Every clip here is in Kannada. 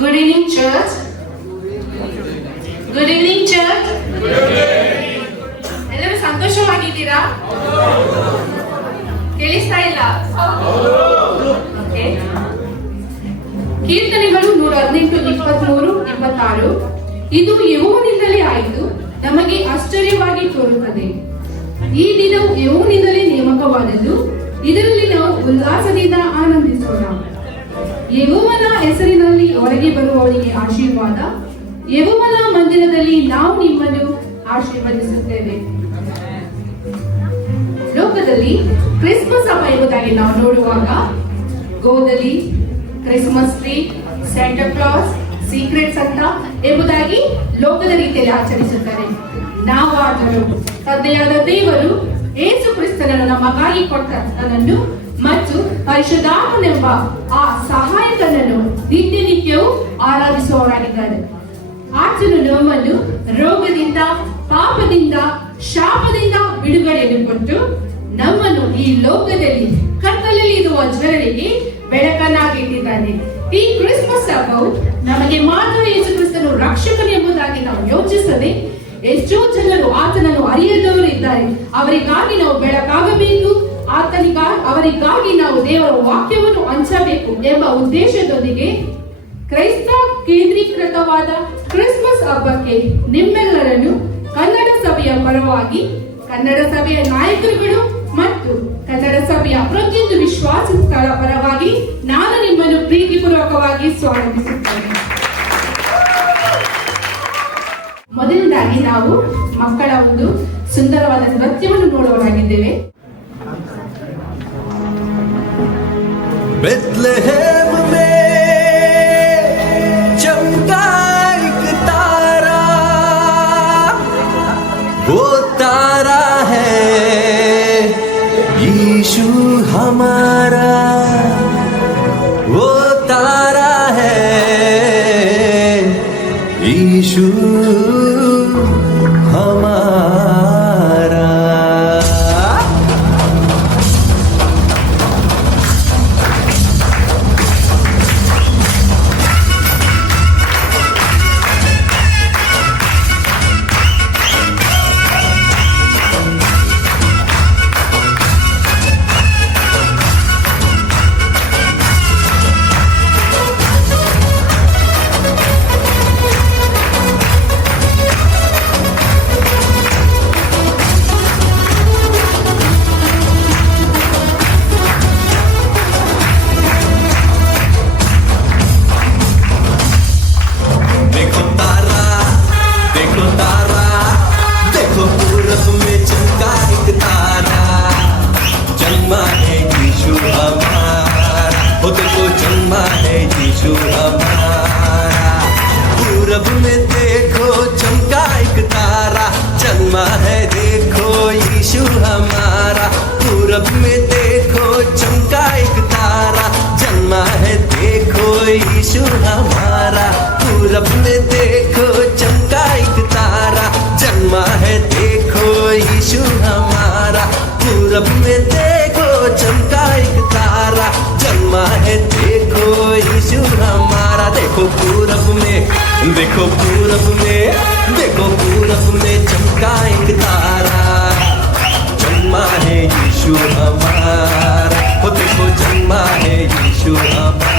Good evening, church. Good evening, church. ಎಲ್ಲರೂ ಸಂತೋಷವಾಗಿದ್ದೀರಾ? ಕೇಳಿಸ್ತಾ ಇಲ್ಲ? ಕೀರ್ತನೆಗಳು 118, 23, 26. ಇದು ಯೆಹೋವನಿಂದಲೇ ಆಯಿತು, ನಮಗೆ ಆಶ್ಚರ್ಯವಾಗಿ ತೋರುತ್ತದೆ. ಈ ದಿನವು ಯೆಹೋವನಿಂದಲೇ ನೇಮಕವಾದದ್ದು, ಇದರಲ್ಲಿ ನಾವು ಉಲ್ಲಾಸದಿಂದ ಆನಂದಿಸೋಣ. ಯೆಹೋವನ ಹೆಸರಿನಲ್ಲಿ ಹೊರಗೆ ಬರುವವರಿಗೆ ಆಶೀರ್ವಾದ. ಯೆಹೋವನ ಮಂದಿರದಲ್ಲಿ ನಾವು ನಿಮ್ಮನ್ನು ಆಶೀರ್ವದಿಸುತ್ತೇವೆ. ಲೋಕದಲ್ಲಿ ಕ್ರಿಸ್ಮಸ್ ಹಬ್ಬ ಎಂಬುದಾಗಿ ನಾವು ನೋಡುವಾಗ ಗೋದಲಿ, Christmas tree, Santa Claus, secret Santa ಎಂಬುದಾಗಿ ಲೋಕದ ರೀತಿಯಲ್ಲಿ ಆಚರಿಸುತ್ತಾರೆ. ನಾವಾದರೂ ತಂದೆಯಾದ ದೇವರು ಯೇಸು ಕ್ರಿಸ್ತನನ್ನು ನಮಗಾಗಿ ಕೊಟ್ಟನನ್ನು ಮತ್ತು ಪರಿಶುದ್ಧಾತ್ಮನೆಂಬ ಆ ಸಹಾಯಕನನ್ನು ನಿತ್ಯವೂ ಆರಾಧಿಸುವವರಾಗಿದ್ದಾರೆ. ಆತನು ನಮ್ಮನ್ನು ರೋಗದಿಂದ, ಪಾಪದಿಂದ, ಶಾಪದಿಂದ ಬಿಡುಗಡೆಯನ್ನು ಕೊಟ್ಟು ನಮ್ಮನ್ನು ಈ ಲೋಕದಲ್ಲಿ ಕತ್ತಲಲ್ಲಿ ಇರುವ ಜನರಿಗೆ ಬೆಳಕನ್ನಾಗಿಟ್ಟಿದ್ದಾನೆ. ಈ ಕ್ರಿಸ್ಮಸ್ ಹಬ್ಬವು ನಮಗೆ ಮಾತ್ರ ಯೇಸು ಕ್ರಿಸ್ತನು ರಕ್ಷಕನು ಎಂಬುದಾಗಿ ನಾವು ಯೋಚಿಸದೆ, ಎಷ್ಟೋ ಜನರು ಆತನನ್ನು ಅರಿಯದವರು ಇದ್ದಾರೆ. ಅವರಿಗಾಗಿ ನಾವು ಬೆಳಕಾಗಬೇಕು, ಅವರಿಗಾಗಿ ನಾವು ದೇವರ ವಾಕ್ಯವನ್ನು ಹಂಚಬೇಕು ಎಂಬ ಉದ್ದೇಶದೊಂದಿಗೆ ಕ್ರೈಸ್ತ ಕೇಂದ್ರೀಕೃತವಾದ ಕ್ರಿಸ್ಮಸ್ ಹಬ್ಬಕ್ಕೆ ನಿಮ್ಮೆಲ್ಲರನ್ನು ಕನ್ನಡ ಸಭೆಯ ಪರವಾಗಿ, ಕನ್ನಡ ಸಭೆಯ ನಾಯಕರುಗಳು ಮತ್ತು ಕನ್ನಡ ಸಭೆಯ ಪ್ರತಿಯೊಂದು ವಿಶ್ವಾಸಿಗಳ ಪರವಾಗಿ ನಾನು ನಿಮ್ಮನ್ನು ಪ್ರೀತಿಪೂರ್ವಕವಾಗಿ ಸ್ವಾಗತಿಸುತ್ತೇನೆ. ಮೊದಲನೇದಾಗಿ ನಾವು ಮಕ್ಕಳ ಒಂದು ಸುಂದರವಾದ ನೃತ್ಯವನ್ನು ನೋಡುವವರಾಗಿದ್ದೇವೆ. बेथलेहम में चमका एक तारा, वो तारा है यीशु हमारा, वो तारा है यीशु हमारा. पूरब में देखो चमका एक तारा, जन्मा है देखो यीशु हमारा. पूरब में देखो चमका एक तारा, जन्मा है देखो यीशु हमारा. पूरब में देखो चमका एक तारा, जन्मा है देखो यीशु हमारा. पूरब में देखो चमका एक तारा, जन्मा है देखो यीशु हमारा. देखो पूरब में, देखो पूरब में, देखो पूरब में चमका एक तारा, जन्मा है यीशु हमारा. वो देखो जन्मा है यीशु हमारा.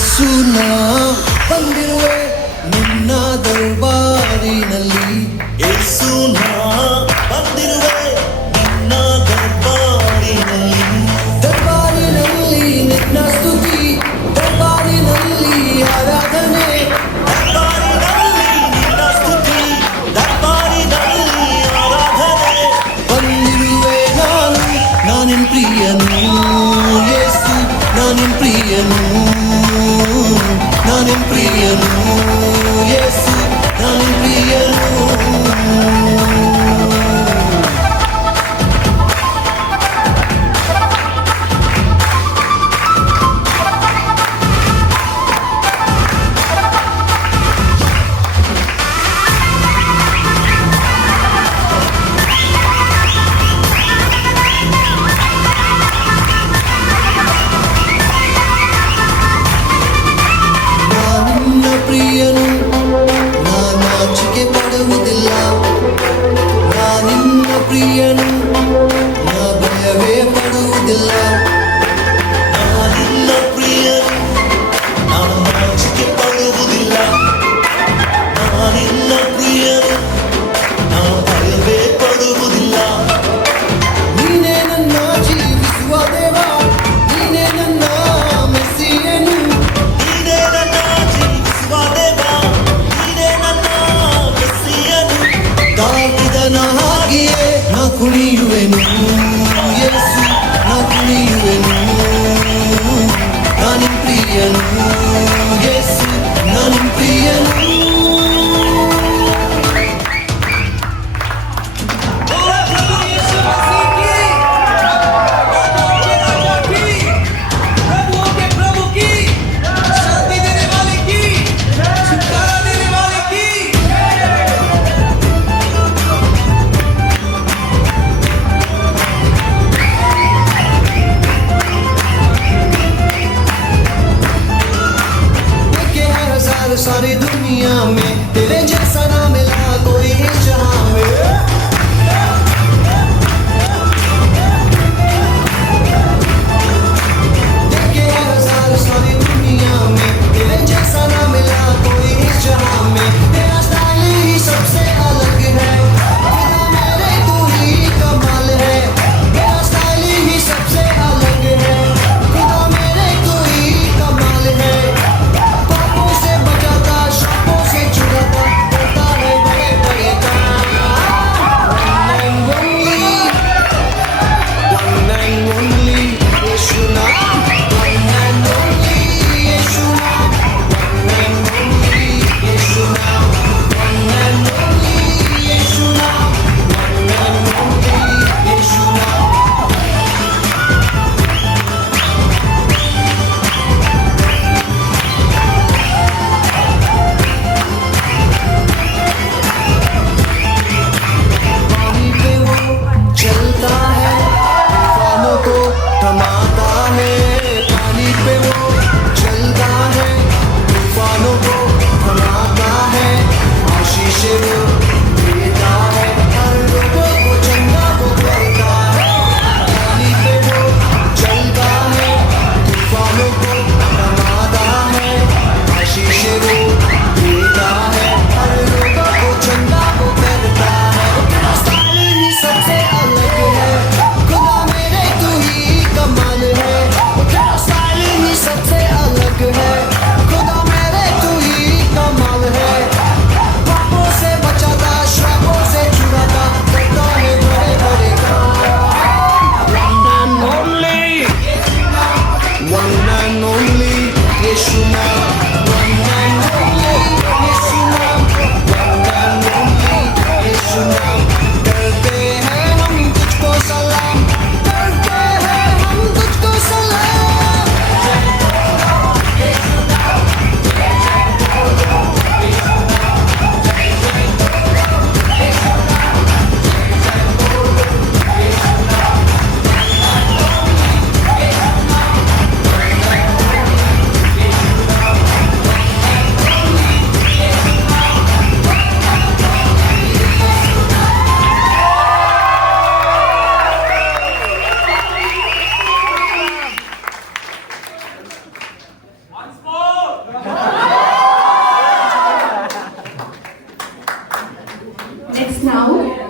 ಯೇಸು ನಾ ಬಂದಿರುವೆ ನಿನ್ನ ದರ್ಬಾರಿನಲ್ಲಿ ಯೇಸು ನಾ ಬಂದಿರುವೆ ನಿನ್ನ ದರ್ಬಾರಿನಲ್ಲಿ ದರ್ಬಾರಿನಲ್ಲಿ ನಿನ್ನ ಸ್ತುತಿ ದರ್ಬಾರಿನಲ್ಲಿ ಆರಾಧನೆ ದರ್ಬಾರಿನಲ್ಲಿ ನಿನ್ನ ಸ್ತುತಿ ದರ್ಬಾರಿನಲ್ಲಿ ಆರಾಧನೆ ಬಂದಿರುವೆ ನಾನಿನ್ ಪ್ರಿಯನು ಯೇಸು ನಾನಿನ್ ಪ್ರಿಯನು ನಾನಿನ್ ಪ್ರಿಯನು ಯೇಸು ನಾನಿನ್ ಪ್ರಿಯನು ನಿನ್ನ ಪ್ರಿಯನು ನಾಚಿಕೆ ಪಡುವುದಿಲ್ಲ ನಿನ್ನ ಪ್ರಿಯನು ಭಯವೇ ಪಡುವುದಿಲ್ಲ ನಿನ್ನ ಪ್ರಿಯನು ನಾಚಿಕೆ ಪಡುವುದಿಲ್ಲ ನಿನ್ನ ಪ್ರಿಯನು ಭಯವೇ ಪಡುವುದಿಲ್ಲ ನೀನೇ ನನ್ನ ಜೀವಿಸುವ ದೇವ ನೀನೇ ನನ್ನ ಮೆಸ್ಸಿಯನು ನೀನೇ ನನ್ನ ಜೀವಿಸುವ ದೇವ ನೀನೇ ನನ್ನ ಮೆಸ್ಸಿಯನು ದಾವಿದನ ಹಾಗೆಯೇ ನಾ ಕುಣಿಯುವೆನು ಯೇಸು ನಾ ಕುಣಿಯುವೆನು ನಾನಿನ್ ಪ್ರಿಯನು ಯೇಸು ನಾನಿನ್ ಪ್ರಿಯನು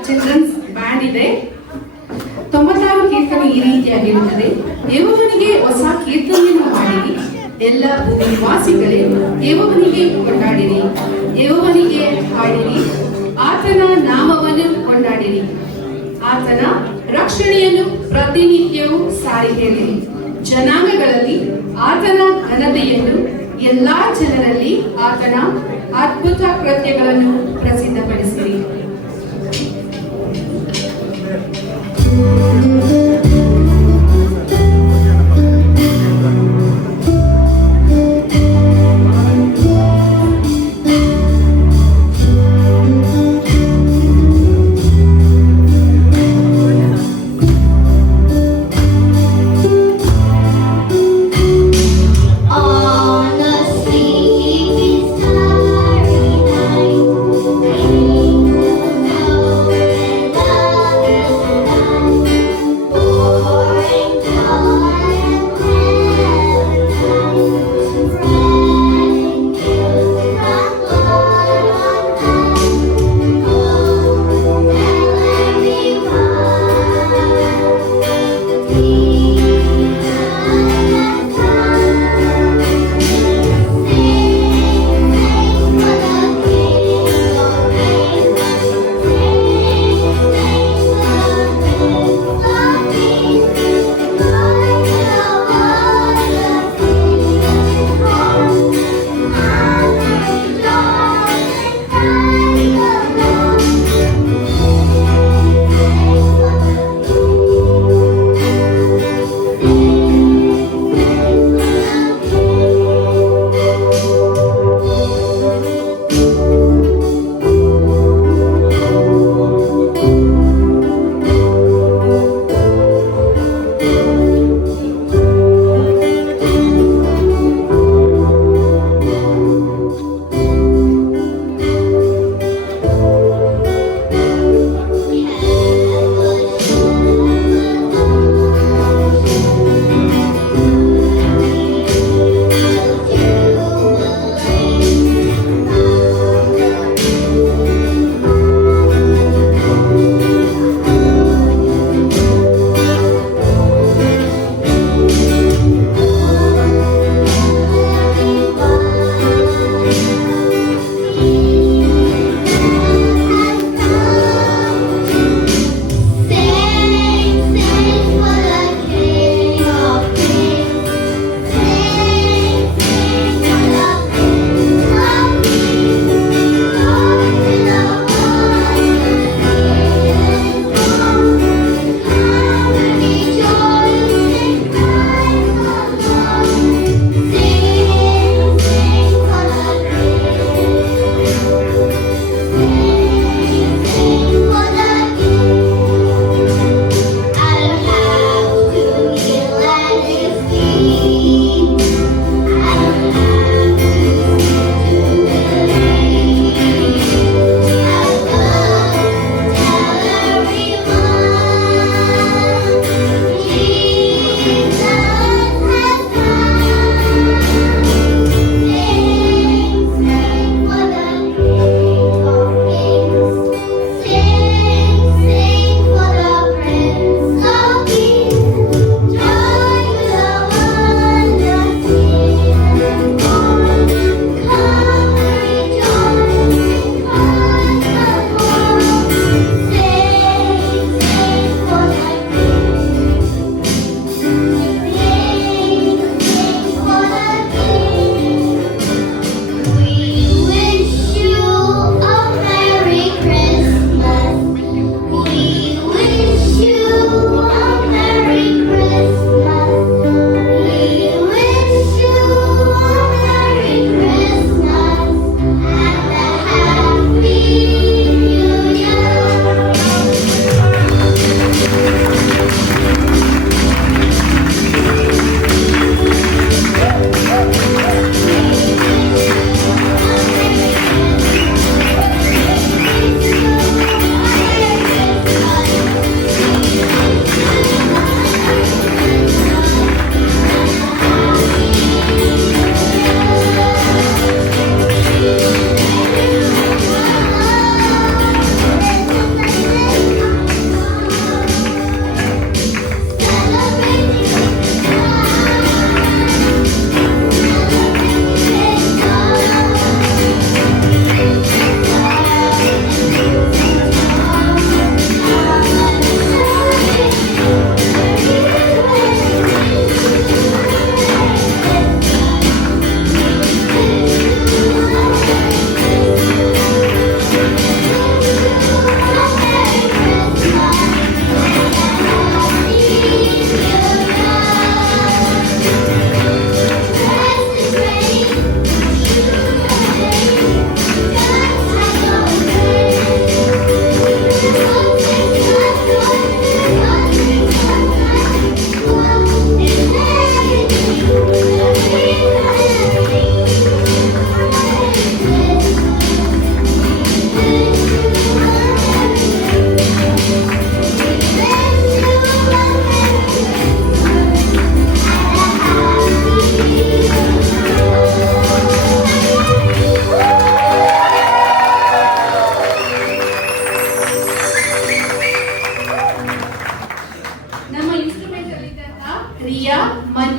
ಚಿಲ್ಡ್ರನ್ಸ್ ಬ್ಯಾಂಡ್ ಇದೆ. 96 ಕೀರ್ತನೆ ಈ ರೀತಿಯಾಗಿರುತ್ತದೆ. ಯೆಹೋವನಿಗೆ ಹೊಸ ಕೀರ್ತನೆಯನ್ನು ಹಾಡಿರಿ, ಎಲ್ಲ ಭೂಮಿ ನಿವಾಸಿಗಳೇ ಯೆಹೋವನಿಗೆ ಕೊಂಡಾಡಿರಿ, ಯೆಹೋವನಿಗೆ ಹಾಡಿರಿ, ಆತನ ನಾಮವನ್ನು ಕೊಂಡಾಡಿರಿ, ಆತನ ರಕ್ಷಣೆಯನ್ನು ಪ್ರತಿನಿತ್ಯವೂ ಸಾರಿ ಹೇಳಿರಿ. ಜನಾಂಗಗಳಲ್ಲಿ ಆತನ ಘನತೆಯನ್ನು, ಎಲ್ಲಾ ಜನರಲ್ಲಿ ಆತನ ಅದ್ಭುತ ಕೃತ್ಯಗಳನ್ನು ಪ್ರಸಿದ್ಧಪಡಿಸಿರಿ. On a sleepy starry night,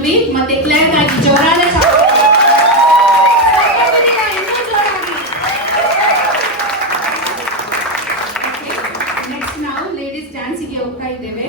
Manvi ಮತ್ತೆ ಕ್ಲಾನ್ ಆಗಿ ಜೋರಾದ ನೆಕ್ಸ್ಟ್ ನಾವು ಲೇಡೀಸ್ ಡ್ಯಾನ್ಸಿಗೆ ಹೋಗ್ತಾ ಇದ್ದೇವೆ.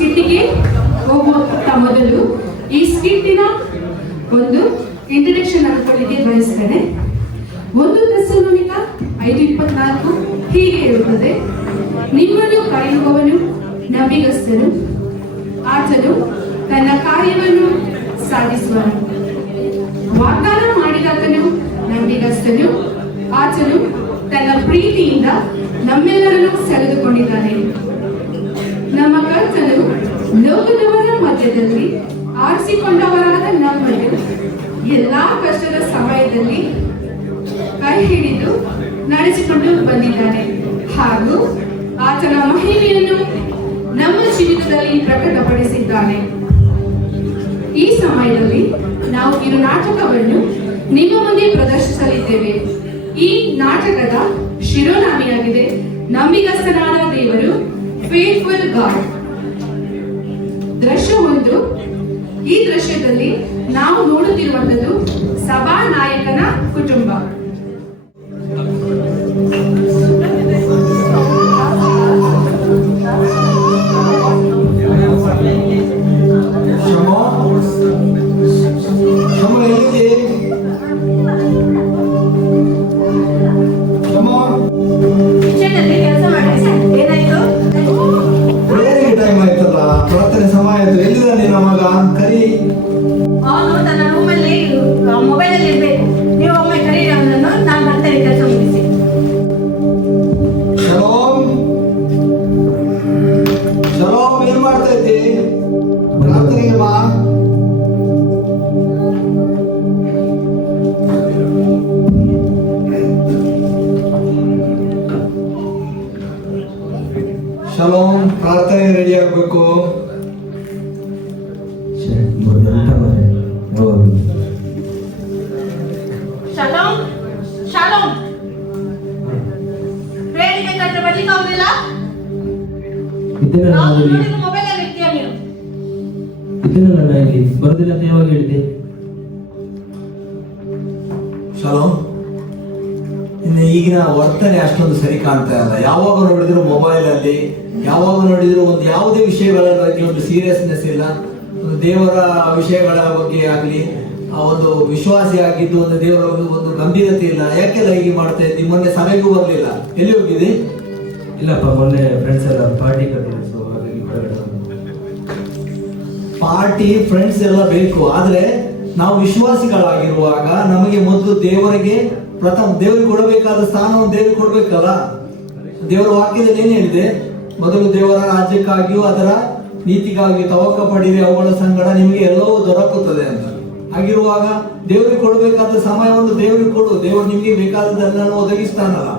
ಸ್ಕಿಟ್ಟಿಗೆ ಹೋಗುವ ಮೊದಲು ಈ ಸ್ಕಿಟ್ಟಿನ ಒಂದು ಇಂಟ್ರಡಕ್ಷನ್ ಅನ್ಕೊಳ್ಳಿಕ್ಕೆ ಬಯಸ್ತೇನೆ. 1 ಥೆಸಲೋನಿಕ 5:24 ಹೀಗೆ ಇರುತ್ತದೆ, ನಿಮ್ಮನ್ನು ಕರೆಯುವವನು ನಂಬಿಗಸ್ತನು, ಆತನು ತನ್ನ ಕಾರ್ಯವನ್ನು ಸಾಧಿಸುವನು. ವಾಗ್ದಾನ ಮಾಡಿದಾತನು ನಂಬಿಗಸ್ತನು, ಆತನು ತನ್ನ ಪ್ರೀತಿಯಿಂದ ನಮ್ಮೆಲ್ಲರನ್ನು ಸೆಳೆದುಕೊಂಡಿದ್ದಾನೆ. ನಮ್ಮ ಕರ್ತನು ಲೋಕದವರ ಮಧ್ಯದಲ್ಲಿ ಆರಿಸಿಕೊಂಡವರಾದ ನಮ್ಮನ್ನು ಎಲ್ಲಾ ಕಷ್ಟದ ಸಮಯದಲ್ಲಿ ಕೈ ಹಿಡಿದು ನಡೆಸಿಕೊಂಡು ಬಂದಿದ್ದಾನೆ ಹಾಗೂ ಆತನ ಮಹಿಮೆಯನ್ನು ನಮ್ಮ ಜೀವಿತದಲ್ಲಿ ಪ್ರಕಟಪಡಿಸಿದ್ದಾನೆ. ಈ ಸಮಯದಲ್ಲಿ ನಾವು ಈ ನಾಟಕವನ್ನು ನಿಮ್ಮ ಮುಂದೆ ಪ್ರದರ್ಶಿಸಲಿದ್ದೇವೆ. ಈ ನಾಟಕದ ಶಿರೋನಾಮೆಯಾಗಿದೆ ನಂಬಿಗಸ್ತನಾದ ದೇವರು, ಫೇತ್ಫುಲ್ ಗಾಡ್. ದೃಶ್ಯ 1. ಈ ದೃಶ್ಯದಲ್ಲಿ ನಾವು ನೋಡುತ್ತಿರುವಂತದ್ದು ಸಭಾ ನಾಯಕನ ಕುಟುಂಬ. ಪ್ರಾರ್ಥನೆ ಸಮಯ ಆಯ್ತು. ಎಲ್ಲಿದ ನಿನ್ನ ಮಗ? ಕರಿ. ಅವನು ತನ್ನ ರೂಮಲ್ಲಿ ಮೊಬೈಲ್ ಅಲ್ಲಿ ಇರ್ಬೇಕು. ನೀವು ಒಮ್ಮೆ ಕರೀರಿ ಅವನನ್ನು, ನಾನು ಬರ್ತೇನೆ ಕೆಲಸ ಮುಗಿಸಿ. ಶಲೋಮ್, ಶಲೋಮ್, ಏನ್ ಮಾಡ್ತಾ ಇದ್ದಿ? ಪ್ರಾರ್ಥನೆಗೆ ಬಾ. ಶಲೋಮ್, ಪ್ರಾರ್ಥನೆ ರೆಡಿ ಆಗ್ಬೇಕು. ಶಾಲೋಮ್, ಶಾಲೋಮ್, ಪ್ರೇಯರಿಗೆ ಕಟ್ಟೆ ಬರ್ಲಿಕ್ಕೆ ಆಗುದಿಲ್ಲ? ಮೊಬೈಲ್ ಅಲ್ಲಿ ಇರ್ತೀಯ ನೀನು? ಬರುದಿಲ್ಲ ಅಂತ ಯಾವಾಗ ಹೇಳಿದೆ? ಶಲೋಮ್, ಇನ್ನು ಈಗಿನ ವರ್ತನೆ ಅಷ್ಟೊಂದು ಸರಿ ಕಾಣ್ತಾ ಇಲ್ಲ. ಯಾವಾಗ ನೋಡಿದ್ರು ಮೊಬೈಲ್ ಅಲ್ಲಿ, ಯಾವಾಗ ನೋಡಿದ್ರು ಒಂದು ಯಾವುದೇ ವಿಷಯಗಳ ಬಗ್ಗೆ ಒಂದು ಸೀರಿಯಸ್ನೆಸ್ ಇಲ್ಲ. ಒಂದು ದೇವರ ವಿಷಯಗಳ ಬಗ್ಗೆ ಆಗಲಿ, ಒಂದು ವಿಶ್ವಾಸಿ ಆಗಿದ್ದು ಒಂದು ದೇವರ ಒಂದು ಗಂಭೀರತೆ ಇಲ್ಲ. ಯಾಕೆಲ್ಲ ಹೀಗೆ ಮಾಡ್ತಾ ಇದ್ದಿ? ಮೊನ್ನೆ ಸಭೆಗೂ ಬರಲಿಲ್ಲ, ಎಲ್ಲಿ ಹೋಗಿದ್ದಿ? ಇಲ್ಲಪ್ಪ, ಮೊನ್ನೆ ಫ್ರೆಂಡ್ಸ್ ಎಲ್ಲ ಪಾರ್ಟಿ ಕರೆದಿದ್ರು, ಸೊ ಹಾಗಾಗಿ ಪಾರ್ಟಿ ಫ್ರೆಂಡ್ಸ್ ಎಲ್ಲ ಬೇಕು, ಆದ್ರೆ ನಾವು ವಿಶ್ವಾಸಿಗಳಾಗಿರುವಾಗ ನಮಗೆ ಮೊದಲು ದೇವರಿಗೆ ದೇವರಿಗೆ ಕೊಡಬೇಕಾದ ಸ್ಥಾನವನ್ನು ದೇವರಿಗೆ ಕೊಡ್ಬೇಕಲ್ಲ. ದೇವರ ವಾಕ್ಯದಲ್ಲಿ ಏನ್ ಹೇಳಿದೆ? ಮೊದಲು ದೇವರ ರಾಜ್ಯಕ್ಕಾಗಿಯೂ ಅದರ ನೀತಿಗಾಗಿ ತವಕ ಪಡಿರಿ, ಅವುಗಳ ಸಂಗಡ ನಿಮಗೆ ಎಲ್ಲವೂ ದೊರಕುತ್ತದೆ ಅಂತ. ಹಾಗಿರುವಾಗ ದೇವರಿಗೆ ಕೊಡಬೇಕಾದ ಸಮಯವನ್ನು ದೇವರಿಗೆ ಕೊಡು. ದೇವರು ನಿಮಗೆ ಬೇಕಾದದೆಲ್ಲ ಒದಗಿಸ್ತಾನಲ್ಲ.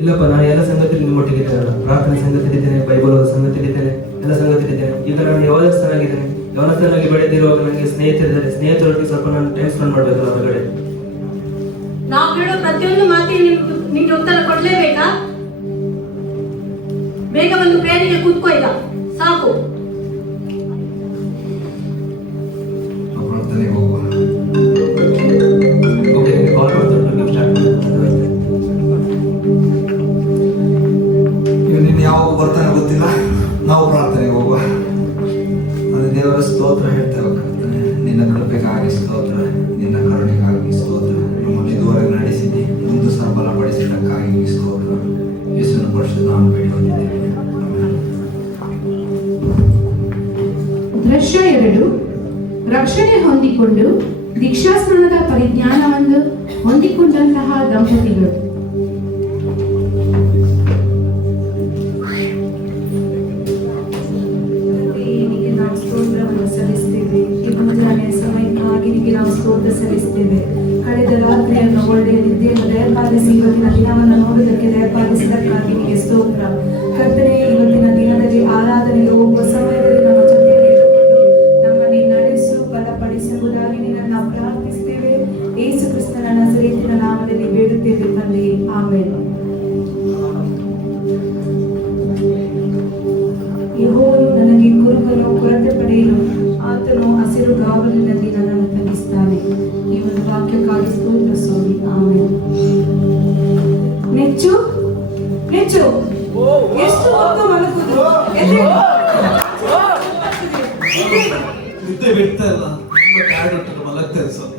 ಇಲ್ಲಪ್ಪ, ನಾನು ಎಲ್ಲ ಸಂಗತಿ ನಿಮ್ಮೊಟ್ಟಿಗೆ ಇದ್ದೇನೆ. ಪ್ರಾರ್ಥನೆ ಸಂಗತಿ ಇದ್ದೇನೆ, ಬೈಬಲ್ ಸಂಗತಿ ಇದ್ದೇನೆ, ಎಲ್ಲ ಸಂಗತಿ ಇದ್ದೇನೆ. ಈಗ ನಾನು ಯವನಸ್ಥನಾಗಿದ್ದೇನೆ. ಯವನಸ್ಥನಾಗಿ ಬೆಳೆದಿರುವಾಗ ನನಗೆ ಸ್ನೇಹಿತರಿದ್ದಾರೆ. ಸ್ನೇಹಿತರೊಟ್ಟಿಗೆ ಸ್ವಲ್ಪ ನಾನು ಟೈಮ್ ಸ್ಪೆಂಡ್ ಮಾಡಬೇಕಲ್ಲ ಹೊರಗಡೆ. ನಾವು ಹೇಳೋ ಪ್ರತಿಯೊಂದು ಮಾತಿಗೆ ನಿಮ್ಗೆ ಉತ್ತರ ಕೊಡ್ಲೇಬೇಕಾ? ಬೇಗ ಒಂದು ಪ್ರೇಯರಿಗೆ ಕೂತ್ಕೋ, ಈಗ ಸಾಕು. ಪ್ರಾರ್ಥನೆಗೆ ಹೋಗುವ. ಓಕೆ, ಕಾಲ್ ಮಾಡ್ತಾರೆ ಸ್ಟಾರ್ಟ್ ಮಾಡ್ತಾರೆ. ನೀನು ಯಾವಾಗ ಬರ್ತಾನೆ ಗೊತ್ತಿಲ್ಲ, ನಾವು ಪ್ರಾರ್ಥನೆಗೆ ಹೋಗುವ. ಅದು ದೇವರ ಸ್ತೋತ್ರ ಹೇಳ್ತೇವೆ. ನಿನ್ನ ಕೃಪೆಗಾಗಿ ಸ್ತೋತ್ರ, ನಿನ್ನ ಕರುಣೆಗಾಗಿ ಸ್ತೋತ್ರ, ನಮ್ಮನ್ನು ಇದುವರೆಗೆ ನಡೆಸಿದ್ದಿ, ಮುಂದೆ ಸಬಲಪಡಿಸಿದ್ದಕ್ಕಾಗಿ ಸ್ತೋತ್ರ. ಯೇಸುವಿನ ಪರಿಶುದ್ಧ ನಾಮದಲ್ಲಿ ಬೇಡಿ ಹೊಂದಿದ್ದೇವೆ. ದೃಶ್ಯ 2. ರಕ್ಷಣೆ ಹೊಂದಿಕೊಂಡು ದೀಕ್ಷಾಸ್ನಾನದ ಪರಿಜ್ಞಾನವನ್ನು ಹೊಂದಿಕೊಂಡಂತಹ ದಂಪತಿಗಳು. ನಾವು ಸ್ತೋತ್ರವನ್ನು ಸಲ್ಲಿಸ್ತೇವೆ. ಈ ಮುಂಜಾನೆ ಸಮಯಕ್ಕಾಗಿ ನಿಮಗೆ ನಾವು ಸ್ತೋತ್ರ ಸಲ್ಲಿಸ್ತೇವೆ. ಕಳೆದ ರಾತ್ರಿಯನ್ನು ಒಳ್ಳೆಯ ನಿದ್ದೆಯನ್ನು ದಯಪಾಲಿಸಿ ಇವತ್ತಿನ ದಿನವನ್ನು ನೋಡುವುದಕ್ಕೆ ದಯಪಾಲಿಸಿದಕ್ಕಾಗಿ ನಿಮಗೆ ಸ್ತೋತ್ರ. ಕರ್ತನೆ, ಇವತ್ತಿನ ದಿನದಲ್ಲಿ ಆರಾಧನೆಗೆ ಹೋಗುವ ಸಮಯದಲ್ಲಿ ನಮ್ಮ ಜೊತೆಯಲ್ಲಿ ನಮ್ಮನ್ನು ನಡೆಸು, ಬಲಪಡಿಸುವುದಾಗಿ ನಿನ್ನನ್ನು ಪ್ರಾರ್ಥಿಸ್ತೇವೆ. ಯೇಸು ಕ್ರಿಸ್ತನ ನಜರೇತಿನ ನಾಮದಲ್ಲಿ ಬೇಡುತ್ತೇವೆ ತಂದೆ, ಆಮೆನ್. ಯೆಹೋವನು ನನಗೆ ಕುರುಬನು, ಕೊರತೆ ಪಡೆಯನು, ಆತನು ಹಸಿರು ಗಾವಲಿನಲ್ಲಿ ನನ್ನನ್ನು ತಗ್ಗಿಸ್ತಾನೆ. ಈ ಒಂದು ವಾಕ್ಯಕ್ಕಾಗಿ ಸ್ತೋತ್ರ ಸ್ವಾಮಿ, ಆಮೆನ್. ನೆಚ್ಚು ನೆಚ್ಚು ಎಷ್ಟು ಹೊತ್ತು ಮಲಗುದು? ಎದ್ದೇಳಿ. ನಿದ್ದೆ ಬಿಡ್ತಾ ಇಲ್ಲ, ತುಂಬಾ ಟೈರ್ಡ್ ಉಂಟು, ಮಲಗ್ತೇನೆ ಸ್ವಲ್ಪ.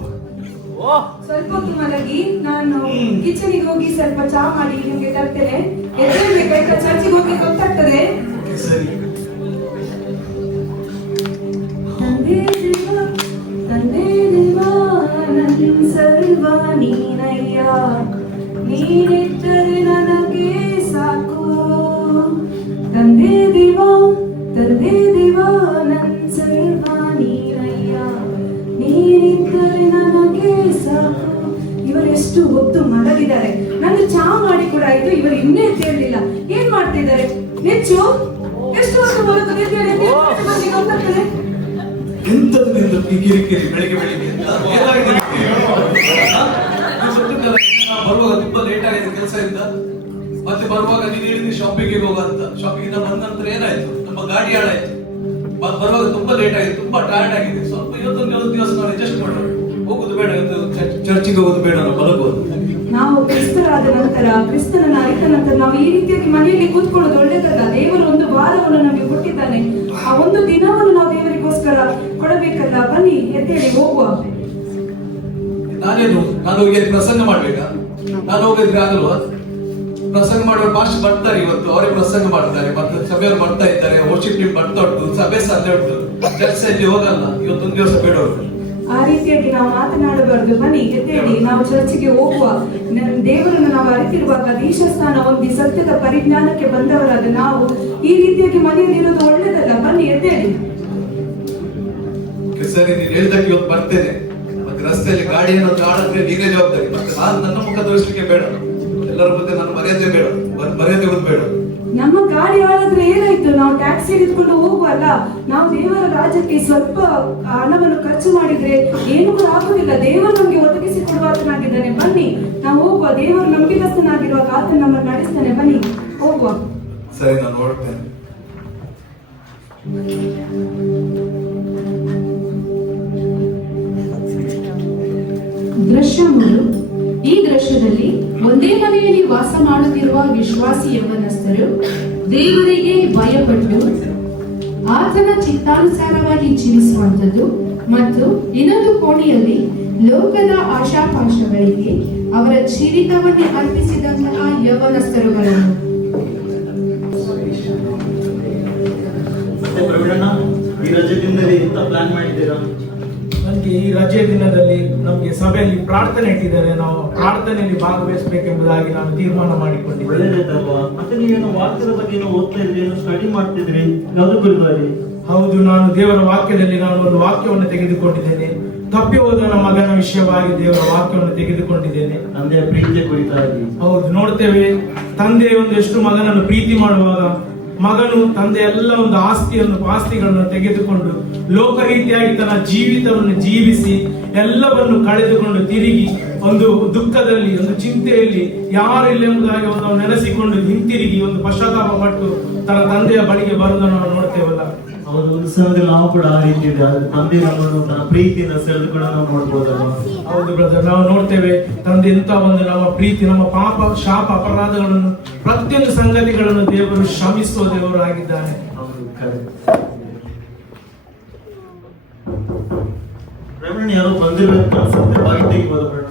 ಸ್ವಲ್ಪ ಹೊತ್ತು ಮಲಗಿ, ನಾನು ಕಿಚನಿಗೆ ಹೋಗಿ ಸ್ವಲ್ಪ ಚಹಾ ಮಾಡಿ ನಿಮ್ಗೆ ತರ್ತೇನೆ. ಎದ್ದೇಳ್ಬೇಕಾಯ್ತಾ? ಚರ್ಚಿಗೆ ಹೋಗಿ ಗೊತ್ತಾಗ್ತದೆ. ಸರಿ. ತಂದೆ ದೇವ, ತಂದೆ ದೇವ, ನನ್ನ ಸರ್ವ ನೀನಯ್ಯ, ನೀನಿಟ್ಟರೆ ನನಗೆ ಸಾಕು. ತಂದೆ ದೇವ, ತಂದೆ ದೇವ, ನನ್ನ ಸರ್ವ ನೀನಯ್ಯ, ನೀನಿಟ್ಟರೆ ನನಗೆ ಸಾಕು. ಇವರೆಷ್ಟು ಹೊತ್ತು ಮಲಗಿದ್ದಾರೆ. ನಂದು ಚಹಾ ಮಾಡಿ ಕೂಡ ಆಯ್ತು, ಇವರು ಇನ್ನೇ ಎದ್ದೇಳಲಿಲ್ಲ. ಏನ್ ಮಾಡ್ತಿದ್ದಾರೆ? ನೆಚ್ಚು ಎಷ್ಟು ಹೊತ್ತು ಮಲಗುದು? ಎದ್ದೇಳಿ, ಗೊತ್ತಾಗ್ತದೆ. ಎಂತದ್ದು ನಿಂದು ಈ ಕಿರಿಕಿರಿ ಬೆಳಿಗ್ಗೆ ಬೆಳಿಗ್ಗೆ ಅಂತ? ಏನಾಗಿದೆ ನಿನಗೆ? ಬರುವಾಗ ತುಂಬಾ ಲೇಟ್ ಆಗಿದೆ ಕೆಲಸದಿಂದ, ಮತ್ತೆ ಬರುವಾಗ ನೀನು ಹೇಳಿದ್ರಿ ಶಾಪಿಂಗ್ ಹೋಗ ಅಂತ. ಶಾಪಿಂಗ್ ಬಂದ ನಂತರ ಏನಾಯ್ತು, ನಮ್ಮ ಗಾಡಿ ಹಾಳಾಯ್ತು. ಬರುವಾಗ ತುಂಬಾ ಲೇಟ್ ಆಗಿದೆ, ತುಂಬಾ ಟೈರ್ಡ್ ಆಗಿದೆ. ಸ್ವಲ್ಪ ಇವತ್ತೊಂದು ದಿವಸ ನಾವು ಅಡ್ಜಸ್ಟ್ ಮಾಡೋಣ. ಹೋಗುದು ಬೇಡ, ಚರ್ಚಿಗೆ ಹೋಗುದು ಬೇಡ, ನಾವು ಮಲಗುವುದು. ನಾವು ಕ್ರಿಸ್ತರಾದ ನಂತರ, ಕ್ರಿಸ್ತನನ್ನ ಅರಿತ ನಂತರ ನಾವು ಈ ರೀತಿಯಾಗಿ ಮನೆಯಲ್ಲಿ ಕೂತ್ಕೊಳ್ಳೋದು ಒಳ್ಳೇದಲ್ಲ. ದೇವರು ಒಂದು ವಾರವನ್ನು ನಮಗೆ ಕೊಟ್ಟಿದ್ದಾನೆ. ಆ ಒಂದು ದಿನವನ್ನು ನಾವು ದೇವರಿಗೋಸ್ಕರ ಕೊಡಬೇಕಲ್ಲ. ಬನ್ನಿ, ಎದ್ದೇಳಿ ಹೋಗುವ. ನಾನು ಹೋಗಿ ಪ್ರಸಂಗ ಮಾಡ್ಬೇಕಾ? ನಾನು ಹೋಗಿದ್ರೆ ಆಗಲ್ವಾ? ಪ್ರಸಂಗ ಮಾಡುವ ಪಾಸ್ಟ್ ಬರ್ತಾರೆ, ಇವತ್ತು ಅವರೇ ಪ್ರಸಂಗ ಮಾಡ್ತಾರೆ, ಮತ್ತೆ ಸಭೆಯವರು ಬರ್ತಾ ಇದ್ದಾರೆ, ವರ್ಷಿಪ್ ಟೀಮ್ ಬರ್ತಾ ಉಂಟು, ಸಭೆ ಸಂಜೆ ಉಂಟು, ಚರ್ಚೆಯಲ್ಲಿ ಹೋಗಲ್ಲ. ಇವತ್ತೊಂದು ದಿವಸ ಬೇಡ. ಆ ರೀತಿಯಾಗಿ ನಾವು ಮಾತನಾಡಬಾರ್ದು. ಬನ್ನಿ, ಎದ್ದೇಳಿ, ನಾವು ಚರ್ಚಿಗೆ ಹೋಗುವ. ದೇವರನ್ನು ನಾವು ಅರಿತಿರುವಾಗ, ದೀಕ್ಷಾಸ್ನಾನ ಹೊಂದಿ ಸತ್ಯದ ಪರಿಜ್ಞಾನಕ್ಕೆ ಬಂದವರಾದ ನಾವು ಈ ರೀತಿಯಾಗಿ ಮನೆಯಲ್ಲಿ ಇರೋದು ಒಳ್ಳೇದಲ್ಲ. ಬನ್ನಿ, ಎದ್ದೇಳಿ. ಸರಿ, ನೀನು ಹೇಳಿದಾಗ ಇವತ್ತು ಬರ್ತೇನೆ. ಮತ್ತೆ ರಸ್ತೆಯಲ್ಲಿ ಗಾಡಿ ಏನಾದ್ರು ಆಡಿದ್ರೆ ನೀನೇ ಜವಾಬ್ದಾರಿ. ಮತ್ತೆ ನಾನು ನನ್ನ ಮುಖ ತೋರಿಸ್ಲಿಕ್ಕೆ ಬೇಡ, ಎಲ್ಲರ ಮುಂದೆ ನನ್ನ ಮರ್ಯಾದೆ ಬೇಡ, ಮರ್ಯಾದೆ ಬೇಡ. ನಮ್ಮ ಗಾಡಿ ಹಾಳಾದ್ರೆ ಏನಾಯ್ತು? ನಾವು ಟ್ಯಾಕ್ಸಿ ಹಿಡಿದುಕೊಂಡು ಹೋಗುವಲ್ಲ. ನಾವು ದೇವರ ರಾಜ್ಯಕ್ಕೆ ಸ್ವಲ್ಪ ಹಣವನ್ನು ಖರ್ಚು ಮಾಡಿದ್ರೆ ಏನು ಕೂಡ ಆಗುದಿಲ್ಲ. ದೇವರು ನಮ್ಗೆ ಒದಗಿಸಿ ಕೊಡುವಾತನಾಗಿದ್ದಾನೆ. ಬನ್ನಿ, ನಾವು ಹೋಗುವ. ದೇವರು ನಂಬಿಕಸ್ಥನಾಗಿರುವಾಗ ಆತನ ನಮ್ಮನ್ನು ನಡೆಸ್ತಾನೆ. ಬನ್ನಿ, ಹೋಗುವ. ಸರಿ, ನಾನು ನೋಡ್ತೇನೆ. ದೃಶ್ಯ 3. ಈ ದೃಶ್ಯದಲ್ಲಿ ಒಂದೇ ಮನೆಯಲ್ಲಿ ವಾಸ ಮಾಡುತ್ತಿರುವ ವಿಶ್ವಾಸಿ ಯೌವನಸ್ಥರು ದೇವರಿಗೆ ಭಯಪಟ್ಟು ಆತನ ಚಿತ್ತಾನುಸಾರವಾಗಿ ಜೀವಿಸುವಂಥದ್ದು ಮತ್ತು ಇನ್ನೊಂದು ಕೋಣೆಯಲ್ಲಿ ಲೋಕದ ಆಶಾಪಾಶಗಳಿಗೆ ಅವರ ಜೀವಿತವನ್ನೇ ಅರ್ಪಿಸಿದಂತಹ ಯೌವನಸ್ಥರುಗಳನ್ನು. ಮತ್ತೆ ಪ್ರವೀಣಣ್ಣ, ಈ ರಜೆ ದಿನದಲ್ಲಿ ಎಂತ ಪ್ಲಾನ್ ಮಾಡಿದ್ದೀರಾ? ನನಗೆ ಈ ರಜೆ ದಿನದಲ್ಲಿ ನಮಗೆ ಸಭೆಯಲ್ಲಿ ಪ್ರಾರ್ಥನೆ ಇಟ್ಟಿದ್ದಾರೆ. ನಾವು ಪ್ರಾರ್ಥನೆಯಲ್ಲಿ ಭಾಗವಹಿಸಬೇಕೆಂಬುದಾಗಿ ನಾನು ತೀರ್ಮಾನ ಮಾಡಿಕೊಂಡಿದ್ದೆ. ಒಳ್ಳೆದಾಯ್ತಲ್ವಾ? ಮತ್ತೆ ನೀವೇನು ವಾಕ್ಯದ ಬಗ್ಗೆ ಏನೋ ಓದ್ತಾ ಇದ್ರಿ, ಏನೋ ಸ್ಟಡಿ ಮಾಡ್ತಿದ್ರಿ, ಯಾವ್ದು ಕುರಿತಾಗಿ? ಹೌದು, ನಾನು ದೇವರ ವಾಕ್ಯದಲ್ಲಿ ನಾನು ಒಂದು ವಾಕ್ಯವನ್ನು ತೆಗೆದುಕೊಂಡಿದ್ದೇನೆ. ತಪ್ಪಿ ಹೋದ ಮಗನ ವಿಷಯವಾಗಿ ದೇವರ ವಾಕ್ಯವನ್ನು ತೆಗೆದುಕೊಂಡಿದ್ದೇನೆ. ತಂದೆಯ ಪ್ರೀತಿಯ ಕುರಿತಾಗಿ. ಹೌದು, ನೋಡ್ತೇವೆ ತಂದೆ ಎಷ್ಟು ಮಗನನ್ನು ಪ್ರೀತಿ ಮಾಡುವಾಗ ಮಗನು ತಂದೆ ಎಲ್ಲ ಒಂದು ಆಸ್ತಿಗಳನ್ನು ತೆಗೆದುಕೊಂಡು ಲೋಕ ರೀತಿಯಾಗಿ ತನ್ನ ಜೀವಿತವನ್ನು ಜೀವಿಸಿ ಎಲ್ಲವನ್ನು ಕಳೆದುಕೊಂಡು ತಿರುಗಿ ಒಂದು ದುಃಖದಲ್ಲಿ, ಒಂದು ಚಿಂತೆಯಲ್ಲಿ ಯಾರಿಲ್ಲ ಎಂಬುದಾಗಿ ನಾವು ನೆನೆಸಿಕೊಂಡು ಹಿಂತಿರುಗಿ ಒಂದು ಪಶ್ಚಾತ್ತಾಪ ಪಟ್ಟು ತನ್ನ ತಂದೆಯ ಬಳಿಗೆ ಬರುವುದನ್ನು ನಾವು ನೋಡ್ತೇವಲ್ಲ. ಹೌದು, ಒಂದು ಸಮಯದಲ್ಲಿ ನಾವು ಕೂಡ ಆ ರೀತಿ ಇದೆ. ತಂದೆ ನಮ್ಮನ್ನು ತನ್ನ ಪ್ರೀತಿಯಿಂದ ಸೆಳೆದುಕೊಂಡು ನಾವು ನೋಡ್ಬೋದಲ್ವಾ? ಹೌದು ಬ್ರದರ್, ನಾವು ನೋಡ್ತೇವೆ ತಂದೆ ಎಂತ ಒಂದು ನಮ್ಮ ಪ್ರೀತಿ, ನಮ್ಮ ಪಾಪ ಶಾಪ ಅಪರಾಧಗಳನ್ನು ಪ್ರತಿಯೊಂದು ಸಂಗತಿಗಳನ್ನು ದೇವರು ಶ್ರಮಿಸುವ ದೇವರು ಆಗಿದ್ದಾನೆ. ಹೌದು, ಪ್ರವೀಣ್ ಯಾರೋ ಬಂದಿರ್ಬೇಕು ಅನ್ಸುತ್ತೆ. ಬಾಗಿ ತೆಗಿಬೋದು ಪ್ರವೀಣ?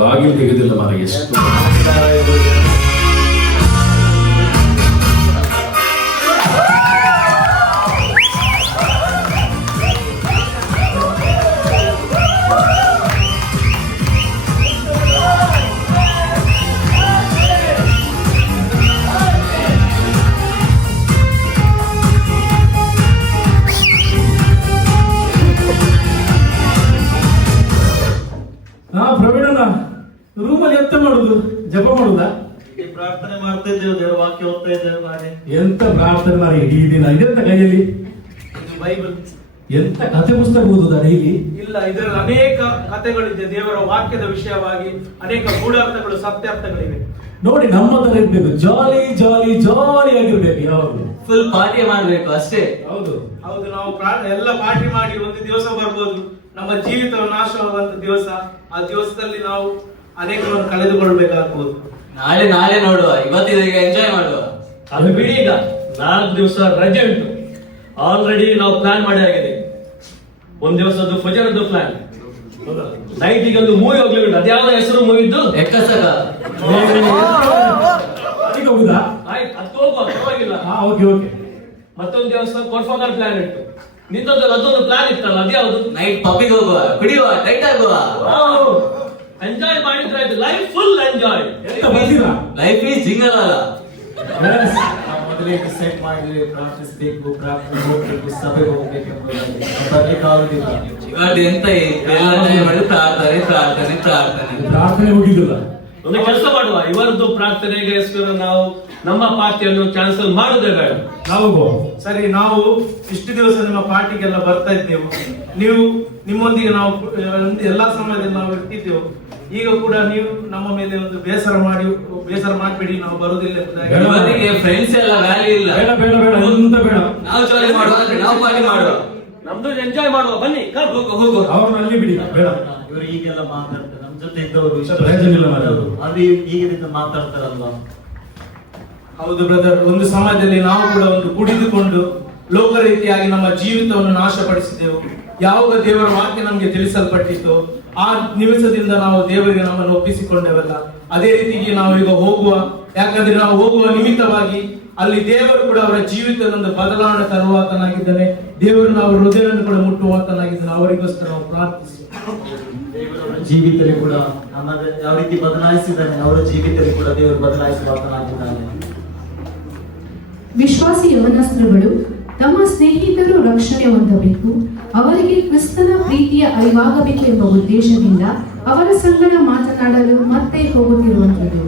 ಬಾಗಿಲು ತೆಗೆದಿಲ್ಲ ಮರ. ಎಷ್ಟು ಪ್ರವೀಣನ ರೂಮಲ್ಲಿ ಎಂತ ಮಾಡುದು? ಜಪ ಮಾಡುದಾ? ಪ್ರಾರ್ಥನೆ ಮಾಡ್ತಾ ಇದ್ದೇವೆ, ದೇವರ ವಾಕ್ಯ ಓದ್ತಾ ಇದ್ದೇವೆ. ಹಾಗೆ ಎಂತ ಪ್ರಾರ್ಥನೆ ಮಾರ ಇಡೀ ದಿನ? ಇದೆಂತ ಕೈಯಲ್ಲಿ? ಬೈಬಲ್. ಎಂತ ಕಥೆ ಪುಸ್ತಕ ಓದುದಾ ಡೈಲಿ? ಇಲ್ಲ, ಇದರಲ್ಲಿ ಅನೇಕ ಕಥೆಗಳಿದೆ ದೇವರ ವಾಕ್ಯದ ವಿಷಯವಾಗಿ. ಅನೇಕ ಗೂಢಾರ್ಥಗಳು, ಸತ್ಯಾರ್ಥಗಳಿವೆ. ನೋಡಿ, ನಮ್ಮ ತರ ಇರ್ಬೇಕು, ಜಾಲಿ ಜಾಲಿ ಜಾಲಿ ಆಗಿರ್ಬೇಕು. ಯಾವಾಗಲೂ ಫುಲ್ ಪಾರ್ಟಿ ಮಾಡ್ಬೇಕು ಅಷ್ಟೇ. ಹೌದು ಹೌದು, ನಾವು ಎಲ್ಲ ಪಾರ್ಟಿ ಮಾಡಿ ಒಂದು ದಿವಸ ಬರ್ಬೋದು, ನಮ್ಮ ಜೀವಿತ ನಾಶವಾದಂತ ದಿವಸ. ಆ ದಿವಸದಲ್ಲಿ ನಾವು ಅನೇಕರನ್ನು ಕಳೆದುಕೊಳ್ಬೇಕಾಗ್ಬೋದು. ನಾಳೆ ನಾಳೆ ನೋಡುವ, ಇವತ್ತಿಗೆ ಎಂಜಾಯ್ ಮಾಡುವ. ಅದು ಬಿಡಿ, ಈಗ 4 ದಿವಸ ರಜೆ ಉಂಟು. ಆಲ್ರೆಡಿ ನಾವು ಪ್ಲಾನ್ ಮಾಡಿ ಆಗಿದೆ. ಒಂದ್ ದಿವಸದ್ದು ಫಜರದ್ದು ಪ್ಲಾನ್, ನೈಟಿಗೆ ಒಂದು ಮೂವಿ ಹೋಗ್ಲಿಕ್ಕೆ. ಅದ್ಯಾವ್ದು ಹೆಸರು ಮೂವಿದ್ದು? ಎಕ್ಕಸಗ. ಅದಕ್ಕೆ ಹೋಗುದಾ? ಆಯ್ತು, ಅದು ಹೋಗುವ, ಪರವಾಗಿಲ್ಲ. Okay okay. ಮತ್ತೊಂದು ದಿವಸ ಕೊರ್ಫಾಗರ್ ಪ್ಲಾನ್ ಇತ್ತು. ನಿಂತದ್ದು ಅದೊಂದು ಪ್ಲಾನ್ ಇತ್ತಲ್ಲ, ಅದ್ಯಾವುದು? ನೈಟ್ ಪಬ್ಬಿಗೆ ಹೋಗುವ, ಕುಡಿಯುವ, ಟೈಟ್ ಆಗುವ. ಎಂಜಾಯ್ ಮಾಡಿದ್ರಾಯ್ತು. Life full enjoy. Life is jingle ಅಲ್ಲ. ಮೊದಲೇ ಡಿಸೈಡ್ ಮಾಡಿದ್ರೆ ಪ್ರಾರ್ಥಿಸಬೇಕು, ಪ್ರಾರ್ಥನೆ ಹೋಗ್ಬೇಕು, ಸಭೆಗೆ ಹೋಗ್ಬೇಕೆಂಬುದಾಗಿ ಬರ್ಲಿಕ್ಕೆ ಆಗುದಿಲ್ಲ. ಇವತ್ತು ಎಂತ ಎಲ್ಲ ಮಾಡಿ ಪ್ರಾರ್ಥನೆ ಪ್ರಾರ್ಥನೆ ಪ್ರಾರ್ಥನೆ ಪ್ರಾರ್ಥನೆ ಮುಗಿದಿಲ್ಲ. ಒಂದು ಕೆಲಸ ಮಾಡುವ, ಇವರದ್ದು ಪ್ರಾರ್ಥನೆಗೆ ನಾವು ನಮ್ಮ ಪಾರ್ಟಿಯನ್ನು ಕ್ಯಾನ್ಸಲ್ ಮಾಡುದೇ ಬೇಡ. ನಾವು ಸರಿ, ನಾವು ಇಷ್ಟು ದಿವಸ ನಿಮ್ಮ ಪಾರ್ಟಿಗೆಲ್ಲ ಬರ್ತಾ ಇದ್ದೆವು. ನೀವು ನಿಮ್ಮೊಂದಿಗೆ ನಾವು ಎಲ್ಲಾ ಸಮಯದಲ್ಲಿ ನಾವು ಇರ್ತಿದ್ದೆವು. ಈಗ ಕೂಡ ನೀವು ನಮ್ಮ ಮೇಲೆ ಒಂದು ಬೇಸರ ಮಾಡಬೇಡಿ, ನಾವು ಬರುವುದಿಲ್ಲ ಎಂಬುದಾಗಿ. ಫ್ರೆಂಡ್ಸ್ ಎಲ್ಲ ವ್ಯಾಲ್ಯೂ ಇಲ್ಲ. ಬೇಡ ಬೇಡ ಬೇಡ, ಎಂತ ಬೇಡ. ನಾವು ಜಾಲಿ ಮಾಡುವ, ನಾವು ಪಾರ್ಟಿ ಮಾಡುವ, ನಮ್ದು ಎಂಜಾಯ್ ಮಾಡುವ. ಬನ್ನಿ, ಹೋಗು ಹೋಗು. ಅವ್ರನ್ನ ಅಲ್ಲಿ ಬಿಡಿ, ಬೇಡ. ಇವರು ಈಗೆಲ್ಲ ಮಾತಾಡ್ತಾರೆ, ನಮ್ ಜೊತೆ ಇದ್ದವರು ಪ್ರಯೋಜನ ಇಲ್ಲ ಮಾತಾಡೋದು. ಅದು ಈಗಿನಿಂದ ಮಾತಾಡ್ತಾರಲ್ವಾ? ಹೌದು ಬ್ರದರ್, ಒಂದು ಸಮಯದಲ್ಲಿ ನಾವು ಕೂಡ ಒಂದು ಕುಡಿದುಕೊಂಡು ಲೋಕ ರೀತಿಯಾಗಿ ನಮ್ಮ ಜೀವಿತವನ್ನು ನಾಶಪಡಿಸಿದೆವು. ಯಾವಾಗ ದೇವರ ವಾಕ್ಯ ನಮಗೆ ತಿಳಿಸಲ್ಪಟ್ಟಿತ್ತು ಆ ನಿಮಿಷದಿಂದ ನಾವು ದೇವರಿಗೆ ನಮ್ಮನ್ನು ಒಪ್ಪಿಸಿಕೊಂಡೆವಲ್ಲ. ಅದೇ ರೀತಿಗೆ ನಾವು ಈಗ ಹೋಗುವ, ಯಾಕಂದ್ರೆ ನಾವು ಹೋಗುವ ನಿಮಿತ್ತವಾಗಿ ಅಲ್ಲಿ ದೇವರು ಕೂಡ ಅವರ ಜೀವಿತದೊಂದು ಬದಲಾವಣೆ ತರುವಾತನಾಗಿದ್ದಾನೆ. ದೇವರು ನಾವು ಹೃದಯವನ್ನು ಕೂಡ ಮುಟ್ಟುವಾತನಾಗಿದ್ದಾನೆ. ಅವರಿಗೋಸ್ಕರ ನಾವು ಪ್ರಾರ್ಥಿಸಿ. ಜೀವಿತದಲ್ಲಿ ಕೂಡ ನಮ್ಮದ ಯಾವ ರೀತಿ ಬದಲಾಯಿಸಿದ್ದಾನೆ, ಅವರ ಜೀವಿತದಲ್ಲಿ ಕೂಡ ದೇವರು ಬದಲಾಯಿಸುವಾತನಾಗಿದ್ದಾನೆ. ವಿಶ್ವಾಸಿ ಯವನಸ್ತ್ರಗಳು ತಮ್ಮ ಸ್ನೇಹಿತರು ರಕ್ಷಣೆ ಹೊಂದಬೇಕು, ಅವರಿಗೆ ಕ್ರಿಸ್ತನ ಪ್ರೀತಿಯ ಅರಿವಾಗಬೇಕು ಎಂಬ ಉದ್ದೇಶದಿಂದ ಅವರ ಸಂಗಡ ಮಾತನಾಡಲು ಮತ್ತೆ ಹೋಗುತ್ತಿರುವಂತದ್ದು.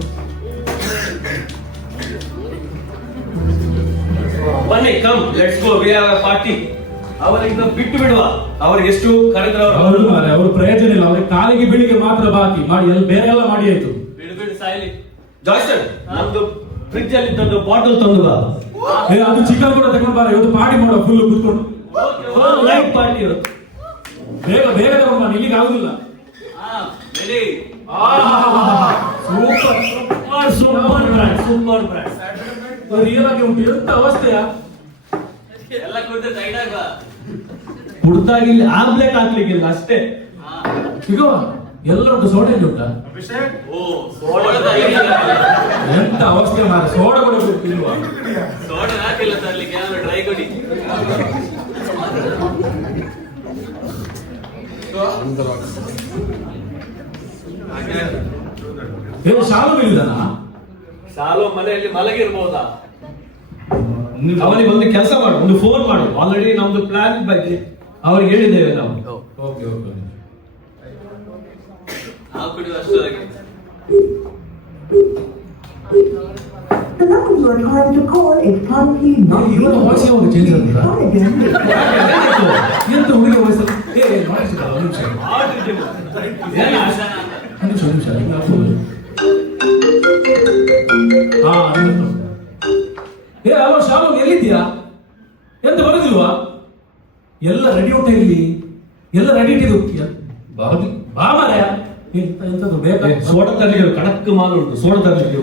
ಬನ್ನಿ, come let's go, we have A party. ಅವರಿಗೆ ಬಿಟ್ಟು ಬಿಡುವ, ಅವ್ರಿಗೆ ಎಷ್ಟು ಕರೆದ್ರು ಅವ್ರ ಪ್ರಯೋಜನ ಇಲ್ಲ. ಅವ್ರಿಗೆ ಕಾಲಿಗೆ ಬೀಳಿಗೆ ಮಾತ್ರ ಬಾಕಿ ಮಾಡಿ, ಎಲ್ಲ ಬೇರೆ ಎಲ್ಲ ಮಾಡಿ ಆಯ್ತು. ಬಿಡು ಸಾಯ್ಲಿ. ಜಾಯ್ಸನ್, ನಮ್ದು ಫ್ರಿಡ್ಜ್ ಅಲ್ಲಿ ಇದ್ದದ್ದು ಬಾಟಲ್ ತಂದು ಬಾ. ಅದು ಚಿಕನ್ ಕೂಡ ತಗೊಂಡು ಬಾರ, ಇವತ್ತು ಪಾರ್ಟಿ ಮಾಡುವ ಫುಲ್ ಕೂತ್ಕೊಂಡು. ಲೈವ್ ಪಾರ್ಟಿ ಇವತ್ತು. ಬೇಗ ಬೇಗ ತಗೊಂಡು ಬಾ, ಇಲ್ಲಿಗೆ ಆಗುದಿಲ್ಲ. Super super brand, super brand. Real ಆಗಿ ಉಂಟು. ಎಂತ ಅವಸ್ಥೆಯ ಎಲ್ಲ ಕುಡಿದು ಟೈಟ್ ಆಗುವ. ಹುಡ್ತಾಗಿ ಇಲ್ಲಿ ಆಮ್ಲೆಟ್ ಹಾಕ್ಲಿಕ್ಕಿಲ್ಲ ಅಷ್ಟೇ. ಈಗ ಎಲ್ಲ ಉಂಟು. ಸೋಡಾ ಇಲ್ಲಿ ಉಂಟಾ? ಎಂತ ಅವಸ್ಥೆ ಮಾರ. ಸೋಡಾ ಕೂಡ ಇಲ್ವಾ? ಸೋಡಾ ಹಾಕಿಲ್ಲ ತರ್ಲಿಕ್ಕೆ, ಡ್ರೈ ಕೊಡಿ. ಶಾಲು ಬೀಳಿದಾನ? ಶಾಲು ಮನೆಯಲ್ಲಿ ಮಲಗಿರ್ಬೋದಾ? ಅವನಿಗೆ ಒಂದು ಕೆಲಸ ಮಾಡು, ಒಂದು ಫೋನ್ ಮಾಡು. ಆಲ್ರೆಡಿ ನಮ್ದು ಪ್ಲಾನ್ ಬಗ್ಗೆ ಅವ್ರಿಗೆ ಹೇಳಿದ್ದೇವೆ ನಾವು. Okay okay. ನಾವು ಕುಡಿಯುವ ಅಷ್ಟೊಳಗೆ. ಇವತ್ತು ವಾಯ್ಸ್ ಯಾವಾಗ ಚೇಂಜ್ ಆಗ್ತದಾ? ಎಂತ ಹುಡುಗಿ ವಾಯ್ಸಲ್ಲಿ ನಿಮಿಷ. ಹಲೋ ಶಾಲು, ಎಲ್ಲಿದ್ದೀಯಾ? ಎಂತ ಬರೋದಿಲ್ವಾ? ಎಲ್ಲ ರೆಡಿ ಉಂಟ ಇಲ್ಲಿ, ಎಲ್ಲ ರೆಡಿ ಇಟ್ಟಿದ್ದು. ಬಾ ಮಾರಾಯ. ಎಂತದ್ದು ಬೇಕಾ? ಸೋಡಾ ತರಲಿಕ್ಕೆ ಕಣಕ್ ಮಾಲ್ ಉಂಟು, ಸೋಡಾ ತರಲಿಕ್ಕೆ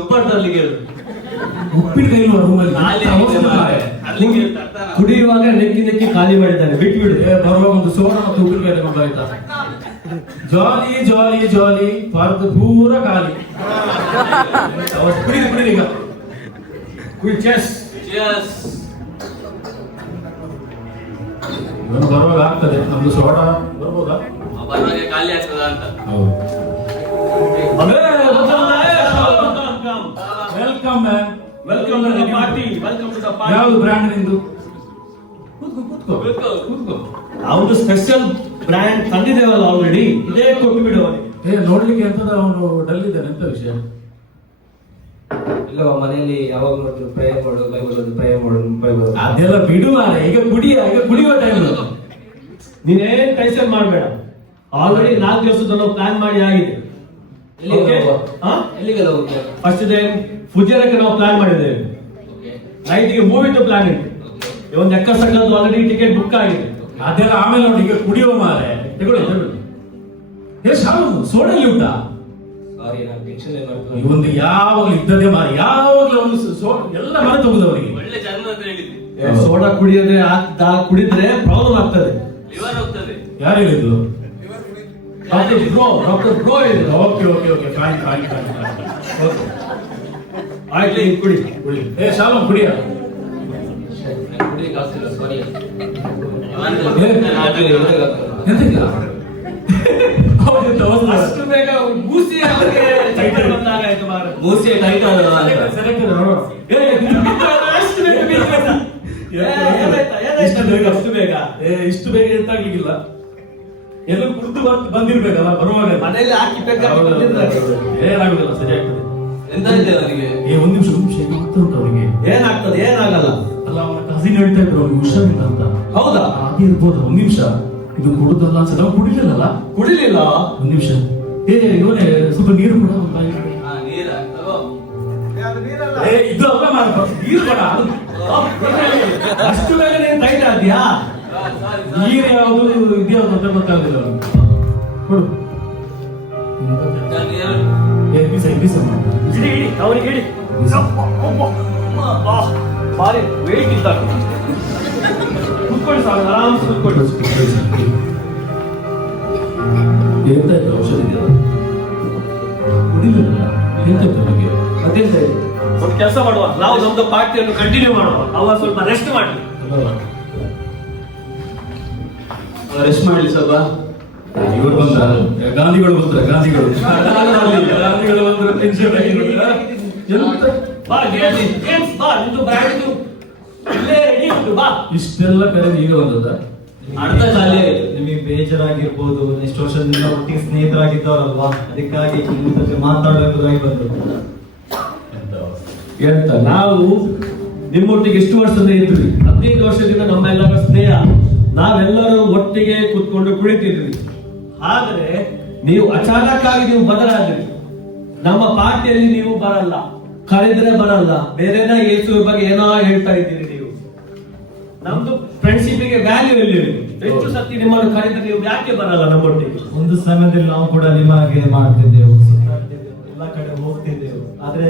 ಉಪ್ಪಾಡು ತರ್ಲಿಕ್ಕೆ ಹೇಳು. ಉಪ್ಪಿನಕಾಯಿ ಇಲ್ವಾ ರೂಮಲ್ಲಿ? ಕುಡಿಯುವಾಗ ನೆಕ್ಕಿ ನೆಕ್ಕಿ ಖಾಲಿ ಮಾಡಿದ್ದಾನೆ, ಬಿಟ್ಟು ಬಿಡು. ಬರುವಾಗ ಒಂದು ಸೋಡಾ ಮತ್ತು ಉಪ್ಪಿನಕಾಯಿ ತಗೊಂಡು ಆಯ್ತಾ? ಜಾಲಿ ಜಾಲಿ ಜಾಲಿ, ಪಾರ್ಕ್ ಪೂರ ಖಾಲಿ. ಕುಡಿದು ಕುಡಿದು ಈಗ ಕುಡಿ. ಚೆಸ್ ಇವನು ಬರುವಾಗ ಆಗ್ತದೆ. ನಮ್ದು ಸೋಡಾ ಬರ್ಬೋದಾ? ಬರುವಾಗ ಖಾಲಿ ಆಗ್ತದ ಅಂತ. Welcome ma'am, welcome to the party, welcome to the party. ಯಾವುದು ಬ್ರ್ಯಾಂಡ್ ನಿಂದು? ಅವ್ರದ್ದು ಸ್ಪೆಷಲ್ ಬ್ರ್ಯಾಂಡ್ ತಂದಿದ್ದೇವಲ್ಲ ಆಲ್ರೆಡಿ, ಇದೇ ಕೊಟ್ಟು ಬಿಡು ಅವನಿಗೆ. ನೋಡ್ಲಿಕ್ಕೆ ಎಂತದ ಅವನು ಡಲ್ ಇದ್ದಾನೆ. ಎಂತ ವಿಷಯ? ಇಲ್ಲ, ಮನೆಯಲ್ಲಿ ಯಾವಾಗ ನೋಡಿದ್ರು ಪ್ರೇಯರ್ ಮಾಡು, ಬೈಬಲ್ ಪ್ರೇಯರ್ ಮಾಡು. ಅದೆಲ್ಲ ಬಿಡು ಮಾರೆ. ಈಗ ಕುಡಿಯುವ ಟೈಮ್. ನೀನೇನ್ ಟೆನ್ಷನ್ ಮಾಡಬೇಡ. ಆಲ್ರೆಡಿ 4 ದಿವಸದ ಪ್ಲಾನ್ ಮಾಡಿ ಆಗಿದೆ. ಎಲ್ಲಿಗೆಲ್ಲ ಹೋಗ್ತೇವೆ? ಫಸ್ಟ್ ಡೇ ಫುಜೇರಕ್ಕೆ ನಾವು ಪ್ಲಾನ್ ಮಾಡಿದ್ದೇವೆ. ನೈಟ್ಗೆ ಮೂವಿದು ಪ್ಲಾನ್ ಇದೆ. ಒಂದು ಎಕ್ಕಸಕ್ಕದ್ದು ಆಲ್ರೆಡಿ ಟಿಕೆಟ್ ಬುಕ್ ಆಗಿದೆ. ಅದೆಲ್ಲ ಆಮೇಲೆ ನೋಡಿ. ಈಗ ಕುಡಿಯುವ ಮಾರೆ. ತಗೊಳ್ಳಿ. ಶಾಲು, ಸೋಡಲ್ಲಿ ಉಂಟಾ? ಭಾರಿ ನಾನು ಟೆನ್ಷನ್ ಮಾಡ್ತೀನಿ. ಇವೊಂದು ಯಾವಾಗಲೂ ಇದ್ದದೇ ಮಾರಿ, ಯಾವಾಗಲೂ ಒಂದು ಎಲ್ಲ ಮನೆ ತಗುದವರಿಗೆ. ಒಳ್ಳೆ ಜನ್ಮ ಅಂತ ಹೇಳಿದ್ವಿ. ಸೋಡಾ ಕುಡಿಯೋದ್ರೆ ಕುಡಿದ್ರೆ ಪ್ರಾಬ್ಲಮ್ ಆಗ್ತದೆ. ಲಿವರ್ ಹೋಗ್ತದೆ. ಯಾರು ಹೇಳಿದ್ದು? ಡಾಕ್ಟರ್ ಬ್ರೋ ಹೇಳಿದ್ರು. Okay okay okay, fine fine fine fine. Okay ಆಯ್ತು, ಈಗ ಕುಡಿ. ಶಾಲಂ ಕುಡಿಯ. ಕುಡಿಯಕ್ಕೆ ಆಗ್ತಿಲ್ಲ, ಸಾರಿ. ಅಷ್ಟು ಬೇಗ ಮೂಸಿ ಬಂದಾಗಾಯ್ತು ಮಾರ. ಮೂಸಿ ಟೈಟ್ ಆದಲ್ಲ ಅಂತ. ಅಷ್ಟು ಬೇಗ ಇಷ್ಟು ಬೇಗ ಎಂತಾಗ್ಲಿಕ್ಕಿಲ್ಲ, ಎಲ್ಲ ಕುಡಿದು ಬಂದಿರ್ಬೇಕಲ್ಲ ಬರುವಾಗ. ಮನೆಯಲ್ಲಿ ಹಾಕಿ ಏನಾಗುದಿಲ್ಲ, ಸರಿ ಆಗ್ತದೆ. ಎಂತ ಇದೆ ನನಗೆ? ಒಂದ್ ನಿಮಿಷ ಮಾತಾಡ್ತ ಅವನಿಗೆ. ಏನಾಗ್ತದೆ? ಏನಾಗಲ್ಲ. ಅಲ್ಲ, ಅವನ ಕಸಿನ್ ಹೇಳ್ತಾ ಇದ್ರು ಅವ್ನಿಗೆ ಹುಷಾರಿಲ್ಲ ಅಂತ. ಹೌದಾ? ಅದೇ ಇರ್ಬೋದು. ಒಂದ್ ನಿಮಿಷ, ಇದು ಕುಡುದಲ್ಲ ಅನ್ಸಲ್ಲ. ಅವ್ನು ಕುಡಿಲಿಲ್ಲ. ಕುಡಿಲಿಲ್ಲ. ಒಂದ್ ನಿಮಿಷ, ಇವನೇ ಸ್ವಲ್ಪ ನೀರು ಕೂಡ ನೀರ ಇದು ಅಲ್ಲ ಮಾಡ್ಬ ನೀರು ಬೇಡ. ಅಷ್ಟು ಬೇಗ ನೀನ್ ಟೈಟ್ ಆದ್ಯಾ? ನೀರು ಯಾವುದು ಇದ್ಯಾವ್ದು ಅಂತ ಗೊತ್ತಾಗುದಿಲ್ಲ ಕೊಡು. ಅವನಿಗೆ ಹೇಳಿ. ಭಾರಿ ವೇಟ್ ಇಲ್ಲ. ಕುತ್ಕೊಳ್ಳಿ ಸಾಕು, ಆರಾಮ್ಸೆ ಕುತ್ಕೊಳ್ಳಿ. ಎಂತ ಔಷಧಿ ಕುಡಿಲಿಲ್ಲ, ಎಂತ ಅವನಿಗೆ? ಮತ್ತೆಂತ ಇದೆ? ಒಂದು ಕೆಲಸ ಮಾಡುವ, ನಾವು ನಮ್ದು ಪಾರ್ಟಿಯನ್ನು ಕಂಟಿನ್ಯೂ ಮಾಡುವ. ಅವ ಸ್ವಲ್ಪ ರೆಸ್ಟ್ ಮಾಡಿ. ರೆಸ್ಟ್ ಮಾಡ್ಲಿ ಸ್ವಲ್ಪ. ಇವರು ಬಂದ ಗಾಂಧಿಗಳು ಬಂದ್ರ, ಗಾಂಧಿಗಳು ಬಂದ್ರೆ ಟೆನ್ಷನ್ ಆಗಿರೋದಿಲ್ಲ. ಬಾ ಜೇಮ್ಸ್, ಬಾ, ನಿಂದು ಬ್ರ್ಯಾಂಡ್ ಇಲ್ಲೇ ರೆಡಿ ಉಂಟು, ಬಾ. ಇಷ್ಟೆಲ್ಲ ಕರೆದು ಈಗ ಬಂದದ? ಅರ್ಧ ಖಾಲಿ ಆಗಿದೆ. ನಿಮಗೆ ಬೇಜಾರಾಗಿರ್ಬೋದು, ಎಷ್ಟು ವರ್ಷದಿಂದ ಒಟ್ಟಿಗೆ ಸ್ನೇಹಿತರಾಗಿದ್ದವರಲ್ವಾ, ಅದಕ್ಕಾಗಿ ನಿಮ್ಮ ಜೊತೆ ಮಾತಾಡಬೇಕಾಗಿ ಬಂದದ್ದು. ಎಂತ ನಾವು ನಿಮ್ಮೊಟ್ಟಿಗೆ ಎಷ್ಟು ವರ್ಷದಿಂದ ಇದ್ವಿ? 15 ವರ್ಷದಿಂದ ನಮ್ಮೆಲ್ಲರ ಸ್ನೇಹ. ನಾವೆಲ್ಲರೂ ಒಟ್ಟಿಗೆ ಕೂತ್ಕೊಂಡು ಕುಳಿತಿದ್ವಿ. ಆದ್ರೆ ನೀವು ಅಚಾನಕ್ ಆಗಿ ನೀವು ಬದಲಾದ್ರಿ. ನಮ್ಮ ಪಾರ್ಟಿಯಲ್ಲಿ ನೀವು ಬರಲ್ಲ, ಕರೆದ್ರೆ ಬರಲ್ಲ, ಬೇರೆನ ಯೇಸುವಿನ ಬಗ್ಗೆ ಏನೋ ಹೇಳ್ತಾ ಇದ್ದೀರಿ ನೀವು. ನಮ್ದು ಫ್ರೆಂಡ್ಶಿಪ್ಗೆ ವ್ಯಾಲ್ಯೂ ಎಲ್ಲಿ? ಎಷ್ಟು ಸತಿ ನಿಮ್ಮನ್ನು ಕರೆದ್ರೆ ನೀವು ಯಾಕೆ ಬರಲ್ಲ ನಮ್ಮೊಟ್ಟಿಗೆ? ಒಂದು ಸಮಯದಲ್ಲಿ ನಾವು ಕೂಡ ನಿಮಗೆ ಮಾಡ್ತಿದ್ದೆವು, ಸುತ್ತಾಡ್ತಿದ್ದೆವು, ಎಲ್ಲ ಕಡೆ ಹೋಗ್ತಿದ್ದೆವು. ಆದ್ರೆ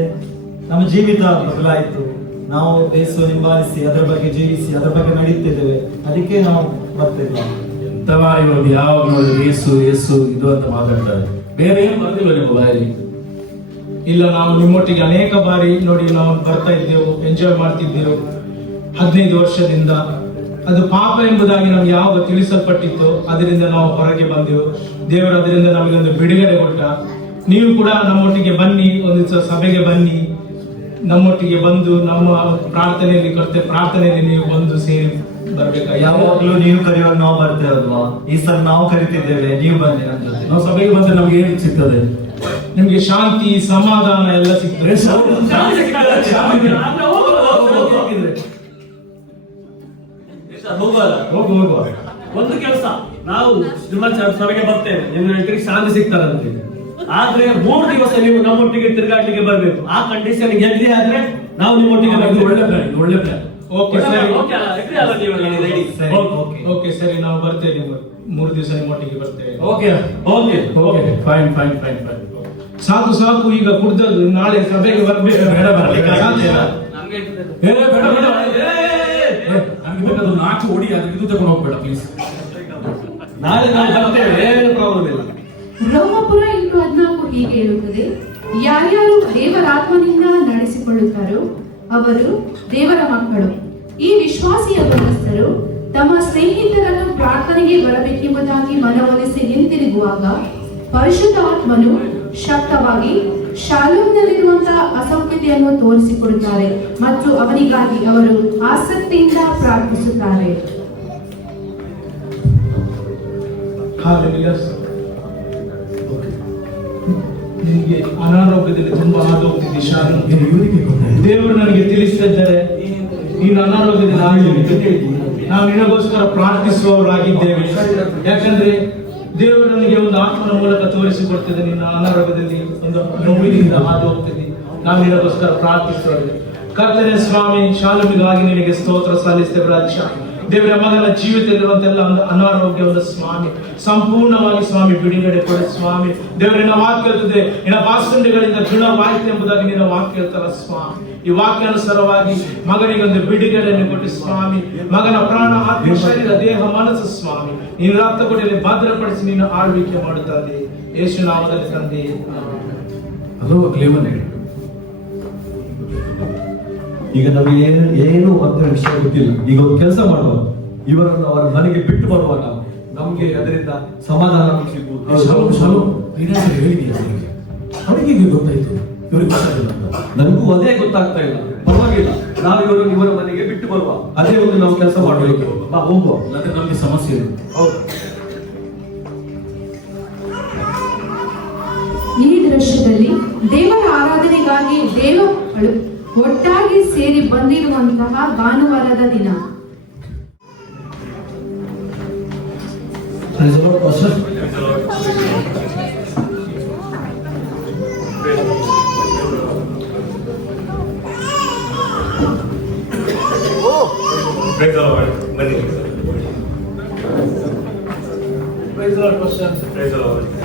ನಮ್ಮ ಜೀವಿತ ಬದಲಾಯಿತು. ನಾವು ಯೇಸು ನಿಂಬಾಲಿಸಿ ಅದರ ಬಗ್ಗೆ ಜೀವಿಸಿ ಅದರ ಬಗ್ಗೆ ನಡೀತಿದ್ದೇವೆ. ಅದಕ್ಕೆ ನಾವು ಬರ್ತಿಲ್ಲ. ಎಂತ ಮಾರಿ ನೋಡಿ, ಯಾವಾಗ ನೋಡಿ ಏಸು ಏಸು ಇದು ಅಂತ ಮಾತಾಡ್ತಾರೆ, ಬೇರೆ ಏನು ಬರ್ತಿಲ್ಲ ನಿಮ್ಮ ಬಾಯಲ್ಲಿ. ಇಲ್ಲ, ನಾವು ನಿಮ್ಮೊಟ್ಟಿಗೆ ಅನೇಕ ಬಾರಿ ನೋಡಿ ನಾವು ಬರ್ತಾ ಇದ್ದೆವು, ಎಂಜಾಯ್ ಮಾಡ್ತಿದ್ದೆವು 15 ವರ್ಷದಿಂದ. ಅದು ಪಾಪ ಎಂಬುದಾಗಿ ನಮ್ಗೆ ಯಾವಾಗ ತಿಳಿಸಲ್ಪಟ್ಟಿತ್ತು ಅದರಿಂದ ನಾವು ಹೊರಗೆ ಬಂದೆವು. ದೇವರು ಅದರಿಂದ ನಮಗೆ ಒಂದು ಬಿಡುಗಡೆ ಕೊಟ್ಟ. ನೀವು ಕೂಡ ನಮ್ಮೊಟ್ಟಿಗೆ ಬನ್ನಿ, ಒಂದು ಸಭೆಗೆ ಬನ್ನಿ, ನಮ್ಮೊಟ್ಟಿಗೆ ಬಂದು ನಮ್ಮ ಪ್ರಾರ್ಥನೆಯಲ್ಲಿ ನೀವು ಬಂದು ಸೇರಿ ಬರ್ಬೇಕಾಗಿ. ಯಾವಾಗ್ಲೂ ನೀವು ಕರೆಯುವಾಗ ನಾವು ಬರ್ತೇವಲ್ವಾ? ಈ ಸಲ ನಾವು ಕರಿತಿದ್ದೇವೆ, ನೀವು ಬನ್ನಿ ನಮ್ಮ ಜೊತೆ. ನಾವು ಸಭೆಗೆ ಬಂದ್ರೆ ನಮ್ಗೆ ಏನ್ ಸಿಗ್ತದೆ? ನಿಮ್ಗೆ ಶಾಂತಿ ಸಮಾಧಾನ ಎಲ್ಲ ಸಿಗ್ತದೆ. ಹೋಗುವ ಒಂದು ಕೆಲಸ, ನಾವು ನಿಮ್ಮ ಸಭೆಗೆ ಬರ್ತೇವೆ, ನಿಮ್ಮ ಶಾಂತಿ ಸಿಗ್ತಾರಂತೆ. ಆದ್ರೆ 3 ದಿವಸ ನೀವು ನಮ್ಮೊಟ್ಟಿಗೆ ತಿರುಗಾಡ್ಲಿಕ್ಕೆ ಬರ್ಬೇಕು. ಆ ಕಂಡೀಷನ್ ಗೆದ್ದೆ ಆದ್ರೆ ನಾವು ನಿಮ್ಮೊಟ್ಟಿಗೆ ಒಳ್ಳೆ ಪ್ಲಾನ್, ಒಳ್ಳೆ ಪ್ಲಾನ್. ಓಕೆ ಸರಿ, ಓಕೆ ಓಕೆ ಸರಿ, ನಾವು ಬರ್ತೇವೆ. 3 ದಿವಸ ನಿಮ್ಮೊಟ್ಟಿಗೆ ಬರ್ತೇವೆ. Okay okay okay, fine fine fine fine. ಸಾಕು ಸಾಕು, ಈಗ ಕುಡ್ದದ್ದು, ನಾಳೆ ಸಭೆಗೆ ಬರ್ಬೇಕು. ಬೇಡ ನಮ್ಗೆ ಬೇಕಾದ್ರೆ 4 ಓಡಿ ಅದು ಇದು ತಗೊಂಡು ಹೋಗ್ಬೇಡ ಪ್ಲೀಸ್. ನಾಳೆ ನಾವು ಬರ್ತೇವೆ, ಏನು ಪ್ರಾಬ್ಲಮ್ ಇಲ್ಲ. ರೋಮಪುರ 8:14 ಹೀಗೆ ಇರುತ್ತದೆ: ಯಾರ್ಯಾರು ದೇವರಾತ್ಮನಿಂದ ನಡೆಸಿಕೊಳ್ಳುತ್ತಾರೋ ಅವರು ದೇವರ ಮಕ್ಕಳು. ಈ ವಿಶ್ವಾಸಿ ಯೌವನಸ್ಥರು ತಮ್ಮ ಸ್ನೇಹಿತರನ್ನು ಪ್ರಾರ್ಥನೆಗೆ ಬರಬೇಕೆಂಬುದಾಗಿ ಮನವೊಲಿಸಿ ಹಿಂತಿರುಗುವಾಗ ಪರಿಶುದ್ಧಾತ್ಮನು ಶಕ್ತವಾಗಿ ಶಾಲೋಮ್ನಲ್ಲಿರುವಂತಹ ಅಸೌಖ್ಯತೆಯನ್ನು ತೋರಿಸಿಕೊಡುತ್ತಾರೆ ಮತ್ತು ಅವನಿಗಾಗಿ ಅವರು ಆಸಕ್ತಿಯಿಂದ ಪ್ರಾರ್ಥಿಸುತ್ತಾರೆ. ನಿಮಗೆ ಅನಾರೋಗ್ಯದಲ್ಲಿ ತುಂಬಾ ಹಾದೋಗ್ತಿದ್ದೆ ಶಾಲು. ದೇವರು ನನಗೆ ತಿಳಿಸಿದ್ದಾರೆ, ನೀನು ಅನಾರೋಗ್ಯದಲ್ಲಿ ಹಾದೋಗ್ತಿದ್ದೆ. ನಾವು ನಿನಗೋಸ್ಕರ ಪ್ರಾರ್ಥಿಸುವವರಾಗಿದ್ದೇವೆ. ಯಾಕಂದ್ರೆ ದೇವರು ನನಗೆ ಒಂದು ಆತ್ಮನ ಮೂಲಕ ತೋರಿಸಿಕೊಡ್ತಿದ್ದೆ, ನಿನ್ನ ಅನಾರೋಗ್ಯದಲ್ಲಿ ಒಂದು ನೋವಿನಿಂದ ಹಾದು ಹೋಗ್ತಿದ್ದೆ. ನಾವು ನಿನಗೋಸ್ಕರ ಪ್ರಾರ್ಥಿಸುವವರಿಗೆ. ಕರ್ತನೇ ಸ್ವಾಮಿ, ಶಾಲುಮಿಗಾಗಿ ನಿನಗೆ ಸ್ತೋತ್ರ ಸಲ್ಲಿಸ್ತೇವೆ ರಾಜ. ದೇವರ ಮಗನ ಜೀವಿತದಲ್ಲಿರುವಂತೆಲ್ಲ ಒಂದು ಅನಾರೋಗ್ಯವನ್ನು ಸ್ವಾಮಿ ಸಂಪೂರ್ಣವಾಗಿ ಸ್ವಾಮಿ ಬಿಡುಗಡೆ ಕೊಡಿ ಸ್ವಾಮಿ. ದೇವರಿನ ವಾಕ್ಯ ಇರ್ತದೆ, ನಿನ್ನ ಬಾಸುಂಡಿಗಳಿಂದ ಗುಣವಾಯಿತು ಎಂಬುದಾಗಿ ನಿನ್ನ ವಾಕ್ಯ ಇರ್ತಲ್ಲ ಸ್ವಾಮಿ. ಈ ವಾಕ್ಯಾನುಸಾರವಾಗಿ ಮಗನಿಗೆ ಒಂದು ಬಿಡುಗಡೆಯನ್ನು ಕೊಟ್ಟು ಸ್ವಾಮಿ, ಮಗನ ಪ್ರಾಣ ಆತ್ಮ ಶರೀರ ದೇಹ ಮನಸ್ಸು ಸ್ವಾಮಿ ನೀನು ರಕ್ತ ಕೊಡಿ ಭದ್ರಪಡಿಸಿ ನೀನು ಆಳ್ವಿಕೆ ಮಾಡುತ್ತದೆ ಯೇಸು ನಾಮದಲ್ಲಿ ತಂದೆ. ಹಲೋ ಕ್ಲೇಮನ್, ಈಗ ನಮಗೆ ಏನು ಅಂತ ವಿಷಯ ಗೊತ್ತಿಲ್ಲ. ಈಗ ಒಂದು ಕೆಲಸ ಮಾಡುವ, ಇವರನ್ನು ಅವರ ಮನೆಗೆ ಬಿಟ್ಟು ಬರುವಾಗ ನಮ್ಗೆ ಅದರಿಂದ ಸಮಾಧಾನ ಸಿಗ್ಬೋದು. ಅವರಿಗೆ ಗೊತ್ತಾಯ್ತು, ಇವ್ರಿಗೆ ಗೊತ್ತಾಗಿಲ್ಲ ಅಂತ. ನನಗೂ ಅದೇ ಗೊತ್ತಾಗ್ತಾ ಇಲ್ಲ. ಪರವಾಗಿಲ್ಲ, ನಾವು ಇವರ ಮನೆಗೆ ಬಿಟ್ಟು ಬರುವ, ಅದೇ ಒಂದು ನಾವು ಕೆಲಸ ಮಾಡಬೇಕು. ಬಾ ಹೋಗುವ, ಮತ್ತೆ ನಮ್ಗೆ ಸಮಸ್ಯೆ ಇದೆ. ಹೌದು. ಈ ದೃಶ್ಯದಲ್ಲಿ ದೇವರ ಆರಾಧನೆಗಾಗಿ ದೇವಗಳು ಒಟ್ಟಾಗಿ ಸೇರಿ ಬಂದಿರುವಂತಹ ಭಾನುವಾರದ ದಿನ.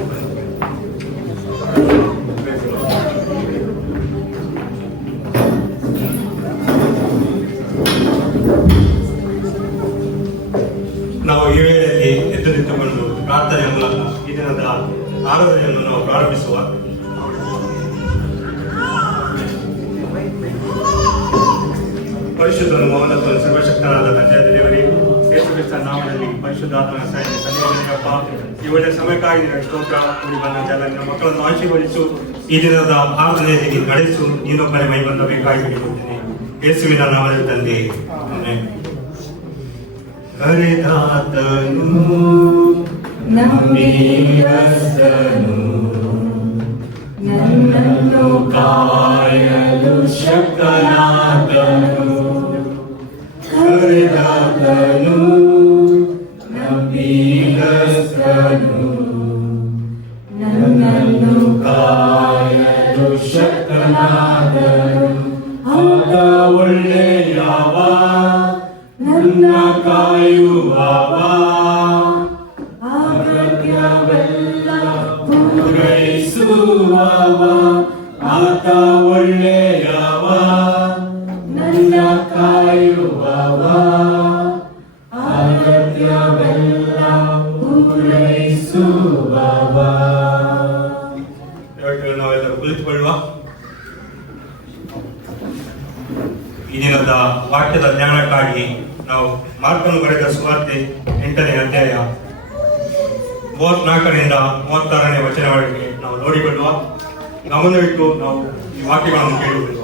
ಬನ್ನಿ. ನಾವು ಈ ವೇಳೆಯಲ್ಲಿ ಎದ್ದು ನಿಂತುಕೊಂಡು ಪ್ರಾರ್ಥನೆಯ ಮೂಲಕ ಈ ದಿನದ ಆರಾಧನೆಯನ್ನು ನಾವು ಪ್ರಾರಂಭಿಸುವ. ಪರಿಶುದ್ಧನು ಮೌನತ್ವ ಸರ್ವಶಕ್ತನಾದ ತಂದೆಯಾದ ದೇವರೇ, ಯೇಸು ಕ್ರಿಸ್ತನ ನಾಮದಲ್ಲಿ ಪರಿಶುದ್ಧಾತ್ಮನ ಸನ್ನಿಧಿಯಪ್ಪ, ಈ ಒಳ್ಳೆಯ ಸಮಯಕ್ಕಾಗಿ ನಿನ್ನ ಸ್ತೋತ್ರ. ಕೂಡಿ ಬಂದಂತೆಲ್ಲ ನಿನ್ನ ಮಕ್ಕಳನ್ನು ಆಶೀರ್ವದಿಸು. ಈ ದಿನದ ಆರಾಧನೆಯಲ್ಲಿ ನಡೆಸು. ನೀನೊಬ್ಬನೇ ಮೈ ಬಂದಬೇಕಾಗಿ ಬಿಡುತ್ತೇನೆ ಯೇಸುವಿನ ನಾಮದಲ್ಲಿ ತಂದೆ. ಆಮೆನ್. ಹರಿದಾತನು ನಂಬಿಗಸ್ತನು, ನನ್ನನ್ನು ಕಾಯಲು ಶಕ್ತನಾದನು. ಹರಿದಾತನು ನಂಬಿಗಸ್ತನು, ನನ್ನನ್ನು ಕಾಯಲು ಶಕ್ತನಾದನು. ಆಗ ಒಳ್ಳೆಯವ, ನನ್ನ ಕಾಯುವವ, ಅಗತ್ಯವೆಲ್ಲ ಪೂರೈಸುವವ. ಆತ ಒಳ್ಳೆಯವ, ನನ್ನ ಕಾಯುವವ, ಅಗತ್ಯವೆಲ್ಲ ಪೂರೈಸುವವ. ನಾವೆಲ್ಲರೂ ಕುಳಿತುಕೊಳ್ಳುವ. ಈ ದಿನದ ವಾಕ್ಯದ ಜ್ಞಾನಕ್ಕಾಗಿ ನಾವು ಮಾರ್ಕನು ಬರೆದ ಸುವಾರ್ತೆ 8ನೇ ಅಧ್ಯಾಯ 34ರಿಂದ 36ನೇ ವಚನವರೆಗೆ ನಾವು ನೋಡಿಕೊಳ್ಳುವ. ಗಮನವಿಟ್ಟು ನಾವು ಈ ವಾಕ್ಯಗಳನ್ನು ಕೇಳುವುದಿಲ್ಲ.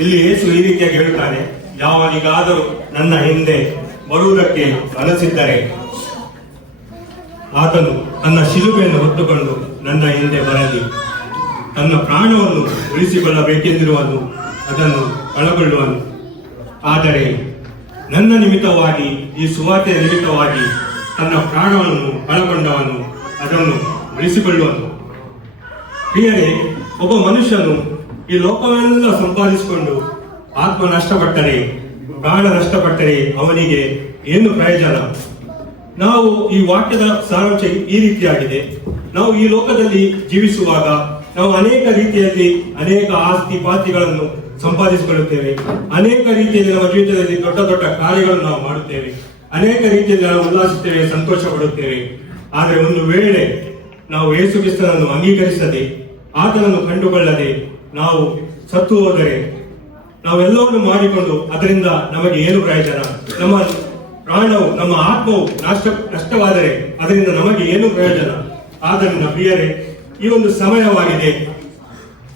ಇಲ್ಲಿ ಯೇಸು ಈ ರೀತಿಯಾಗಿ ಹೇಳುತ್ತಾನೆ, ಯಾವನಿಗಾದರೂ ನನ್ನ ಹಿಂದೆ ಬರುವುದಕ್ಕೆ ಮನಸ್ಸಿದ್ದರೆ ಆತನು ತನ್ನ ಶಿಲುಬೆಯನ್ನು ಹೊತ್ತುಕೊಂಡು ನನ್ನ ಹಿಂದೆ ಬರಲಿ. ತನ್ನ ಪ್ರಾಣವನ್ನು ಉಳಿಸಿಕೊಳ್ಳಬೇಕೆಂದಿರುವನು ಅದನ್ನು ಕಳಕೊಳ್ಳುವನು. ಆದರೆ ನನ್ನ ನಿಮಿತ್ತವಾಗಿ, ಈ ಸುವಾರ್ತೆಯ ನಿಮಿತ್ತವಾಗಿ ತನ್ನ ಪ್ರಾಣವನ್ನು ಕಳಕೊಂಡವನು ಅದನ್ನು ಉಳಿಸಿಕೊಳ್ಳುವನು. ಪ್ರಿಯರೇ, ಒಬ್ಬ ಮನುಷ್ಯನು ಈ ಲೋಕವೆಲ್ಲ ಸಂಪಾದಿಸಿಕೊಂಡು ಆತ್ಮ ನಷ್ಟಪಟ್ಟರೆ, ಪ್ರಾಣ ನಷ್ಟಪಟ್ಟರೆ ಅವನಿಗೆ ಏನು ಪ್ರಯೋಜನ? ನಾವು ಈ ವಾಕ್ಯದ ಸಾರಾಂಶ ಈ ರೀತಿಯಾಗಿದೆ. ನಾವು ಈ ಲೋಕದಲ್ಲಿ ಜೀವಿಸುವಾಗ ನಾವು ಅನೇಕ ರೀತಿಯಲ್ಲಿ ಅನೇಕ ಆಸ್ತಿ ಪಾಸ್ತಿಗಳನ್ನು ಸಂಪಾದಿಸಿಕೊಳ್ಳುತ್ತೇವೆ. ಅನೇಕ ರೀತಿಯಲ್ಲಿ ನಮ್ಮ ಜೀವಿತದಲ್ಲಿ ದೊಡ್ಡ ದೊಡ್ಡ ಕಾರ್ಯಗಳನ್ನು ನಾವು ಮಾಡುತ್ತೇವೆ. ಅನೇಕ ರೀತಿಯಲ್ಲಿ ನಾವು ಉಲ್ಲಾಸಿಸುತ್ತೇವೆ, ಸಂತೋಷ ಪಡುತ್ತೇವೆ. ಆದರೆ ಒಂದು ವೇಳೆ ನಾವು ಯೇಸು ಕ್ರಿಸ್ತನನ್ನು ಅಂಗೀಕರಿಸದೆ, ಆತನನ್ನು ಕಂಡುಕೊಳ್ಳದೆ ನಾವು ಸತ್ತು ಹೋದರೆ, ನಾವೆಲ್ಲವನ್ನು ಮಾಡಿಕೊಂಡು ಅದರಿಂದ ನಮಗೆ ಏನು ಪ್ರಯೋಜನ? ನಮ್ಮ ಪ್ರಾಣವು, ನಮ್ಮ ಆತ್ಮವು ನಷ್ಟವಾದರೆ ಅದರಿಂದ ನಮಗೆ ಏನು ಪ್ರಯೋಜನ? ಆದ್ದರಿಂದ ಪ್ರಿಯರೇ, ಈ ಒಂದು ಸಮಯವಾಗಿದೆ,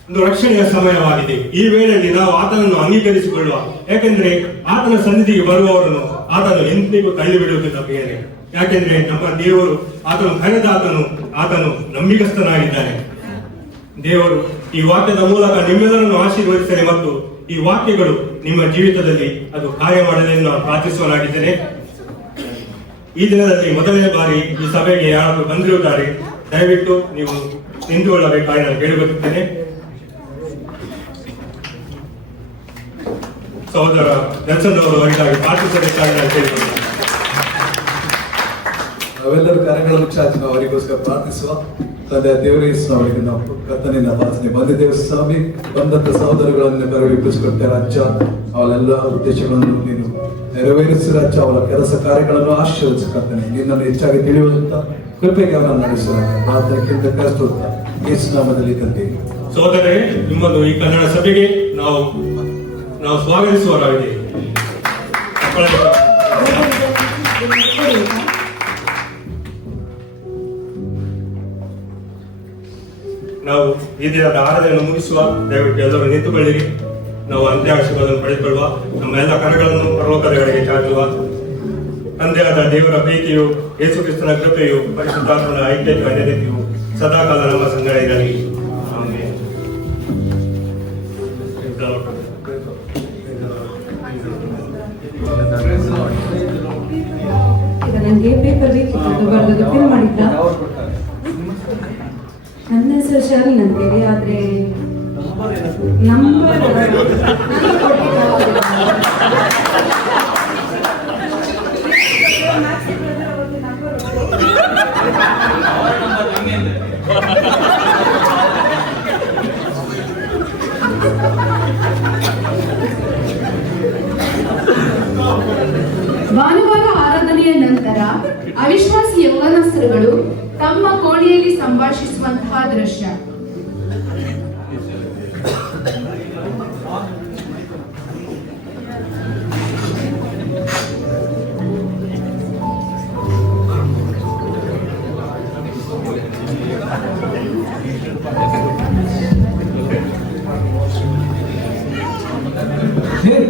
ಒಂದು ರಕ್ಷಣೆಯ ಸಮಯವಾಗಿದೆ. ಈ ವೇಳೆಯಲ್ಲಿ ನಾವು ಆತನನ್ನು ಅಂಗೀಕರಿಸಿಕೊಳ್ಳುವ. ಯಾಕೆಂದ್ರೆ ಆತನ ಸನ್ನಿಧಿಗೆ ಬರುವವರನ್ನು ಆತನು ಎಂದಿಗೂ ತಳ್ಳಿ ಬಿಡುವುದಿಲ್ಲ ಪ್ರಿಯರೇ. ಯಾಕೆಂದ್ರೆ ನಮ್ಮ ದೇವರು ಆತನು ಕರೆದ ಆತನು ನಂಬಿಗಸ್ತನಾಗಿದ್ದಾನೆ. ದೇವರು ಈ ವಾಕ್ಯದ ಮೂಲಕ ನಿಮ್ಮೆಲ್ಲರನ್ನು ಆಶೀರ್ವದಿಸಲಿ ಮತ್ತು ಈ ವಾಕ್ಯಗಳು ನಿಮ್ಮ ಜೀವಿತದಲ್ಲಿ ಅದು ಕಾರ್ಯ ಮಾಡಲೆಂದು ನಾನು ಪ್ರಾರ್ಥಿಸುವನಾಗಿದ್ದೇನೆ. ಈ ದಿನದಲ್ಲಿ ಮೊದಲನೇ ಬಾರಿ ಈ ಸಭೆಗೆ ಯಾರಾದರೂ ಬಂದಿರುತ್ತಾರೆ, ದಯವಿಟ್ಟು ನೀವು ನಿಂತುಕೊಳ್ಳಬೇಕಾಗಿ ನಾನು ಕೇಳಿಕೊಳ್ಳುತ್ತೇನೆ. ಸಹೋದರ ನೆಲ್ಸನ್ ಅವರು ಅವರಿಗಾಗಿ ಪ್ರಾರ್ಥಿಸಬೇಕಾಗಿ ನಾನು ಕೇಳಿಕೊಂಡೆ. ನಾವೆಲ್ಲರೂ ಕರೆಗಳನ್ನು ಚಾಚಿ ನಾವು ಅವರಿಗೋಸ್ಕರ ಪ್ರಾರ್ಥಿಸುವ. ತಂದೆ ದೇವರೇ ಅವರಿಗೆ ನಾವು ಕರ್ತನಿಂದ ಪ್ರಾರ್ಥನೆ ಬಂದಿದ್ದೇವೆ ಸ್ವಾಮಿ. ಬಂದಂತ ಸಹೋದರಗಳನ್ನು ಕರೆವಿಪ್ಪಿಸಿಕೊಟ್ಟೆ ರಾಜ್ಯ, ಅವಳೆಲ್ಲ ಉದ್ದೇಶಗಳನ್ನು ನೀನು ನೆರವೇರಿಸಿ ರಾಜ್ಯ, ಅವರ ಕೆಲಸ ಕಾರ್ಯಗಳನ್ನು ಆಶೀರ್ವದಿಸಕರ್ತನೆ. ನಿನ್ನನ್ನು ಹೆಚ್ಚಾಗಿ ತಿಳಿಯುವಂತ ಕೃಪೆಗೆ ಅವರನ್ನು ನಡೆಸುವ ಪ್ರಾರ್ಥನೆಗಿಂತ ಕರೆಸ್ತುತ್ತ ಯೇಸು ನಾಮದಲ್ಲಿ ಕರ್ತೀವಿ. ಸಹೋದರರೇ, ನಿಮ್ಮನ್ನು ಈ ಕನ್ನಡ ಸಭೆಗೆ ನಾವು ಸ್ವಾಗತಿಸುವವರಾಗಿದೆ. ನಾವು ಈ ದಿನದ ಆರಾಧನೆಯನ್ನು ಮುಗಿಸುವ. ದಯವಿಟ್ಟು ಎಲ್ಲರೂ ನಿಂತುಕೊಳ್ಳಿರಿ. ನಾವು ಅಂತ್ಯಾಶೀರ್ವಾದವನ್ನು ಪಡೆದುಕೊಳ್ಳುವ. ನಮ್ಮ ಎಲ್ಲ ಕರಗಳನ್ನು ಪರಲೋಕದೆಡೆಗೆ ಚಾಚುವ. ತಂದೆಯಾದ ದೇವರ ಪ್ರೀತಿಯು, ಯೇಸು ಕ್ರಿಸ್ತನ ಕೃಪೆಯು, ಪರಿಶುದ್ಧಾತ್ಮನ ಐಕ್ಯತೆಯ ಅನ್ಯತೆಯು ಸದಾಕಾಲ ನಮ್ಮ ಸಂಗಡ ಇರಲಿ. ಆಮೆನ್. ಈಗ ನನಗೆ ಪೇಪರ್ ಬೇಕಿತ್ತು, ಬರೆದು ಫಿಲ್ ಮಾಡಿದ್ದ. ನನ್ನ ಹೆಸರು ಶರ್ಲಿನ್ ಅಂತೇಳಿ, ಆದ್ರೆ ನಂಬರ್ ಭಾನುವಾರ ಆರಾಧನೆಯ ನಂತರ ಅವಿಶ್ವಾಸಿ ಯೌವನಸ್ಥರುಗಳು ತಮ್ಮ ಕೋಣೆಯಲ್ಲಿ ಸಂಭಾಷಿಸುವಂತಹ ದೃಶ್ಯ.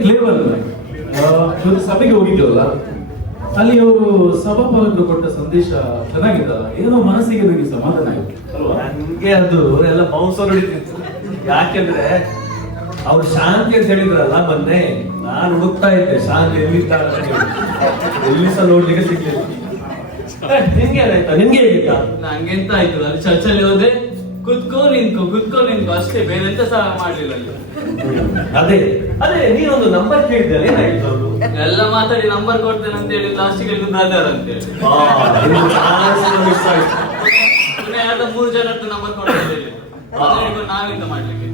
ಕ್ಲೇವರ್ ಒಂದು ಸಭೆಗೆ ಹೋಗಿದ್ವಲ್ಲ, ಅಲ್ಲಿ ಅವರು ಸಭಾಪಾಲಕರು ಕೊಟ್ಟ ಸಂದೇಶ ಚೆನ್ನಾಗಿದ್ದಲ್ಲ, ಏನೋ ಮನಸ್ಸಿಗೆ ನನಗೆ ಸಮಾಧಾನ ಆಯ್ತು ಅಲ್ವಾ? ನಂಗೆ ಅದು ಎಲ್ಲ ಬೌನ್ಸ್ ಹೊಡಿತಿತ್ತು. ಯಾಕೆಂದ್ರೆ ಅವ್ರು ಶಾಂತಿ ಅಂತ ಹೇಳಿದ್ರಲ್ಲ ಮೊನ್ನೆ, ನಾನು ಹುಡುಕ್ತಾ ಇದ್ದೆ ಶಾಂತಿ ಎಲ್ಲಿದ್ದಾರೆ ಅಂತ ಹೇಳಿ. ಎಲ್ಲಿ ಸಹ ನೋಡ್ಲಿಕ್ಕೆ ಸಿಗ್ಲಿಲ್ಲ. ನಿನ್ಗೆ ಏನಾಯ್ತಾ? ನಿನ್ಗೆ ಹೇಗಿತ್ತಾ? ನಂಗೆಂತ ಆಯ್ತು, ಅಲ್ಲಿ ಚರ್ಚಲ್ಲಿ ಹೋದೆ, ಕುತ್ಕೋ ನಿನ್ಕೋ ಅಷ್ಟೇ, ಬೇರೆ ಎಂತ ಸಹ ಮಾಡ್ಲಿಲ್ಲ ಅಲ್ಲಿ. ಅದೇ ಅದೇ ನೀನೊಂದು ನಂಬರ್ ಕೇಳಿದ್ದೆ, ಏನಾಯ್ತು? ಅವರು ಎಲ್ಲ ಮಾತಾಡಿ ನಂಬರ್ ಕೊಡ್ತೇನೆ ಅಂತ ಹೇಳಿ ಲಾಸ್ಟಿಗೆ ಬ್ರದರ್ ಅಂತ ಹೇಳಿ ಮಿಸ್ ಆಯ್ತು. ಯಾರ್ದ 3 ಜನ ನಂಬರ್ ಕೊಡ್ತೇವೆ, ನಾವೆಂತ ಮಾಡ್ಲಿಕ್ಕೆ.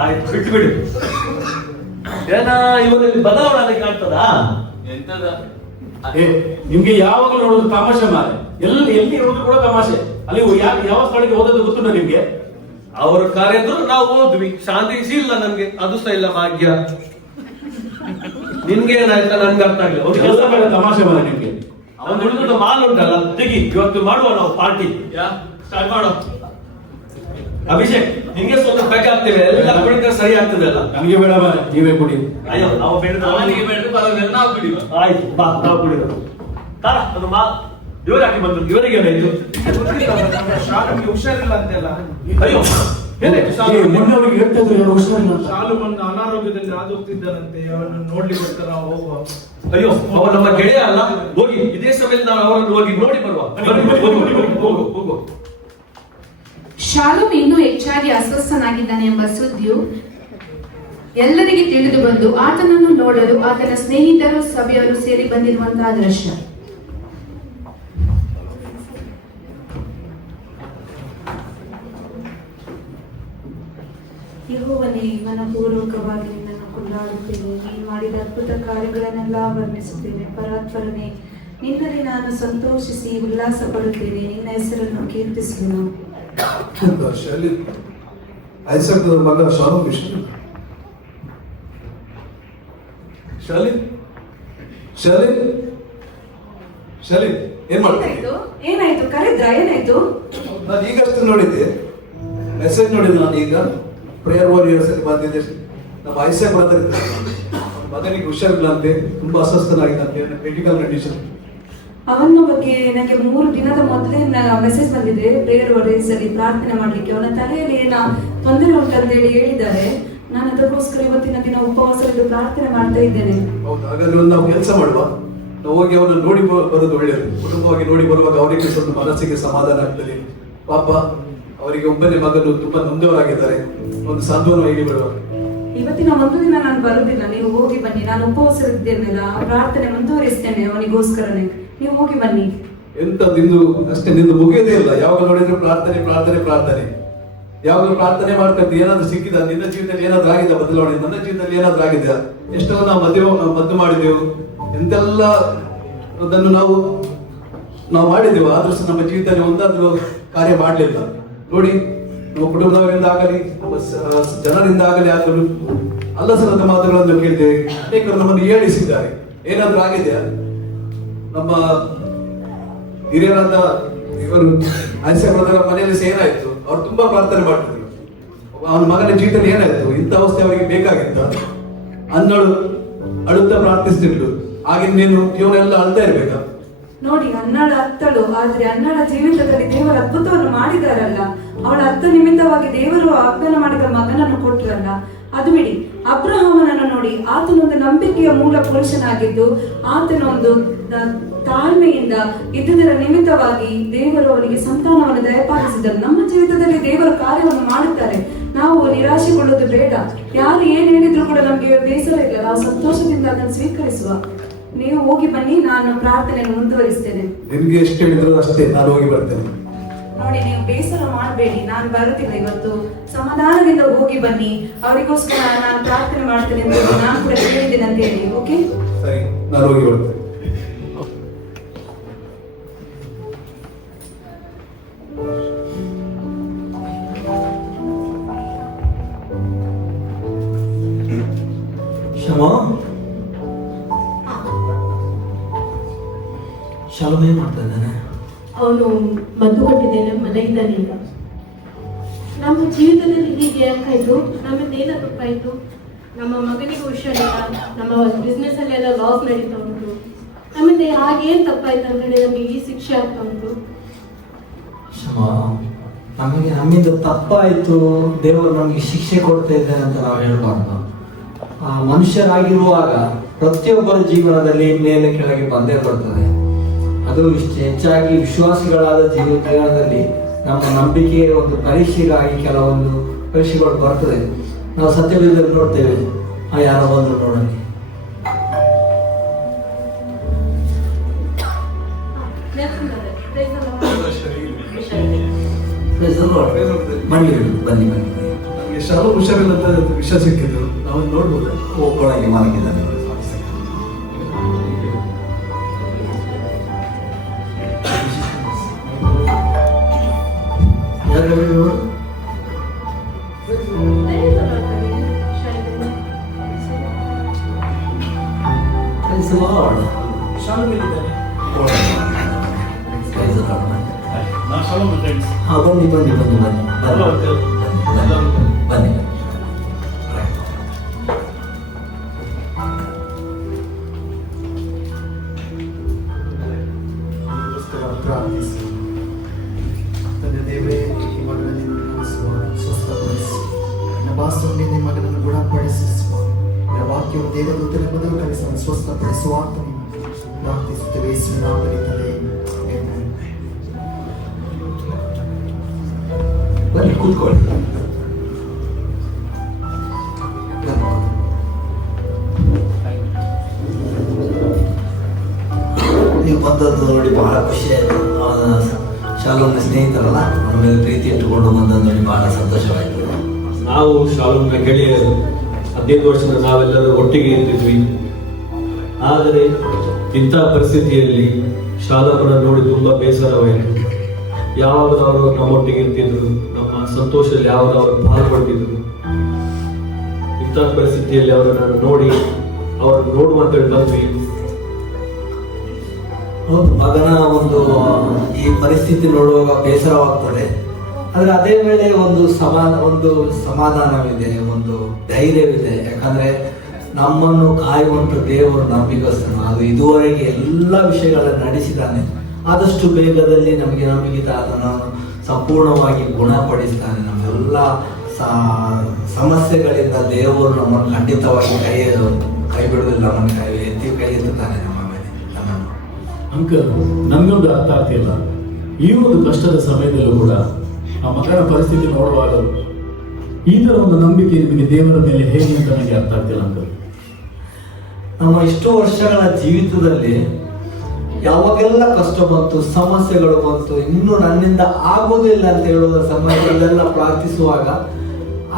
ಆಯ್ತು, ಬಿಟ್ಬಿಡು. ಏನ ಇವರಲ್ಲಿ ಬದಲಾವಣೆ ಕಾಣ್ತದಾ? ಎಂತದ ನಿಮ್ಗೆ ಯಾವಾಗಲೂ ನೋಡೋದು ತಮಾಷೆ ಮಾರೆ, ಎಲ್ಲಿ ನೋಡಿದ್ರು ಕೂಡ ತಮಾಷೆ. ಅಲ್ಲಿ ಯಾವ ಸ್ಥಳಕ್ಕೆ ಹೋದದ್ದು ಗೊತ್ತುಂಟ ನಿಮ್ಗೆ? ಅವರು ಕರೆದ್ರು ನಾವು ಹೋದ್ವಿ. ಶಾಂತಿ ಇಲ್ಲ ನನ್ಗೆ, ಅದು ಸಹ ಇಲ್ಲ ಭಾಗ್ಯ. ನಿನ್ಗೆ ಏನಾಯ್ತಾ? ನನ್ಗೆ ಅರ್ಥ ಆಗಿಲ್ಲ. ಕೆಲಸ ತಮಾಷೆ ಮಾರೆ ನಿಮ್ಗೆ. ಅವನು ದುಡ್ಡು ಮಾಲ್ ಉಂಟಲ್ಲ, ತೆಗಿ, ಇವತ್ತು ಮಾಡುವ ನಾವು ಪಾರ್ಟಿ. ಸ್ಟಾರ್ಟ್ ಮಾಡೋ. ಅಭಿಷೇಕ್, ನಿಂಗೆ ಸ್ವಲ್ಪ ಬೇಕಾಗ್ತೇವೆ, ಎಲ್ಲ ಕುಡಿದ್ರೆ ಸರಿ ಆಗ್ತದೆ ಅಲ್ಲ? ನಮ್ಗೆ ಬೇಡ ಮಾರೆ, ನೀವೇ ಕುಡಿ. ಅಯ್ಯೋ, ನಾವು ಬೇಡ, ಅವನಿಗೆ ಬೇಡ, ಪರವಾಗಿಲ್ಲ, ನಾವು ಕುಡಿಯುವ. ಆಯ್ತು, ಬಾ, ನಾವು ಕುಡಿಯೋದು. ತಾರ ಅದು ಮಾ ಇವರಾಗಿ ಬಂದ್ರು. ಇವರಿಗೆ ಏನಾಯ್ತು? ಶಾಲುಗೆ ಹುಷಾರಿಲ್ಲ ಅಂತೆಲ್ಲ. ಅಯ್ಯೋ, ಮೊನ್ನೆ ಅವ್ರಿಗೆ ಹೇಳ್ತಿದ್ರು ಹುಷಾರಿಲ್ಲ. ಶಾಲು ಬಂದು ಅನಾರೋಗ್ಯದಲ್ಲಿ ಹೋಗ್ತಿದ್ದಾನಂತೆ. ಅವನನ್ನು ನೋಡ್ಲಿಕ್ಕೆ ನಾವು ಹೋಗುವ. ಅಯ್ಯೋ, ಅವ ನಮ್ಮ ಗೆಳೆಯ ಅಲ್ಲ, ಹೋಗಿ ಇದೇ ಸಮಯದಲ್ಲಿ ನಾವು ಅವರನ್ನು ಹೋಗಿ ನೋಡಿ ಬರುವ. ಹೋಗು. ಶಾಲೋಮ್ ಇನ್ನೂ ಹೆಚ್ಚಾಗಿ ಅಸ್ವಸ್ಥನಾಗಿದ್ದಾನೆ ಎಂಬ ಸುದ್ದಿಯು ಎಲ್ಲರಿಗೆ ತಿಳಿದು ಬಂದು ಆತನನ್ನು ನೋಡಲು ಆತನ ಸ್ನೇಹಿತರು ಸಭೆಯವರು ಸೇರಿ ಬಂದಿರುವಂತಹ ದೃಶ್ಯ. ಯೆಹೋವನೇ, ಮನಪೂರ್ವಕವಾಗಿ ನಿನ್ನನ್ನು ಕೊಂಡಾಡುತ್ತೇನೆ. ನೀನು ಮಾಡಿದ ಅದ್ಭುತ ಕಾರ್ಯಗಳನ್ನೆಲ್ಲ ವರ್ಣಿಸುತ್ತೇನೆ. ಪರಾತ್ಪರನೇ, ನಿನ್ನಲ್ಲಿ ನಾನು ಸಂತೋಷಿಸಿ ಉಲ್ಲಾಸ ಪಡುತ್ತೇನೆ. ನಿನ್ನ ಹೆಸರನ್ನು ಕೀರ್ತಿಸುವೆನು. ಐಸಕ್ ಮಗ ಶಾಲೋಮ್ ಶಲಿನ್ ಏನ್ ಮಾಡ್ತೀನಿ? ಏನಾಯ್ತು? ಕರೆದ್ರಾ? ಏನಾಯ್ತು? ನಾನು ಈಗಷ್ಟು ನೋಡಿದ್ದೆ, ಮೆಸೇಜ್ ನೋಡಿದ್ದು ನಾನು ಈಗ. ಪ್ರೇಯರ್ ವಾರಿಯರ್ಸ್ ಅಲ್ಲಿ ಬಂದಿದ್ದೆ. ನಮ್ಮ ಐಸಕ್ ಮಾತಾಡಿದ್ದಾರೆ, ಮಗನಿಗೆ ಹುಷಾರಿಲ್ಲ ಅಂತೆ, ತುಂಬಾ ಅಸ್ವಸ್ಥನಾಗಿದ್ದಂತೆ, ಕ್ರಿಟಿಕಲ್ ಕಂಡೀಷನ್. ಅವನ ಬಗ್ಗೆ ನನಗೆ 3 ದಿನದ ಮೊದಲೇ ಮೆಸೇಜ್ ಬಂದಿದೆ. ಪ್ರೇಯರ್ ವಾರಿಯರ್ಸ್ ಅಲ್ಲಿ ಪ್ರಾರ್ಥನೆ ಮಾಡ್ಲಿಕ್ಕೆ ಅವನ ತಲೆಯಲ್ಲಿ ಏನೋ ತೊಂದರೆ ಉಂಟಂತ ಹೇಳಿದ್ದಾರೆ. ನಾನು ಅದಕ್ಕೋಸ್ಕರ ಇವತ್ತಿನ ದಿನ ಉಪವಾಸವಿದ್ದು ಪ್ರಾರ್ಥನೆ ಮಾಡ್ತಾ ಇದ್ದೇನೆ. ಹೌದು, ಹಾಗಾದ್ರೆ ಒಂದು ನಾವು ಕೆಲಸ ಮಾಡುವ, ನಾವು ಹೋಗಿ ಅವರನ್ನು ನೋಡಿ ಬರೋದು ಒಳ್ಳೆಯದು. ಕುಟುಂಬವಾಗಿ ನೋಡಿ ಬರುವಾಗ ಅವರಿಗೆ ಸ್ವಲ್ಪ ಮನಸ್ಸಿಗೆ ಸಮಾಧಾನ ಆಗ್ತದೆ. ಪಾಪ ಅವರಿಗೆ ಒಬ್ಬನೇ ಮಗನು ತುಂಬಾ ನೊಂದವರಾಗಿದ್ದಾರೆ, ಒಂದು ಸಾಂತ್ವನ ಹೇಳಿ ಬಿಡುವ. ಇವತ್ತಿನ ಒಂದು ದಿನ ನಾನು ಬರುದಿಲ್ಲ, ನೀವು ಹೋಗಿ ಬನ್ನಿ. ನಾನು ಉಪವಾಸವಿದ್ದೇನಲ್ಲ, ಪ್ರಾರ್ಥನೆ ಮುಂದುವರಿಸ್ತೇನೆ ಅವನಿಗೋಸ್ಕರನೇ. ನೀವು ಹೋಗಿ ಬನ್ನಿ. ಎಂತ ನಿಂದು ಅಷ್ಟೇ, ನಿಂದು ಮುಗಿಯೋದೇ ಇಲ್ಲ. ಯಾವಾಗ ನೋಡಿದ್ರು ಪ್ರಾರ್ಥನೆ ಪ್ರಾರ್ಥನೆ ಪ್ರಾರ್ಥನೆ. ಯಾವಾಗಲೂ ಪ್ರಾರ್ಥನೆ ಮಾಡ್ತಾ ಇದ್ದೆ. ಏನಾದ್ರು ಸಿಕ್ಕಿದ ನಿನ್ನ ಜೀವಿತದಲ್ಲಿ ಏನಾದ್ರು ಆಗಿದೆ ಬದಲಾವಣೆ? ನನ್ನ ಜೀವಿತದಲ್ಲಿ ಏನಾದ್ರು ಆಗಿದೆ? ಎಷ್ಟೋ ನಾವು ಮದ್ದು ಮಾಡಿದೆವು, ಎಂತೆಲ್ಲ ಅದನ್ನು ನಾವು ಮಾಡಿದೆವು. ಆದ್ರೂ ಸಹ ನಮ್ಮ ಜೀವಿತದಲ್ಲಿ ಒಂದಾದ್ರೂ ಕಾರ್ಯ ಮಾಡಲಿಲ್ಲ. ನೋಡಿ, ನಮ್ಮ ಕುಟುಂಬದವರಿಂದ ಆಗಲಿ, ನಮ್ಮ ಜನರಿಂದ ಆಗಲಿ ಆಗಲು ಅಲ್ಲಸಲ್ಲದ ಮಾತುಗಳನ್ನು ಕೇಳಿದ್ದೇವೆ. ಅನೇಕರು ನಮ್ಮನ್ನು ಏಳಿಸಿದ್ದಾರೆ. ಏನಾದ್ರೂ ಆಗಿದೆಯಾ? ನಮ್ಮ ಹಿರಿಯರಾದ ಇವರು ಆಯ್ಸೆಯವರ ಮನೆಯಲ್ಲಿ ಸಹ ಏನಾಯ್ತು? ಅವ್ರು ತುಂಬಾ ಪ್ರಾರ್ಥನೆ ಮಾಡ್ತಿದ್ರು. ಅವನ ಮಗನ ಜೀವಿತದಲ್ಲಿ ಏನಾಯ್ತು? ಇಂಥ ಅವಸ್ಥೆ ಅವರಿಗೆ ಬೇಕಾಗಿತ್ತ? ಅನ್ನಳು ಅಳುತ್ತಾ ಪ್ರಾರ್ಥಿಸ್ತಿದ್ರು. ಆಗಿನ ನೀನು ಜೀವನ ಎಲ್ಲ ಅಳ್ತಾ ಇರ್ಬೇಕಾ? ನೋಡಿ, ಅನ್ನಾಳ ಅತ್ತಳು, ಆದ್ರೆ ಅನ್ನಾಳ ಜೀವಿತದಲ್ಲಿ ದೇವರ ಅದ್ಭುತವನ್ನು ಮಾಡಿದಾರಲ್ಲ. ಅವಳ ಅತ್ತ ನಿಮಿತ್ತವಾಗಿ ದೇವರು ವಾಗ್ದಾನ ಮಾಡಿದ ಮಗನನ್ನು ಕೊಟ್ಟರಲ್ಲ. ಅದು ಬಿಡಿ, ಅಬ್ರಹಾಮನನ್ನು ನೋಡಿ, ಆತನೊಂದು ನಂಬಿಕೆಯ ಮೂಲ ಪುರುಷನಾಗಿದ್ದು ಆತನೊಂದು ತಾಳ್ಮೆಯಿಂದ ಇದ್ದುದರ ನಿಮಿತ್ತವಾಗಿ ದೇವರು ಅವನಿಗೆ ಸಂತಾನವನ್ನು ದಯಪಾಲಿಸಿದರು. ನಮ್ಮ ಜೀವಿತದಲ್ಲಿ ದೇವರ ಕಾರ್ಯವನ್ನು ಮಾಡುತ್ತಾರೆ. ನಾವು ನಿರಾಶೆಗೊಳ್ಳೋದು ಬೇಡ. ಯಾರು ಏನ್ ಹೇಳಿದ್ರು ಕೂಡ ನಮ್ಗೆ ಬೇಸರ ಇಲ್ಲ. ನಾವು ಸಂತೋಷದಿಂದ ಅದನ್ನು ಸ್ವೀಕರಿಸುವ. ನೀವು ಹೋಗಿ ಬನ್ನಿ, ನಾನು ಪ್ರಾರ್ಥನೆಯನ್ನು ಮುಂದುವರಿಸ್ತೇನೆ. ನಿಮ್ಗೆ ಎಷ್ಟು ಹೇಳಿದ್ರು ಅಷ್ಟೇ, ನಾನು ಹೋಗಿ ಬರ್ತೇನೆ. ನೋಡಿ, ನೀವು ಬೇಸರ ಮಾಡಬೇಡಿ, ನಾನು ಬರುತ್ತಿಲ್ಲ ಇವತ್ತು. ಸಮಾಧಾನದಿಂದ ಹೋಗಿ ಬನ್ನಿ. ಅವರಿಗೋಸ್ಕರ ನಾನು ಪ್ರಾರ್ಥನೆ ಮಾಡ್ತೇನೆ ಎಂದು ನಾನು ಕೂಡ ಹೇಳಿದ್ದೇನೆ ಅಂತ ಹೇಳಿ. ಓಕೆ, ಸರಿ, ನಾನು ಹೋಗಿ ಬರ್ತೇನೆ. ಶಾಲೋಮ್ ಏನ್ ಮಾಡ್ತಾ ಇದ್ದಾನೆ? ಅವನು ಮದ್ದು ಕೊಟ್ಟಿದ್ದೇನೆ, ಮನೆಯಿಂದಾನೆ. ಈಗ ನಮ್ಮ ಜೀವಿತದಲ್ಲಿ ಹೀಗೆ ಯಾಕಾಯ್ತು? ನಮ್ಮಿಂದ ಏನ ತಪ್ಪಾಯ್ತು? ನಮ್ಮ ಮಗನಿಗೆ ಹುಷಾರಿಲ್ಲ, ನಮ್ಮ ಬಿಸ್ನೆಸ್ ಅಲ್ಲಿ ಎಲ್ಲ ಲಾಸ್ ನಡೀತಾ ಉಂಟು. ನಮ್ಮಿಂದ ಹಾಗೇನ್ ತಪ್ಪಾಯ್ತು ಅಂತ ಹೇಳಿ ನಮಗೆ ಈ ಶಿಕ್ಷೆ ಆಗ್ತಾ ಉಂಟು. ನಮಗೆ ನಮ್ಮಿಂದ ತಪ್ಪಾಯ್ತು, ದೇವರು ನಮಗೆ ಶಿಕ್ಷೆ ಕೊಡ್ತಾ ಇದ್ದಾನೆ ಅಂತ ನಾವು ಹೇಳ್ಬಾರ್ದು. ಮನುಷ್ಯರಾಗಿರುವಾಗ ಪ್ರತಿಯೊಬ್ಬರ ಜೀವನದಲ್ಲಿ ಮೇಲೆ ಕೆಳಗೆ ಬಂದೇ ಬರ್ತದೆ. ಅದು ಹೆಚ್ಚಾಗಿ ವಿಶ್ವಾಸಿಗಳಾದ ಜೀವನದಲ್ಲಿ ನಮ್ಮ ನಂಬಿಕೆಯ ಒಂದು ಪರೀಕ್ಷೆಗಾಗಿ ಕೆಲವೊಂದು ಪರೀಕ್ಷೆಗಳು ಬರ್ತದೆ. ನಾವು ಸತ್ಯವೇದದಲ್ಲಿ ನೋಡ್ತೇವೆ, ಯಾರೋ ಬಂದ್ರು ನೋಡೋಣ. ಬನ್ನಿ ಬನ್ನಿ. ನಮಗೆ ಶಾಲಾ ಹುಷಾರಿಲ್ಲ ಅಂತ ವಿಷಯ ಸಿಕ್ಕಿದ್ರು, ನಾವು ನೋಡ್ಬೋದು. ಒಳಗೆ ಮಲಗಿದ್ದಾನೆ. ಬನ್ನಿ ಬನ್ನಿ ಬನ್ನಿ ಬನ್ನಿ ಬನ್ನಿ. ದೇವರೇ, ಈ ಮಗನನ್ನು ಸ್ವಸ್ಥಪಡಿಸಿ, ಬಾಸುಂಡಿ ನಿಮ್ಮ ಮಗನನ್ನು ಗುಣಪಡಿಸುವ ವಾಕ್ಯವು ದೇವದೂತನ ಮೊದಲು ಕಲಿಸಲು ಸ್ವಸ್ಥಪಡಿಸುವ ಪ್ರಾರ್ಥಿಸುತ್ತೇವೆ. ಬನ್ನಿ ಕೂತ್ಕೊಳ್ಳಿ. ನೀವು ಬಂದದ್ದು ನೋಡಿ ಬಹಳ ಖುಷಿ ಆಯಿತು. ಅವನ ಶಾಲೋಮ್ನ ಸ್ನೇಹಿತರಲ್ಲ, ಅವನ ಮೇಲೆ ಪ್ರೀತಿ ಇಟ್ಟುಕೊಂಡು ಬಂದದ್ದು ನೋಡಿ ಬಹಳ ಸಂತೋಷವಾಯಿತು. ನಾವು ಶಾಲೋಮ್ನ ಗೆಳೆಯರು, 15 ವರ್ಷದ ನಾವೆಲ್ಲರೂ ಒಟ್ಟಿಗೆ ಇರ್ತಿದ್ವಿ. ಆದರೆ ಇಂಥ ಪರಿಸ್ಥಿತಿಯಲ್ಲಿ ಶಾಲೋಮ್ನ ನೋಡಿ ತುಂಬಾ ಬೇಸರವಾಯಿತು. ಯಾವಾಗ ಅವರು ನಮ್ಮೊಟ್ಟಿಗೆ ಇರ್ತಿದ್ರು, ನಮ್ಮ ಸಂತೋಷದಲ್ಲಿ ಯಾವಾಗ ಅವರು ಪಾಲ್ಗೊಳ್ತಿದ್ರು. ಇಂಥ ಪರಿಸ್ಥಿತಿಯಲ್ಲಿ ಅವರನ್ನು ನೋಡಿ ಅವರನ್ನು ನೋಡುವಂತ ಬಂದ್ವಿ. ಹೌದು, ಮಗನ ಒಂದು ಈ ಪರಿಸ್ಥಿತಿ ನೋಡುವಾಗ ಬೇಸರವಾಗ್ತದೆ. ಆದ್ರೆ ಅದೇ ವೇಳೆ ಒಂದು ಸಮಾಧಾನವಿದೆ, ಒಂದು ಧೈರ್ಯವಿದೆ. ಯಾಕಂದ್ರೆ ನಮ್ಮನ್ನು ಕಾಯುವಂತ ದೇವರು ನಂಬಿಗಸ್ತನು. ಅದು ಇದುವರೆಗೆ ಎಲ್ಲ ವಿಷಯಗಳನ್ನು ನಡೆಸಿದ್ದಾನೆ. ಆದಷ್ಟು ಬೇಗದಲ್ಲಿ ನಮಗೆ ನಂಬಿಕೆ ಅದನ್ನು ಸಂಪೂರ್ಣವಾಗಿ ಗುಣಪಡಿಸ್ತಾನೆ. ನಮ್ಮೆಲ್ಲ ಸಮಸ್ಯೆಗಳಿಂದ ದೇವರು ನಮ್ಮನ್ನು ಖಂಡಿತವಾಗಿ ಕೈ ಬಿಡುವುದಿಲ್ಲ. ನಮ್ಮನ್ನು ಕೈ ಎತ್ತುತ್ತಾನೆ ನಮ್ಮ ಮೇಲೆ. ಅಂಕಲ್, ನಮಗೊಂದು ಅರ್ಥ ಆಗ್ತಿಲ್ಲ. ಈ ಒಂದು ಕಷ್ಟದ ಸಮಯದಲ್ಲೂ ಕೂಡ ಆ ಮಗನ ಪರಿಸ್ಥಿತಿ ನೋಡುವಾಗ ಈ ತರ ಒಂದು ನಂಬಿಕೆ ನಿಮಗೆ ದೇವರ ಮೇಲೆ ಹೇಗೆ ಅಂತ ನನಗೆ ಅರ್ಥ ಆಗ್ತಿಲ್ಲ ಅಂಕಲ್. ನಮ್ಮ ಇಷ್ಟು ವರ್ಷಗಳ ಜೀವಿತದಲ್ಲಿ ಯಾವಾಗೆಲ್ಲ ಕಷ್ಟ ಬಂತು, ಸಮಸ್ಯೆಗಳು ಬಂತು, ಇನ್ನು ನನ್ನಿಂದ ಆಗೋದಿಲ್ಲ ಅಂತ ಹೇಳುವ ಸಮಯದಲ್ಲೆಲ್ಲ ಪ್ರಾರ್ಥಿಸುವಾಗ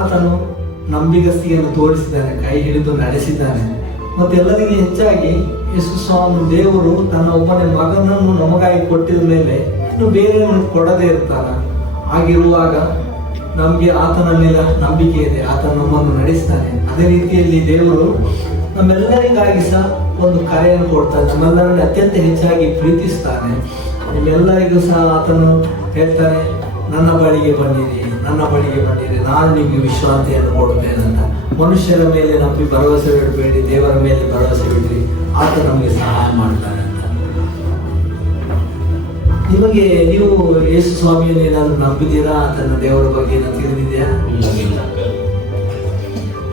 ಆತನು ನಂಬಿಗಸ್ತಿಯನ್ನು ತೋರಿಸಿದ್ದಾನೆ, ಕೈ ಹಿಡಿದು ನಡೆಸಿದ್ದಾನೆ. ಮತ್ತೆ ಎಲ್ಲರಿಗೂ ಹೆಚ್ಚಾಗಿ ಯೇಸು ಸ್ವಾಮಿ ದೇವರು ತನ್ನ ಒಬ್ಬನೇ ಮಗನನ್ನು ನಮಗಾಗಿ ಕೊಟ್ಟಿದ ಮೇಲೆ ಇನ್ನು ಬೇರೆ ಕೊಡದೇ ಇರ್ತಾನ. ಆಗಿರುವಾಗ ನಮಗೆ ಆತನ ಮೇಲೆ ನಂಬಿಕೆ ಇದೆ, ಆತನ ನಮ್ಮನ್ನು ನಡೆಸ್ತಾನೆ. ಅದೇ ರೀತಿಯಲ್ಲಿ ದೇವರು ನಮ್ಮೆಲ್ಲರಿಗಾಗಿ ಸಹ ಒಂದು ಕರೆಯನ್ನು ಕೊಡ್ತಾನೆ, ನಮ್ಮೆಲ್ಲರನ್ನು ಅತ್ಯಂತ ಹೆಚ್ಚಾಗಿ ಪ್ರೀತಿಸ್ತಾನೆ. ನಿಮ್ಮೆಲ್ಲರಿಗೂ ಸಹ ಆತನು ಹೇಳ್ತಾನೆ, ನನ್ನ ಬಳಿಗೆ ಬನ್ನಿರಿ, ನನ್ನ ಬಳಿಗೆ ಬನ್ನಿರಿ, ನಾನು ನಿಮಗೆ ವಿಶ್ರಾಂತಿಯನ್ನು ಕೊಡುತ್ತೇನೆ ಅಂತ. ಮನುಷ್ಯರ ಮೇಲೆ ನಂಬಿ ಭರವಸೆ ಬಿಡಬೇಡಿ, ದೇವರ ಮೇಲೆ ಭರವಸೆ ಬಿಡ್ರಿ, ಆತ ನಮಗೆ ಸಹಾಯ ಮಾಡ್ತಾನೆ ಅಂತ. ನಿಮಗೆ ನೀವು ಯೇಸು ಸ್ವಾಮಿಯನ್ನು ಏನಾದ್ರು ನಂಬಿದ್ದೀರಾ? ತನ್ನ ದೇವರ ಬಗ್ಗೆ ಏನಾದ್ರು ತಿಳಿದಿದೆಯಾ?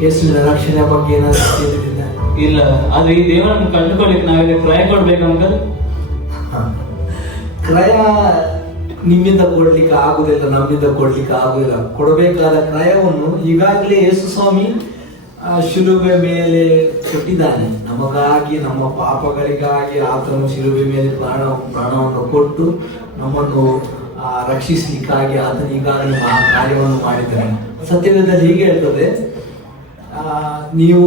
ಯೇಸುವಿನ ರಕ್ಷಣೆ ಬಗ್ಗೆ ಏನಾದ್ರು ತಿಳಿದಿದ್ಯಾ? ಇಲ್ಲ, ಆದ್ರೆ ಈ ದೇವರನ್ನು ಕಂಡುಕೊಳ್ಳಿಕ್ಕೆ ನಾವೆಲ್ಲ ಕ್ರಯ ಕೊಡ್ಬೇಕು ಅಂಕಲ್. ಕ್ರಯ ನಿಮ್ಮಿಂದ ಕೊಡ್ಲಿಕ್ಕೆ ಆಗುದಿಲ್ಲ, ನಮ್ಮಿಂದ ಕೊಡ್ಲಿಕ್ಕೆ ಆಗುದಿಲ್ಲ. ಕೊಡಬೇಕಾದ ಕ್ರಯವನ್ನು ಈಗಾಗಲೇ ಯೇಸು ಸ್ವಾಮಿ ಶಿಲುಬೆ ಮೇಲೆ ಕೊಟ್ಟಿದ್ದಾನೆ. ನಮಗಾಗಿ, ನಮ್ಮ ಪಾಪಗಳಿಗಾಗಿ ಆತನು ಶಿಲುಬೆ ಮೇಲೆ ಪ್ರಾಣವನ್ನು ಕೊಟ್ಟು ನಮ್ಮನ್ನು ರಕ್ಷಿಸಲಿಕ್ಕಾಗಿ ಆತನು ಈಗಾಗಲೇ ಆ ಕಾರ್ಯವನ್ನು ಮಾಡಿದ್ದಾನೆ. ಸತ್ಯವೇದದಲ್ಲಿ ಹೀಗೆ ಹೇಳ್ತದೆ, ನೀವು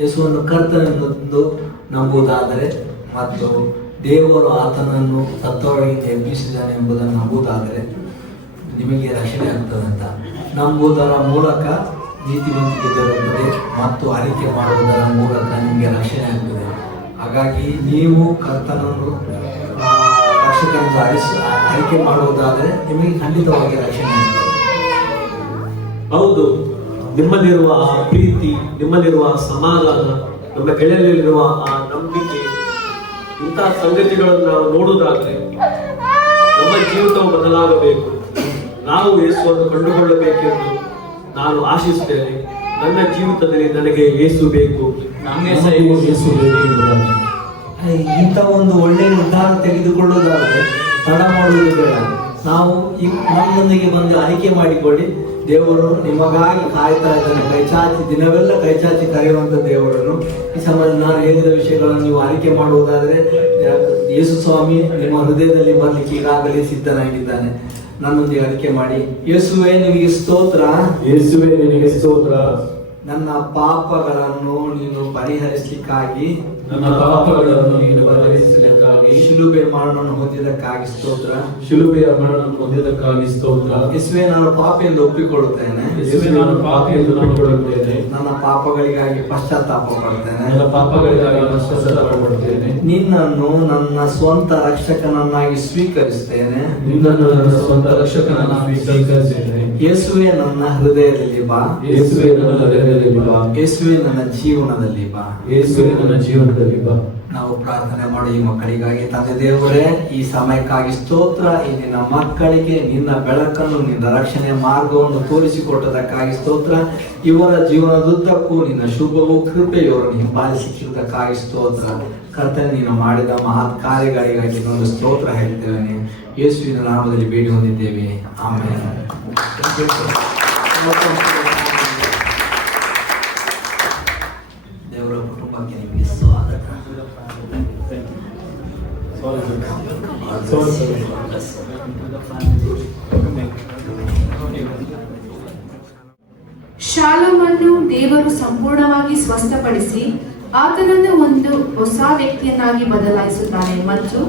ಯೇಸುವನ್ನು ಕರ್ತನೆಂದು ನಂಬುವುದಾದರೆ ಮತ್ತು ದೇವರು ಆತನನ್ನು ಸತ್ತವರಿಗೆ ಎಬ್ಬಿಸಿದ್ದಾನೆ ಎಂಬುದನ್ನು ನಂಬುವುದಾದರೆ ನಿಮಗೆ ರಕ್ಷಣೆ ಆಗ್ತದೆ ಅಂತ. ನಂಬುವುದರ ಮೂಲಕ ನೀತಿವಂತಿಕೆ ದೊರೆಯುತ್ತದೆ ಮತ್ತು ಅರಿಕೆ ಮಾಡುವುದರ ಮೂಲಕ ನಿಮಗೆ ರಕ್ಷಣೆ ಆಗ್ತದೆ. ಹಾಗಾಗಿ ನೀವು ಕರ್ತನನ್ನು ರಕ್ಷಕರನ್ನು ಅರಿಕೆ ಮಾಡುವುದಾದರೆ ನಿಮಗೆ ಖಂಡಿತವಾಗಿ ರಕ್ಷಣೆ ಆಗ್ತದೆ. ಹೌದು, ನಿಮ್ಮಲ್ಲಿರುವ ಆ ಪ್ರೀತಿ, ನಿಮ್ಮಲ್ಲಿರುವ ಸಮಾಧಾನ, ನಮ್ಮ ಗೆಳೆಯರಲ್ಲಿರುವ ಆ ನಂಬಿಕೆ, ಇಂತಹ ಸಂಗತಿಗಳನ್ನು ನಾವು ನೋಡುವುದಾದ್ರೆ ನಮ್ಮ ಜೀವಿತವು ಬದಲಾಗಬೇಕು. ನಾವು ಯೇಸುವನ್ನು ಕಂಡುಕೊಳ್ಳಬೇಕೆಂದು ನಾನು ಆಶಿಸುತ್ತೇನೆ. ನನ್ನ ಜೀವಿತದಲ್ಲಿ ನನಗೆ ಯೇಸು ಬೇಕು, ನಮಗೆ ಸಹ ಯೇಸು ಬೇಕು. ಇಂಥ ಒಂದು ಒಳ್ಳೆಯ ನಿರ್ಧಾರ ತೆಗೆದುಕೊಳ್ಳುವುದಾದ್ರೆ ತಡ ಮಾಡುವುದು ಬೇಡ. ನಾವು ನಮ್ಮೊಂದಿಗೆ ಬಂದು ಆಯ್ಕೆ ಮಾಡಿಕೊಳ್ಳಿ. ದೇವರು ನಿಮಗಾಗಿ ಕಾಯ್ತಾ ಇದ್ದಾನೆ, ಕೈಚಾಚಿ, ದಿನವೆಲ್ಲ ಕೈಚಾಚಿ ಕರೆಯುವಂಥ ದೇವರನ್ನು. ಈ ಸಮಯದಲ್ಲಿ ನಾನು ಹೇಳಿದ ವಿಷಯಗಳನ್ನು ನೀವು ಆಯ್ಕೆ ಮಾಡುವುದಾದರೆ ಯೇಸು ಸ್ವಾಮಿ ನಿಮ್ಮ ಹೃದಯದಲ್ಲಿ ಬರಲಿಕ್ಕೆ ಈಗಾಗಲೇ ಸಿದ್ಧನಾಗಿದ್ದಾನೆ. ನನ್ನೊಂದಿಗೆ ಆಯ್ಕೆ ಮಾಡಿ. ಯೇಸುವೇ ನಿನಗೆ ಸ್ತೋತ್ರ, ಯೇಸುವೇ ನಿನಗೆ ಸ್ತೋತ್ರ. ನನ್ನ ಪಾಪಗಳನ್ನು ನೀನು ಪರಿಹರಿಸಲಿಕ್ಕಾಗಿ, ನನ್ನ ಪಾಪಗಳನ್ನು ನೀನು ಪರಿಹರಿಸಲಿಕ್ಕಾಗಿ ಶಿಲುಬೆ ಮರಣವನ್ನು ಹೊಂದಿದ್ದಕ್ಕಾಗಿ ಸ್ತೋತ್ರ, ಶಿಲುಬೆಯ ಮರಣವನ್ನು ಹೊಂದಿದ್ದಕ್ಕಾಗಿ ಸ್ತೋತ್ರ. ಯೇಸುವೇ ನಾನು ಪಾಪಿ ಎಂದು ಒಪ್ಪಿಕೊಳ್ಳುತ್ತೇನೆ, ಯೇಸುವೇ ನಾನು ಪಾಪಿ ಎಂದು ಒಪ್ಪಿಕೊಳ್ಳುತ್ತೇನೆ. ನನ್ನ ಪಾಪಗಳಿಗಾಗಿ ಪಶ್ಚಾತ್ತಾಪ ಪಡ್ತೇನೆ, ನನ್ನ ಪಾಪಗಳಿಗಾಗಿ ಪಶ್ಚಾತ್ತಾಪ ಪಡ್ತೇನೆ. ನಿನ್ನನ್ನು ನನ್ನ ಸ್ವಂತ ರಕ್ಷಕನನ್ನಾಗಿ ಸ್ವೀಕರಿಸುತ್ತೇನೆ, ನಿನ್ನನ್ನು ನನ್ನ ಸ್ವಂತ ರಕ್ಷಕನನ್ನಾಗಿ ಸ್ವೀಕರಿಸುತ್ತೇನೆ. ಯೇಸುವೇ ನನ್ನ ಹೃದಯದಲ್ಲಿ ಬಾ, ಯೇಸುವೇ ನನ್ನ ಹೃದಯದಲ್ಲಿ ಬಾ, ಯೇಸುವೇ ನನ್ನ ಜೀವನದಲ್ಲಿ ಬಾ, ಯೇಸುವೇ ನನ್ನ ಜೀವನದಲ್ಲಿ ಬಾ. ನಾವು ಪ್ರಾರ್ಥನೆ ಮಾಡಿ ಈ ಮಕ್ಕಳಿಗಾಗಿ. ತಂದೆ ದೇವರೇ, ಈ ಸಮಯಕ್ಕಾಗಿ ಸ್ತೋತ್ರ. ಈ ನಿನ್ನ ಮಕ್ಕಳಿಗೆ ನಿನ್ನ ಬೆಳಕನ್ನು, ನಿನ್ನ ರಕ್ಷಣೆಯ ಮಾರ್ಗವನ್ನು ತೋರಿಸಿಕೊಟ್ಟದಕ್ಕಾಗಿ ಸ್ತೋತ್ರ. ಇವರ ಜೀವನದುದ್ದಕ್ಕೂ ನಿನ್ನ ಶುಭವೂ ಕೃಪೆಯು ಅವರನ್ನು ಹಿಂಬಾಲಿಸಿದ್ದಕ್ಕಾಗಿ ಸ್ತೋತ್ರ. ಕರ್ತನೆ, ನೀನು ಮಾಡಿದ ಮಹತ್ ಕಾರ್ಯಗಳಿಗಾಗಿ ಇನ್ನೊಂದು ಸ್ತೋತ್ರ ಹೇಳ್ತೇವೆ. ಯೇಸುವಿನ ನಾಮದಲ್ಲಿ ಬೇಡಿ ಹೊಂದಿದ್ದೇವೆ, ಆಮೇಲೆ. ದೇವರ ಕುಟುಂಬಕ್ಕೆ ನಿಮಗೆ ಸ್ವಾಗತ. ಶಾಲಮನ್ನು ದೇವರು ಸಂಪೂರ್ಣವಾಗಿ ಸ್ವಸ್ಥಪಡಿಸಿ ಆತನನ್ನು ಒಂದು ಹೊಸ ವ್ಯಕ್ತಿಯನ್ನಾಗಿ ಬದಲಾಯಿಸುತ್ತಾನೆ ಮತ್ತು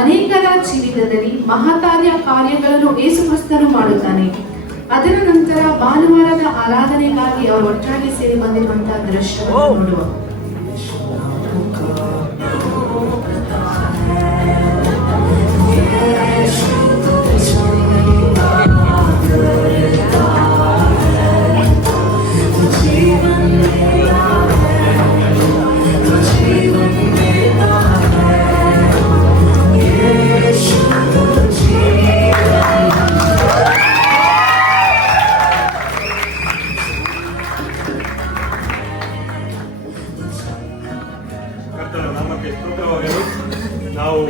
ಅನೇಕರ ಜೀವಿತದಲ್ಲಿ ಮಹತ್ತಾದ ಕಾರ್ಯಗಳನ್ನು ಯೇಸುಕ್ರಿಸ್ತನು ಮಾಡುತ್ತಾನೆ. ಅದರ ನಂತರ ಭಾನುವಾರದ ಆರಾಧನೆಗಾಗಿ ಅವರು ಒಟ್ಟಾಗಿ ಸೇರಿ ಬಂದಿರುವಂತಹ ದೃಶ್ಯವನ್ನು ನೋಡುವ. ನಾವು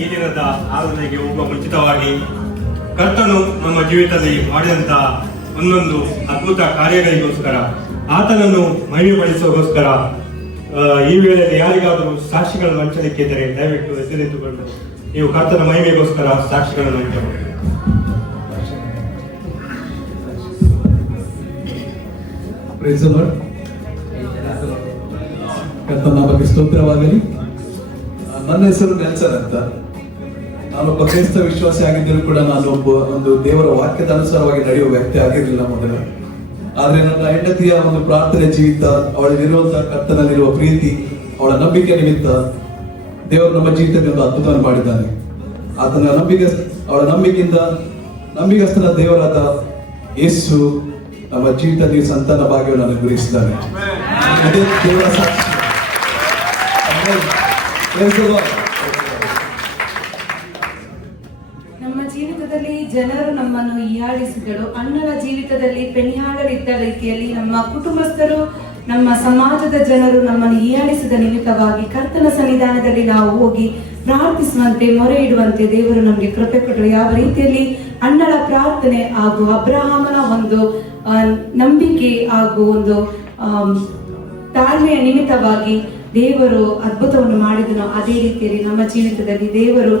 ಈ ದಿನದ ಆರಾಧನೆಗೆ ಹೋಗುವ ಮುಂಚಿತವಾಗಿ ಕರ್ತನು ನಮ್ಮ ಜೀವಿತದಲ್ಲಿ ಮಾಡಿದಂಥ ಒಂದೊಂದು ಅದ್ಭುತ ಕಾರ್ಯಗಳಿಗೋಸ್ಕರ ಆತನನ್ನು ಮಹಿಮೆಪಡಿಸೋಗೋಸ್ಕರ ಈ ವೇಳೆಯಲ್ಲಿ ಯಾರಿಗಾದರೂ ಸಾಕ್ಷಿಗಳನ್ನು ಹಂಚಲಿಕ್ಕಿದ್ದರೆ ದಯವಿಟ್ಟು ಎದ್ದು ನಿಂತುಕೊಂಡು ನೀವು ಕರ್ತನ ಮಹಿಮೆಗೋಸ್ಕರ ಸಾಕ್ಷಿಗಳನ್ನು ಹಂಚಬಹುದು. ಕರ್ತನ ಬಗ್ಗೆ ಸ್ತೋತ್ರವಾಗಲಿ. ನನ್ನ ಹೆಸರು ನೆಲ್ಸನ್ ಅಂತ. ನಾನೊಬ್ಬ ಕ್ರೈಸ್ತ ವಿಶ್ವಾಸಿ ಆಗಿದ್ದರೂ ಕೂಡ ನಾನು ಒಂದು ದೇವರ ವಾಕ್ಯದ ಅನುಸಾರವಾಗಿ ನಡೆಯುವ ವ್ಯಕ್ತಿ ಆಗಿರಲಿಲ್ಲ ಮೊದಲು. ಆದ್ರೆ ನನ್ನ ಹೆಂಡತಿಯ ಒಂದು ಪ್ರಾರ್ಥನೆ ಜೀವಿತ, ಅವಳಲ್ಲಿರುವಂತಹ ಕರ್ತನಲ್ಲಿರುವ ಪ್ರೀತಿ, ಅವಳ ನಂಬಿಕೆ ನಿಮಿತ್ತ ದೇವರು ನಮ್ಮ ಜೀವಿತದಲ್ಲಿ ಒಂದು ಅದ್ಭುತವನ್ನು ಮಾಡಿದ್ದಾನೆ. ಆತನ ಅವಳ ನಂಬಿಗಸ್ತನ ದೇವರಾದ ಯೇಸು ನಮ್ಮ ಜೀವಿತದಲ್ಲಿ ಸಂತಾನ ಭಾಗ್ಯವನ್ನು ಅನುಗ್ರಹಿಸಿದ್ದಾನೆ. ಅದೇ ದೇವರ ಸಾಕ್ಷಿ. ನಮ್ಮ ಜೀವಿತದಲ್ಲಿ ಜನರು ನಮ್ಮನ್ನು ಹೀಯಾಳಿಸಿದರು. ಅಣ್ಣನ ಜೀವಿತದಲ್ಲಿ ಪೆಣಿಯಾಡಲಿದ್ದ ರೀತಿಯಲ್ಲಿ ನಮ್ಮ ಕುಟುಂಬಸ್ಥರು, ನಮ್ಮ ಸಮಾಜದ ಜನರು ನಮ್ಮನ್ನು ಹೀಯಾಳಿಸಿದ ನಿಮಿತ್ತವಾಗಿ ಕರ್ತನ ಸನ್ನಿಧಾನದಲ್ಲಿ ನಾವು ಹೋಗಿ ಪ್ರಾರ್ಥಿಸುವಂತೆ, ಮೊರೆ ಇಡುವಂತೆ ದೇವರು ನಮಗೆ ಕೃಪೆ ಕೊಟ್ಟರು. ಯಾವ ರೀತಿಯಲ್ಲಿ ಅಣ್ಣನ ಪ್ರಾರ್ಥನೆ ಹಾಗೂ ಅಬ್ರಹಾಮನ ಒಂದು ನಂಬಿಕೆ ಹಾಗೂ ಒಂದು ತಾಳ್ಮೆಯ ನಿಮಿತ್ತವಾಗಿ ದೇವರು ಅದ್ಭುತವನ್ನು ಮಾಡಿದನು, ಅದೇ ರೀತಿಯಲ್ಲಿ ನಮ್ಮ ಜೀವಿತದಲ್ಲಿ ದೇವರು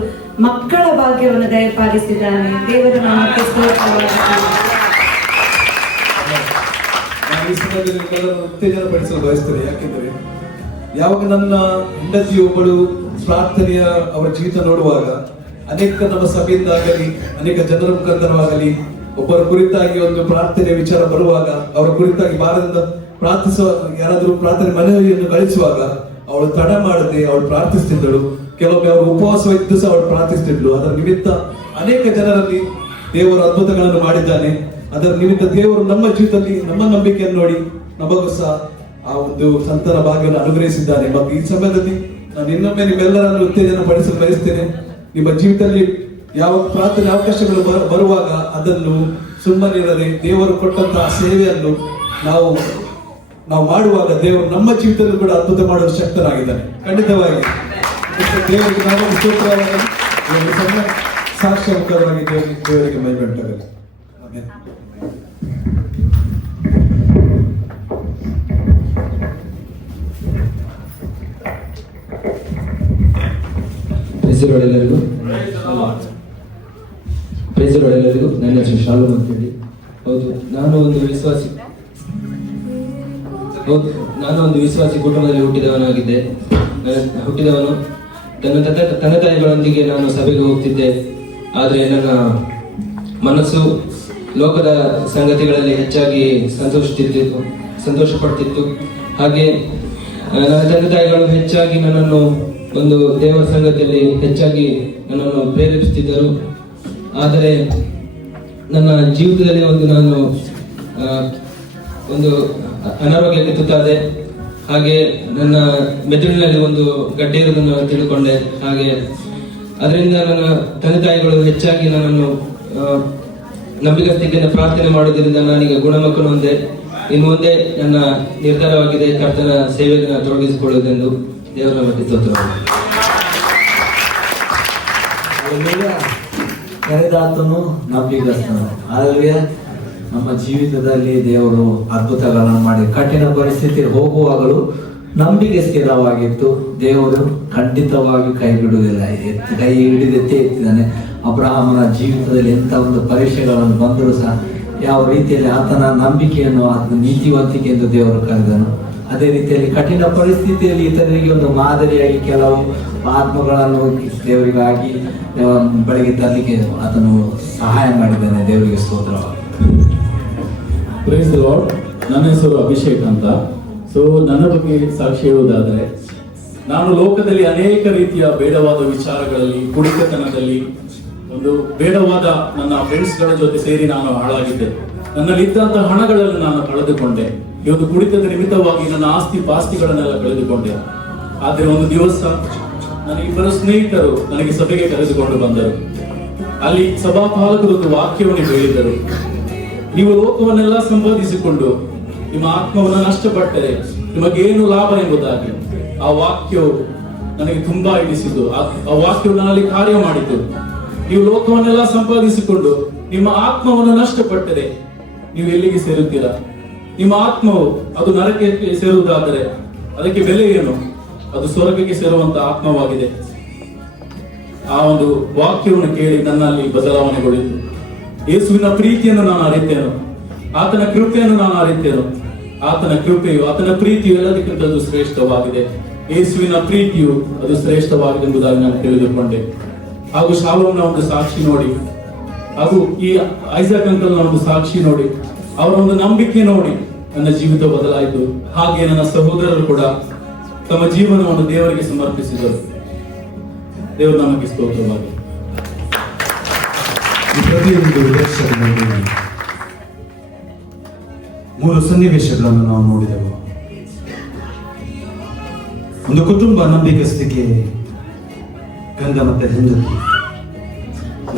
ಮಕ್ಕಳ ಭಾಗ್ಯವನ್ನು ದಯಪಾಲಿಸಿದ್ದಾನೆ. ದೇವರು ನಮಗೆ ಉತ್ತೇಜನ ಪಡಿಸಲು ಬಯಸ್ತೇನೆ. ಯಾಕೆಂದ್ರೆ ಯಾವಾಗ ನನ್ನ ಹೆಂಡತಿಯೊಬ್ಬಳು ಪ್ರಾರ್ಥನೆಯ ಅವರ ಜೀವಿತ ನೋಡುವಾಗ, ಅನೇಕ ನಮ್ಮ ಸಭೆಯಿಂದಾಗಲಿ ಅನೇಕ ಜನರ ಮುಖಾಂತರವಾಗಲಿ ಒಬ್ಬರ ಕುರಿತಾಗಿ ಒಂದು ಪ್ರಾರ್ಥನೆಯ ವಿಚಾರ ಬರುವಾಗ, ಅವರ ಕುರಿತಾಗಿ ಭಾರತದಿಂದ ಪ್ರಾರ್ಥಿಸುವ ಯಾರಾದರೂ ಪ್ರಾರ್ಥನೆ ಮನವಿಯನ್ನು ಕಳಿಸುವಾಗ ಅವಳು ತಡ ಮಾಡದೆ ಅವಳು ಪ್ರಾರ್ಥಿಸ್ತಿದ್ದಳು. ಕೆಲವೊಮ್ಮೆ ಅವರು ಉಪವಾಸವಿದ್ದು ಸಹ ಅವಳು ಪ್ರಾರ್ಥಿಸ್ತಿದ್ಳು. ಅದರ ನಿಮಿತ್ತ ಅನೇಕ ಜನರಲ್ಲಿ ದೇವರು ಅದ್ಭುತಗಳನ್ನು ಮಾಡಿದ್ದಾನೆ. ಅದರ ನಿಮಿತ್ತ ದೇವರು ನಮ್ಮ ಜೀವಿತದಲ್ಲಿ ನಮ್ಮ ನಂಬಿಕೆಯನ್ನು ನೋಡಿ ನಮಗೂ ಸಹ ಆ ಒಂದು ಸಂತಾನ ಭಾಗ್ಯವನ್ನು ಅನುಗ್ರಹಿಸಿದ್ದಾನೆ. ಮತ್ತು ಈ ಸಮಯದಲ್ಲಿ ನಾನು ಇನ್ನೊಮ್ಮೆ ನಿಮ್ಮೆಲ್ಲರನ್ನು ಉತ್ತೇಜನ ಪಡಿಸಲು ಬಯಸ್ತೇನೆ. ನಿಮ್ಮ ಜೀವಿತದಲ್ಲಿ ಯಾವ ಪ್ರಾರ್ಥನೆ ಅವಕಾಶಗಳು ಬರುವಾಗ ಅದನ್ನು ಸುಮ್ಮನಿರದೆ ದೇವರು ಕೊಟ್ಟಂತಹ ಸೇವೆಯನ್ನು ನಾವು ಮಾಡುವಾಗ ದೇವರು ನಮ್ಮ ಜೀವಿತದಲ್ಲೂ ಕೂಡ ಅದ್ಭುತ ಮಾಡಲು ಶಕ್ತನಾಗಿದ್ದಾನೆ. ಖಂಡಿತವಾಗಿ ದೇವರಿಗೆ ನಾವು ಸಾಕ್ಷ್ಯ ಮುಖವಾಗಿ ದೇವರಿಗೆ ಮೈಬೆಂಟಾಗಲಿ. ಎಲ್ಲರಿಗೂ ನನ್ನ ಹೆಸರು ಶಾಲೋಮ್ ಅಂತೇಳಿ. ಹೌದು, ನಾನು ಒಂದು ವಿಶ್ವಾಸಿ ಕುಟುಂಬದಲ್ಲಿ ಹುಟ್ಟಿದವನು. ತನ್ನ ತಾಯಿಗಳೊಂದಿಗೆ ನಾನು ಸಭೆಗೆ ಹೋಗ್ತಿದ್ದೆ. ಆದರೆ ನನ್ನ ಮನಸ್ಸು ಲೋಕದ ಸಂಗತಿಗಳಲ್ಲಿ ಹೆಚ್ಚಾಗಿ ಸಂತೋಷ ಪಡ್ತಿತ್ತು. ಹಾಗೆ ನನ್ನ ತಂದೆ ತಾಯಿಗಳು ಹೆಚ್ಚಾಗಿ ನನ್ನನ್ನು ಒಂದು ದೇವರ ಸಂಗತಿಯಲ್ಲಿ ಹೆಚ್ಚಾಗಿ ನನ್ನನ್ನು ಪ್ರೇರೇಪಿಸುತ್ತಿದ್ದರು. ಆದರೆ ನನ್ನ ಜೀವಿತದಲ್ಲಿ ನಾನು ಒಂದು ಅನಾರೋಗ್ಯಕ್ಕೆ ತುತ್ತಾದೆ. ಹಾಗೆ ನನ್ನ ಮೆದುಳಿನಲ್ಲಿ ಒಂದು ಗಡ್ಡೆ ಇರುವುದನ್ನು ತಿಳ್ಕೊಂಡೆ. ಹಾಗೆ ಅದರಿಂದ ನನ್ನ ತಂದೆ ತಾಯಿಗಳು ಹೆಚ್ಚಾಗಿ ನನ್ನನ್ನು ನಂಬಿಗಸ್ತಿಕೆಯಿಂದ ಪ್ರಾರ್ಥನೆ ಮಾಡುವುದರಿಂದ ನಾನೀಗ ಗುಣಮುಖನು ಹೊಂದೆ. ಇನ್ನು ಮುಂದೆ ನನ್ನ ನಿರ್ಧಾರವಾಗಿದೆ ಕರ್ತನ ಸೇವೆಯನ್ನು ತೊಡಗಿಸಿಕೊಳ್ಳುವುದೆಂದು. ದೇವರ ಬಗ್ಗೆ ಸ್ತೋತ್ರವಾಗಲಿ. ಕರೆದಾತನು ನಂಬಿಗಸ್ತನು. ಹಾಲೆಲೂಯಾ. ನಮ್ಮ ಜೀವಿತದಲ್ಲಿ ದೇವರು ಅದ್ಭುತಗಳನ್ನು ಮಾಡಿ ಕಠಿಣ ಪರಿಸ್ಥಿತಿ ಹೋಗುವಾಗಲೂ ನಂಬಿಕೆ ಸ್ಥಿರವಾಗಿತ್ತು. ದೇವರು ಖಂಡಿತವಾಗಿ ಕೈ ಬಿಡುವುದಿಲ್ಲ. ಕೈ ಹಿಡಿದೆತ್ತೇ ಎತ್ತಿದ್ದಾನೆ. ಅಬ್ರಹಾಮನ ಜೀವಿತದಲ್ಲಿ ಎಂಥ ಒಂದು ಪರೀಕ್ಷೆಗಳನ್ನು ಬಂದರೂ ಸಹ ಯಾವ ರೀತಿಯಲ್ಲಿ ಆತನ ನಂಬಿಕೆಯನ್ನು, ಆತನ ನೀತಿವಂತಿಕೆ ಎಂದು ದೇವರು ಕರೆದನು. ಅದೇ ರೀತಿಯಲ್ಲಿ ಕಠಿಣ ಪರಿಸ್ಥಿತಿಯಲ್ಲಿ ಇತರರಿಗೆ ಒಂದು ಮಾದರಿಯಾಗಿ ಕೆಲವು ಆತ್ಮಗಳನ್ನು ದೇವರಿಗಾಗಿ ಬಳಿಗೆ ತರಲಿಕ್ಕೆ ಆತನು ಸಹಾಯ ಮಾಡಿದ್ದಾನೆ. ದೇವರಿಗೆ ಸ್ತೋತ್ರವಾಗಲಿ. Praise the Lord. ನನ್ನ ಹೆಸರು ಅಭಿಷೇಕ್ ಅಂತ. ಸೊ ನನ್ನ ಬಗ್ಗೆ ಸಾಕ್ಷಿ ಹೇಳುವುದಾದರೆ, ನಾನು ಲೋಕದಲ್ಲಿ ಅನೇಕ ರೀತಿಯ ಬೇಡವಾದ ವಿಚಾರಗಳಲ್ಲಿ, ಕುಡಿತತನದಲ್ಲಿ, ಒಂದು ಬೇಡವಾದ ನನ್ನ ಫ್ರೆಂಡ್ಸ್ಗಳ ಜೊತೆ ಸೇರಿ ನಾನು ಹಾಳಾಗಿದ್ದೆ. ನನ್ನಲ್ಲಿದ್ದಂತಹ ಹಣಗಳನ್ನು ನಾನು ಕಳೆದುಕೊಂಡೆ. ಈ ಒಂದು ಕುಡಿತದ ನಿಮಿತ್ತವಾಗಿ ನನ್ನ ಆಸ್ತಿ ಪಾಸ್ತಿಗಳನ್ನೆಲ್ಲ ಕಳೆದುಕೊಂಡೆ. ಆದರೆ ಒಂದು ದಿವಸ ನನ್ನ ಇಬ್ಬರು ಸ್ನೇಹಿತರು ನನಗೆ ಸಭೆಗೆ ಕರೆದುಕೊಂಡು ಬಂದರು. ಅಲ್ಲಿ ಸಭಾಪಾಲಕರು ಒಂದು ವಾಕ್ಯವನ್ನು ಹೇಳಿದರು. ನೀವು ಲೋಕವನ್ನೆಲ್ಲ ಸಂಪಾದಿಸಿಕೊಂಡು ನಿಮ್ಮ ಆತ್ಮವನ್ನು ನಷ್ಟಪಟ್ಟರೆ ನಿಮಗೇನು ಲಾಭ ಎಂಬುದಾಗಿ. ಆ ವಾಕ್ಯವು ನನಗೆ ತುಂಬಾ ಹಿಡಿಸಿತು. ಆ ವಾಕ್ಯವು ನನ್ನಲ್ಲಿ ಕಾರ್ಯ ಮಾಡಿತು. ನೀವು ಲೋಕವನ್ನೆಲ್ಲ ಸಂಪಾದಿಸಿಕೊಂಡು ನಿಮ್ಮ ಆತ್ಮವನ್ನು ನಷ್ಟಪಟ್ಟರೆ ನೀವು ಎಲ್ಲಿಗೆ ಸೇರುತ್ತೀರಾ? ನಿಮ್ಮ ಆತ್ಮವು ಅದು ನರಕಕ್ಕೆ ಸೇರುವುದಾದರೆ ಅದಕ್ಕೆ ಬೆಲೆ ಏನು? ಅದು ಸ್ವರ್ಗಕ್ಕೆ ಸೇರುವಂತ ಆತ್ಮವಾಗಿದೆ. ಆ ಒಂದು ವಾಕ್ಯವನ್ನು ಕೇಳಿ ನನ್ನಲ್ಲಿ ಬದಲಾವಣೆಗೊಳಿತು. ಯೇಸುವಿನ ಪ್ರೀತಿಯನ್ನು ನಾನು ಅರಿತೇನು, ಆತನ ಕೃಪೆಯನ್ನು ನಾನು ಅರಿತೇನು. ಆತನ ಕೃಪೆಯು, ಆತನ ಪ್ರೀತಿಯು ಎಲ್ಲದಕ್ಕಿಂತ ಅದು ಶ್ರೇಷ್ಠವಾಗಿದೆ. ಯೇಸುವಿನ ಪ್ರೀತಿಯು ಅದು ಶ್ರೇಷ್ಠವಾಗಿದೆ ಎಂಬುದಾಗಿ ನಾನು ತಿಳಿದುಕೊಂಡೆ. ಹಾಗೂ ಶಾಲೋಮ್ನ ಒಂದು ಸಾಕ್ಷಿ ನೋಡಿ, ಹಾಗೂ ಈ ಐಸಾಕ್ ಅಂಕಲ್ನ ಒಂದು ಸಾಕ್ಷಿ ನೋಡಿ, ಅವರ ಒಂದು ನಂಬಿಕೆ ನೋಡಿ ನನ್ನ ಜೀವಿತ ಬದಲಾಯಿತು. ಹಾಗೆ ನನ್ನ ಸಹೋದರರು ಕೂಡ ತಮ್ಮ ಜೀವನವನ್ನು ದೇವರಿಗೆ ಸಮರ್ಪಿಸಿದರು. ದೇವರು ನಮಗೆ ಸ್ತೋತ್ರವಾಗಲಿ. ಈ ಪ್ರತಿಯೊಂದು ದೇಶದಲ್ಲಿ 3 ಸನ್ನಿವೇಶಗಳನ್ನು ನಾವು ನೋಡಿದೆವು. ಒಂದು ಕುಟುಂಬ ನಂಬಿಗಸ್ತಿಕೆ, ಗಂಡ ಮತ್ತೆ ಹೆಂಡತಿ,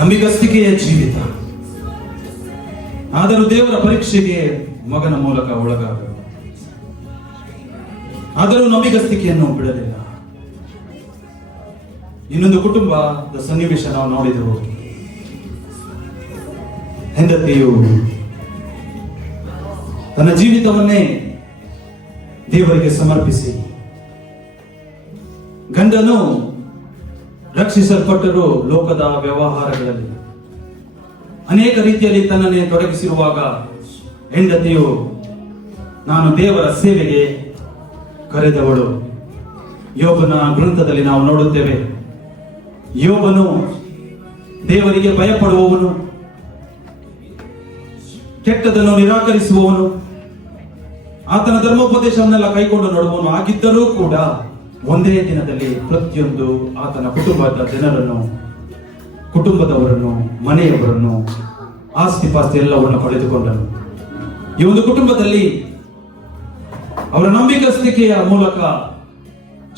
ನಂಬಿಗಸ್ತಿಕೆಯ ಜೀವಿತ. ಆದರೂ ದೇವರ ಪರೀಕ್ಷೆಗೆ ಮಗನ ಮೂಲಕ ಒಳಗಾದರು. ಆದರೂ ನಂಬಿಗಸ್ತಿಕೆಯನ್ನು ಬಿಡಲಿಲ್ಲ. ಇನ್ನೊಂದು ಕುಟುಂಬದ ಸನ್ನಿವೇಶ ನಾವು ನೋಡಿದೆವು. ಹೆಂಡತಿಯು ತನ್ನ ಜೀವಿತವನ್ನೇ ದೇವರಿಗೆ ಸಮರ್ಪಿಸಿ, ಗಂಡನು ರಕ್ಷಿಸಲ್ಪಟ್ಟರು ಲೋಕದ ವ್ಯವಹಾರಗಳಲ್ಲಿ ಅನೇಕ ರೀತಿಯಲ್ಲಿ ತನ್ನನ್ನೇ ತೊಡಗಿಸಿರುವಾಗ, ಹೆಂಡತಿಯು ನಾನು ದೇವರ ಸೇವೆಗೆ ಕರೆದವಳು. ಯೋಬನ ಗ್ರಂಥದಲ್ಲಿ ನಾವು ನೋಡುತ್ತೇವೆ, ಯೋಬನು ದೇವರಿಗೆ ಭಯಪಡುವವನು, ಕೆಟ್ಟದನ್ನು ನಿರಾಕರಿಸುವವನು, ಆತನ ಧರ್ಮೋಪದೇಶವನ್ನೆಲ್ಲ ಕೈಕೊಂಡು ನೋಡುವವನು ಆಗಿದ್ದರೂ ಕೂಡ ಒಂದೇ ದಿನದಲ್ಲಿ ಪ್ರತಿಯೊಂದು ಆತನ ಕುಟುಂಬದ ಜನರನ್ನು, ಕುಟುಂಬದವರನ್ನು, ಮನೆಯವರನ್ನು, ಆಸ್ತಿ ಪಾಸ್ತಿ ಎಲ್ಲವನ್ನು ಕಳೆದುಕೊಂಡನು. ಈ ಒಂದು ಕುಟುಂಬದಲ್ಲಿ ಅವರ ನಂಬಿಗಸ್ತಿಕೆಯ ಮೂಲಕ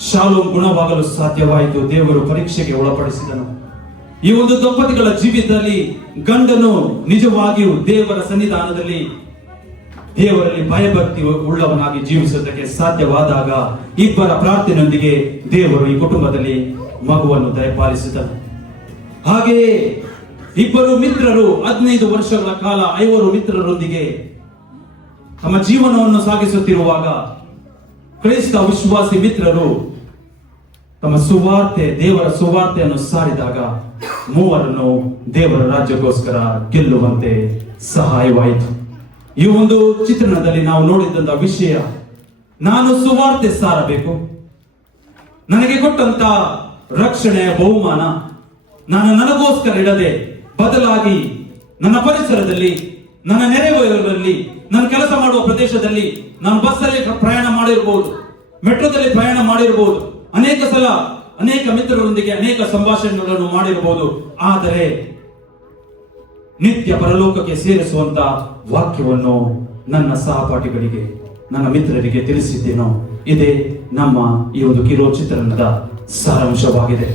ಶಾಲೋಮ್ ಗುಣವಾಗಲು ಸಾಧ್ಯವಾಯಿತು. ದೇವರು ಪರೀಕ್ಷೆಗೆ ಒಳಪಡಿಸಿದನು. ಈ ಒಂದು ದಂಪತಿಗಳ ಜೀವಿತದಲ್ಲಿ ಗಂಡನು ನಿಜವಾಗಿಯೂ ದೇವರ ಸನ್ನಿಧಾನದಲ್ಲಿ ದೇವರಲ್ಲಿ ಭಯಭಕ್ತಿ ಉಳ್ಳವನಾಗಿ ಜೀವಿಸುವುದಕ್ಕೆ ಸಾಧ್ಯವಾದಾಗ ಇಬ್ಬರ ಪ್ರಾರ್ಥನೆಯೊಂದಿಗೆ ದೇವರು ಈ ಕುಟುಂಬದಲ್ಲಿ ಮಗುವನ್ನು ದಯಪಾಲಿಸಿದನು. ಹಾಗೆಯೇ ಇಬ್ಬರು ಮಿತ್ರರು 15 ವರ್ಷಗಳ ಕಾಲ 5 ಮಿತ್ರರೊಂದಿಗೆ ತಮ್ಮ ಜೀವನವನ್ನು ಸಾಗಿಸುತ್ತಿರುವಾಗ ಕ್ರೈಸ್ತ ವಿಶ್ವಾಸಿ ಮಿತ್ರರು ತಮ್ಮ ಸುವಾರ್ತೆ, ದೇವರ ಸುವಾರ್ತೆಯನ್ನು ಸಾರಿದಾಗ ಮೂವರನ್ನು ದೇವರ ರಾಜ್ಯಕ್ಕೋಸ್ಕರ ಗೆಲ್ಲುವಂತೆ ಸಹಾಯವಾಯಿತು. ಈ ಒಂದು ಚಿತ್ರಣದಲ್ಲಿ ನಾವು ನೋಡಿದಂತ ವಿಷಯ, ನಾನು ಸುವಾರ್ತೆ ಸಾರಬೇಕು, ನನಗೆ ಕೊಟ್ಟಂತ ರಕ್ಷಣೆಯ ಬಹುಮಾನ ನಾನು ನನಗೋಸ್ಕರ ಇಡದೆ ಬದಲಾಗಿ ನನ್ನ ಪರಿಸರದಲ್ಲಿ, ನನ್ನ ನೆರೆಹೊರೆಯವರಲ್ಲಿ, ನಾನು ಕೆಲಸ ಮಾಡುವ ಪ್ರದೇಶದಲ್ಲಿ, ನಾನು ಬಸ್ಸಲ್ಲಿ ಪ್ರಯಾಣ ಮಾಡಿರಬಹುದು, ಮೆಟ್ರೋದಲ್ಲಿ ಪ್ರಯಾಣ ಮಾಡಿರಬಹುದು, ಅನೇಕ ಸಲ ಅನೇಕ ಮಿತ್ರರೊಂದಿಗೆ ಅನೇಕ ಸಂಭಾಷಣೆಗಳನ್ನು ಮಾಡಿರಬಹುದು. ಆದರೆ ನಿತ್ಯ ಪರಲೋಕಕ್ಕೆ ಸೇರಿಸುವಂತ ವಾಕ್ಯವನ್ನು ನನ್ನ ಸಹಪಾಠಿಗಳಿಗೆ, ನನ್ನ ಮಿತ್ರರಿಗೆ ತಿಳಿಸಿದ್ದೇನೋ, ಇದೇ ನಮ್ಮ ಈ ಒಂದು ಕಿರೋ ಚಿತ್ರಣದ ಸಾರಾಂಶವಾಗಿದೆ.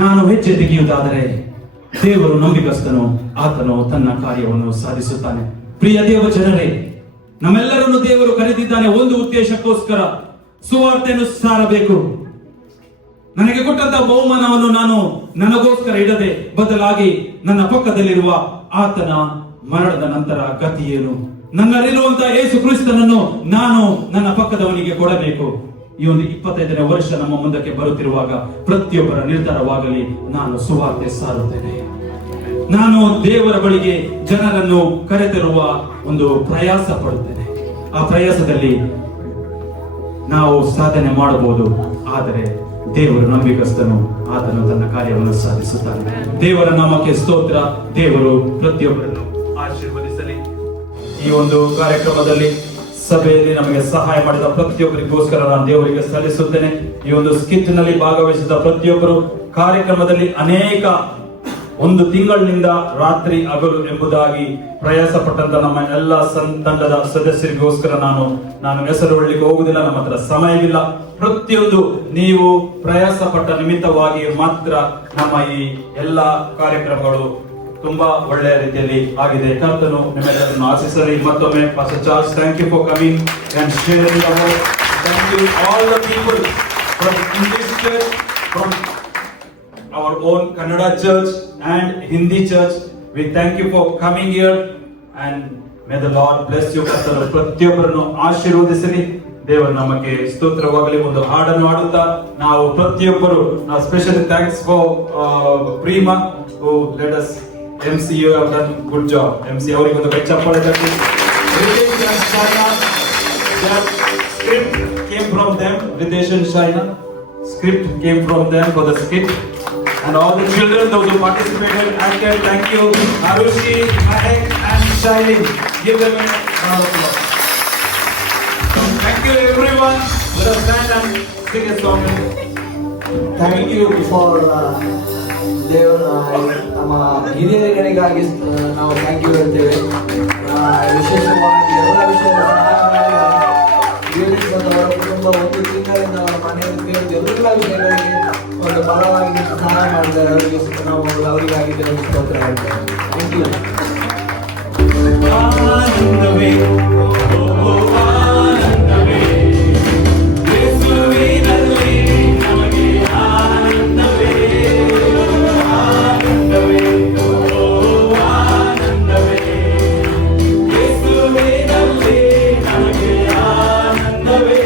ನಾನು ಹೆಜ್ಜೆ ತೆಗೆಯುವುದಾದರೆ ದೇವರು ನಂಬಿಗಸ್ತನು, ಆತನು ತನ್ನ ಕಾರ್ಯವನ್ನು ಸಾಧಿಸುತ್ತಾನೆ. ಪ್ರಿಯ ದೇವ ಜನರೇ, ನಮ್ಮೆಲ್ಲರನ್ನು ದೇವರು ಕರೆದಿದ್ದಾನೆ ಒಂದು ಉದ್ದೇಶಕ್ಕೋಸ್ಕರ, ಸುವಾರ್ತೆಯನ್ನು ಸಾರಬೇಕು. ನನಗೆ ಕೊಟ್ಟಂತಹ ಬಹುಮಾನವನ್ನು ನಾನು ನನಗೋಸ್ಕರ ಇಡದೆ ಬದಲಾಗಿ ನನ್ನ ಪಕ್ಕದಲ್ಲಿರುವ ಆತನ ಮರಣದ ನಂತರ ಗತಿ ಏನು, ನನ್ನಲ್ಲಿರುವಂತಹ ಯೇಸು ಕ್ರಿಸ್ತನನ್ನು ನಾನು ನನ್ನ ಪಕ್ಕದವನಿಗೆ ಕೊಡಬೇಕು. ಈ ಒಂದು 25ನೇ ವರ್ಷ ನಮ್ಮ ಮುಂದಕ್ಕೆ ಬರುತ್ತಿರುವಾಗ ಪ್ರತಿಯೊಬ್ಬರ ನಿರ್ಧಾರವಾಗಲಿ, ನಾನು ಸುವಾರ್ತೆ ಸಾರುತ್ತೇನೆ. ನಾನು ದೇವರ ಬಳಿಗೆ ಜನರನ್ನು ಕರೆತರುವ ಒಂದು ಪ್ರಯಾಸ ಪಡುತ್ತೇನೆ. ಆ ಪ್ರಯಾಸದಲ್ಲಿ ನಾವು ಸಾಧನೆ ಮಾಡಬಹುದು, ಆದರೆ ದೇವರು ನಂಬಿಗಸ್ತನು, ಆತನು ತನ್ನ ಕಾರ್ಯವನ್ನು ಸಾಧಿಸುತ್ತಾನೆ. ದೇವರ ನಾಮಕ್ಕೆ ಸ್ತೋತ್ರ. ದೇವರು ಪ್ರತಿಯೊಬ್ಬರನ್ನು ಆಶೀರ್ವದಿಸಲಿ. ಈ ಒಂದು ಕಾರ್ಯಕ್ರಮದಲ್ಲಿ ಸಭೆಯಲ್ಲಿ ನಮಗೆ ಸಹಾಯ ಮಾಡಿದ ಪ್ರತಿಯೊಬ್ಬರಿಗೋಸ್ಕರ ನಾನು ದೇವರಿಗೆ ಸಲ್ಲಿಸುತ್ತೇನೆ. ಈ ಒಂದು ಸ್ಕಿಟ್ ನಲ್ಲಿ ಭಾಗವಹಿಸಿದ ಪ್ರತಿಯೊಬ್ಬರು, ಕಾರ್ಯಕ್ರಮದಲ್ಲಿ ಅನೇಕ ಒಂದು ತಿಂಗಳಿನಿಂದ ರಾತ್ರಿ ಹಗಲು ಎಂಬುದಾಗಿ ಪ್ರಯಾಸ ಪಟ್ಟಂತ ನಮ್ಮ ಎಲ್ಲ ತಂಡದ ಸದಸ್ಯರಿಗೋಸ್ಕರ ನಾನು ಹೆಸರು ಹೇಳಲಿಕ್ಕೆ ಹೋಗುದಿಲ್ಲ, ನಮ್ಮ ಹತ್ರ ಸಮಯವಿಲ್ಲ. ಪ್ರತಿಯೊಂದು ನೀವು ಪ್ರಯಾಸ ಪಟ್ಟ ನಿಮಿತ್ತವಾಗಿ ಮಾತ್ರ ನಮ್ಮ ಈ ಎಲ್ಲ ಕಾರ್ಯಕ್ರಮಗಳು ತುಂಬಾ ಒಳ್ಳೆಯ ರೀತಿಯಲ್ಲಿ ಆಗಿದೆ. ಕರ್ತನು ನಿಮ್ಮೆಲ್ಲರನ್ನು ಆಶಿಸಲಿ. ಮತ್ತೊಮ್ಮೆ pastor Charles, thank you for coming and sharing the word. Thank you all the people from English church, from our own Kannada church and Hindi church. We thank you for coming here and may the Lord bless you. ಕರ್ತನು ಪ್ರತಿಯೊಬ್ಬರನ್ನು ಆಶೀರ್ವದಿಸಲಿ. ದೇವರು ನಮಗೆ ಸ್ತೋತ್ರವಾಗಲಿ. ಒಂದು ಹಾಡನ್ನು ಹಾಡುತ್ತಾ ನಾವು ಪ್ರತಿಯೊಬ್ಬರು ನಾವು specially thanks for Preema who let us MC you have done good job. MC ಅವರಿಗೆ ಒಂದು ಕೈ ಚಪ್ಪಾಳೆ ತಟ್ಟಿ. Script came from them. Videsh and Shaina. Script came from them for the skit. And all the children, those who participated, acted, thank you. Arushi, Mahek and Shailin. Give them a round of applause. Thank you everyone. Let us stand and sing a song. Thank you for ದೇವರ ನಮ್ಮ ಹಿರಿಯರಿಗಳಿಗಾಗಿ ನಾವು ಥ್ಯಾಂಕ್ ಯು ಹೇಳ್ತೇವೆ. ವಿಶೇಷವಾಗಿ ಎಲ್ಲ ವಿಷಯದ ಅವರ ಕುಟುಂಬ ಒಂದು ತಿಂಗಳಿಂದ ಅವರ ಮನೆಯಲ್ಲಿ ಎಲ್ಲ ವಿಷಯಗಳಿಗೆ ಒಂದು ಬಲವಾಗಿ ಸಹಾಯ ಮಾಡಿದ್ದಾರೆ. ಅವರಿಗೆ ನಾವು ಅವರಿಗಾಗಿ ದೇವರ ಸ್ತೋತ್ರ ಹೇಳ್ತೇವೆ. Thank you. ಆನಂದವೇ ಆನಂದವೇ ಯೇಸುವಿನಲ್ಲಿ ನಮಗೆ ಆನಂದವೇ ಆನಂದವೇ ಆನಂದವೇ ಯೇಸುವಿನಲ್ಲಿ ನಮಗೆ ಆನಂದವೇ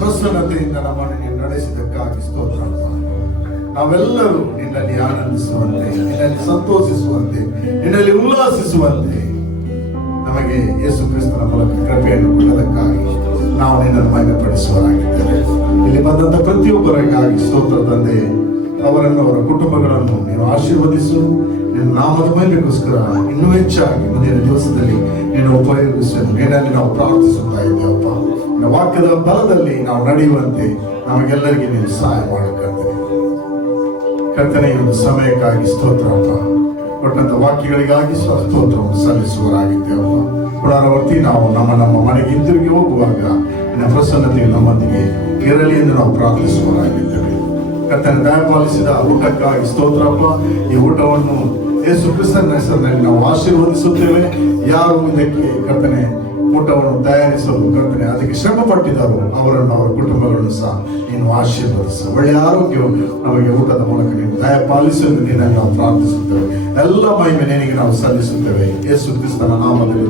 ಪ್ರಸನ್ನತೆಯಿಂದ ನಮ್ಮನ್ನು ನೀನು ನಡೆಸಿದ್ದಕ್ಕಾಗಿ ಸ್ತೋತ್ರ. ನಾವೆಲ್ಲರೂ ನಿನ್ನಲ್ಲಿ ಆನಂದಿಸುವಂತೆ, ನಿನ್ನಲ್ಲಿ ಸಂತೋಷಿಸುವಂತೆ, ನಿನ್ನಲ್ಲಿ ಉಲ್ಲಾಸಿಸುವಂತೆ ನಮಗೆ ಯೇಸು ಕ್ರಿಸ್ತನ ಮೂಲಕ ಕೃಪೆಯನ್ನು ಕೊಡೋದಕ್ಕಾಗಿ ನಾವು ನಿನ್ನನ್ನು ಮಹಿಮೆಪಡಿಸುವರಾಗಿದ್ದೇವೆ. ಇಲ್ಲಿ ಬಂದಂತ ಪ್ರತಿಯೊಬ್ಬರಿಗಾಗಿ ಸ್ತೋತ್ರ ತಂದೆ. ಅವರನ್ನು ಅವರ ಕುಟುಂಬಗಳನ್ನು ನೀನು ಆಶೀರ್ವದಿಸು. ನಿನ್ನ ನಾಮದ ಮಹಿಮೆಗೋಸ್ಕರ ಇನ್ನೂ ಹೆಚ್ಚಾಗಿ ಮುಂದಿನ ದಿವಸದಲ್ಲಿ ನೀನು ಉಪಯೋಗಿಸಲು ನಿನ್ನಲ್ಲಿ ನಾವು ಪ್ರಾರ್ಥಿಸುತ್ತಾ ಇದ್ದೇವಪ್ಪ. ನಿನ್ನ ವಾಕ್ಯದ ಬಲದಲ್ಲಿ ನಾವು ನಡೆಯುವಂತೆ ನಮಗೆಲ್ಲರಿಗೆ ನೀನು ಸಹಾಯ ಮಾಡಕರ್ತೇವೆ. ಕರ್ತನೆ, ಈ ಒಂದು ಸಮಯಕ್ಕಾಗಿ ಸ್ತೋತ್ರಪ್ಪ. ಕೊಟ್ಟಂತ ವಾಕ್ಯಗಳಿಗಾಗಿ ಸ್ತೋತ್ರವನ್ನು ಸಲ್ಲಿಸುವರಾಗಿದ್ದೇವಪ್ಪ. ಪುನರಾವರ್ತಿ ನಾವು ನಮ್ಮ ಮನೆಗೆ ಹಿಂದಿರುಗಿ ಹೋಗುವಾಗ ನಿನ್ನ ಪ್ರಸನ್ನತೆಯು ನಮ್ಮೊಂದಿಗೆ ಇರಲಿ ಎಂದು ನಾವು ಪ್ರಾರ್ಥಿಸುವರಾಗಿದ್ದೇವೆ. ಕರ್ತನೆ, ದಯಪಾಲಿಸಿದ ಊಟಕ್ಕಾಗಿ ಸ್ತೋತ್ರಪ್ಪ. ಈ ಊಟವನ್ನು ಯೇಸು ಕ್ರಿಸ್ತನ ಹೆಸರಿನಲ್ಲಿ ನಾವು ಆಶೀರ್ವದಿಸುತ್ತೇವೆ. ಯಾರು ಇದಕ್ಕೆ ಕರ್ತನೆ ಊಟವನ್ನು ತಯಾರಿಸಲು ಕರ್ತನೆ ಅದಕ್ಕೆ ಶ್ರಮ ಪಟ್ಟಿದ್ದಾರೋ ಅವರನ್ನು, ಅವರ ಕುಟುಂಬಗಳನ್ನು ಸಹ ನೀನು ಆಶೀರ್ವದಿಸು. ಒಳ್ಳೆಯ ಆರೋಗ್ಯವು ನಮಗೆ ಊಟದ ಮೂಲಕ ನೀನು ದಯಪಾಲಿಸಲು ನಿನ್ನಲ್ಲಿ ನಾವು ಪ್ರಾರ್ಥಿಸುತ್ತೇವೆ. ಎಲ್ಲ ಮಹಿಮೆ ನಿನಗೆ ನಾವು ಸಲ್ಲಿಸುತ್ತೇವೆ. ಯೇಸು ಕ್ರಿಸ್ತನ ನಾಮದಲ್ಲಿ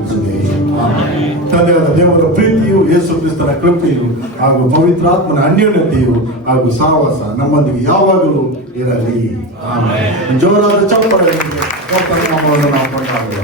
ತಂದೆಯಾದ ದೇವರ ಪ್ರೀತಿಯು, ಯೇಸು ಕ್ರಿಸ್ತನ ಕೃಪೆಯು ಹಾಗೂ ಪವಿತ್ರಾತ್ಮನ ಅನ್ಯೋನ್ಯತೆಯು ಹಾಗೂ ಸಹವಾಸ ನಮ್ಮೊಂದಿಗೆ ಯಾವಾಗಲೂ ಇರಲಿ. ಜೋರಾದ ಚಪ್ಪಳೆ ನಾವು ಕೊಂಡಾಡುವ.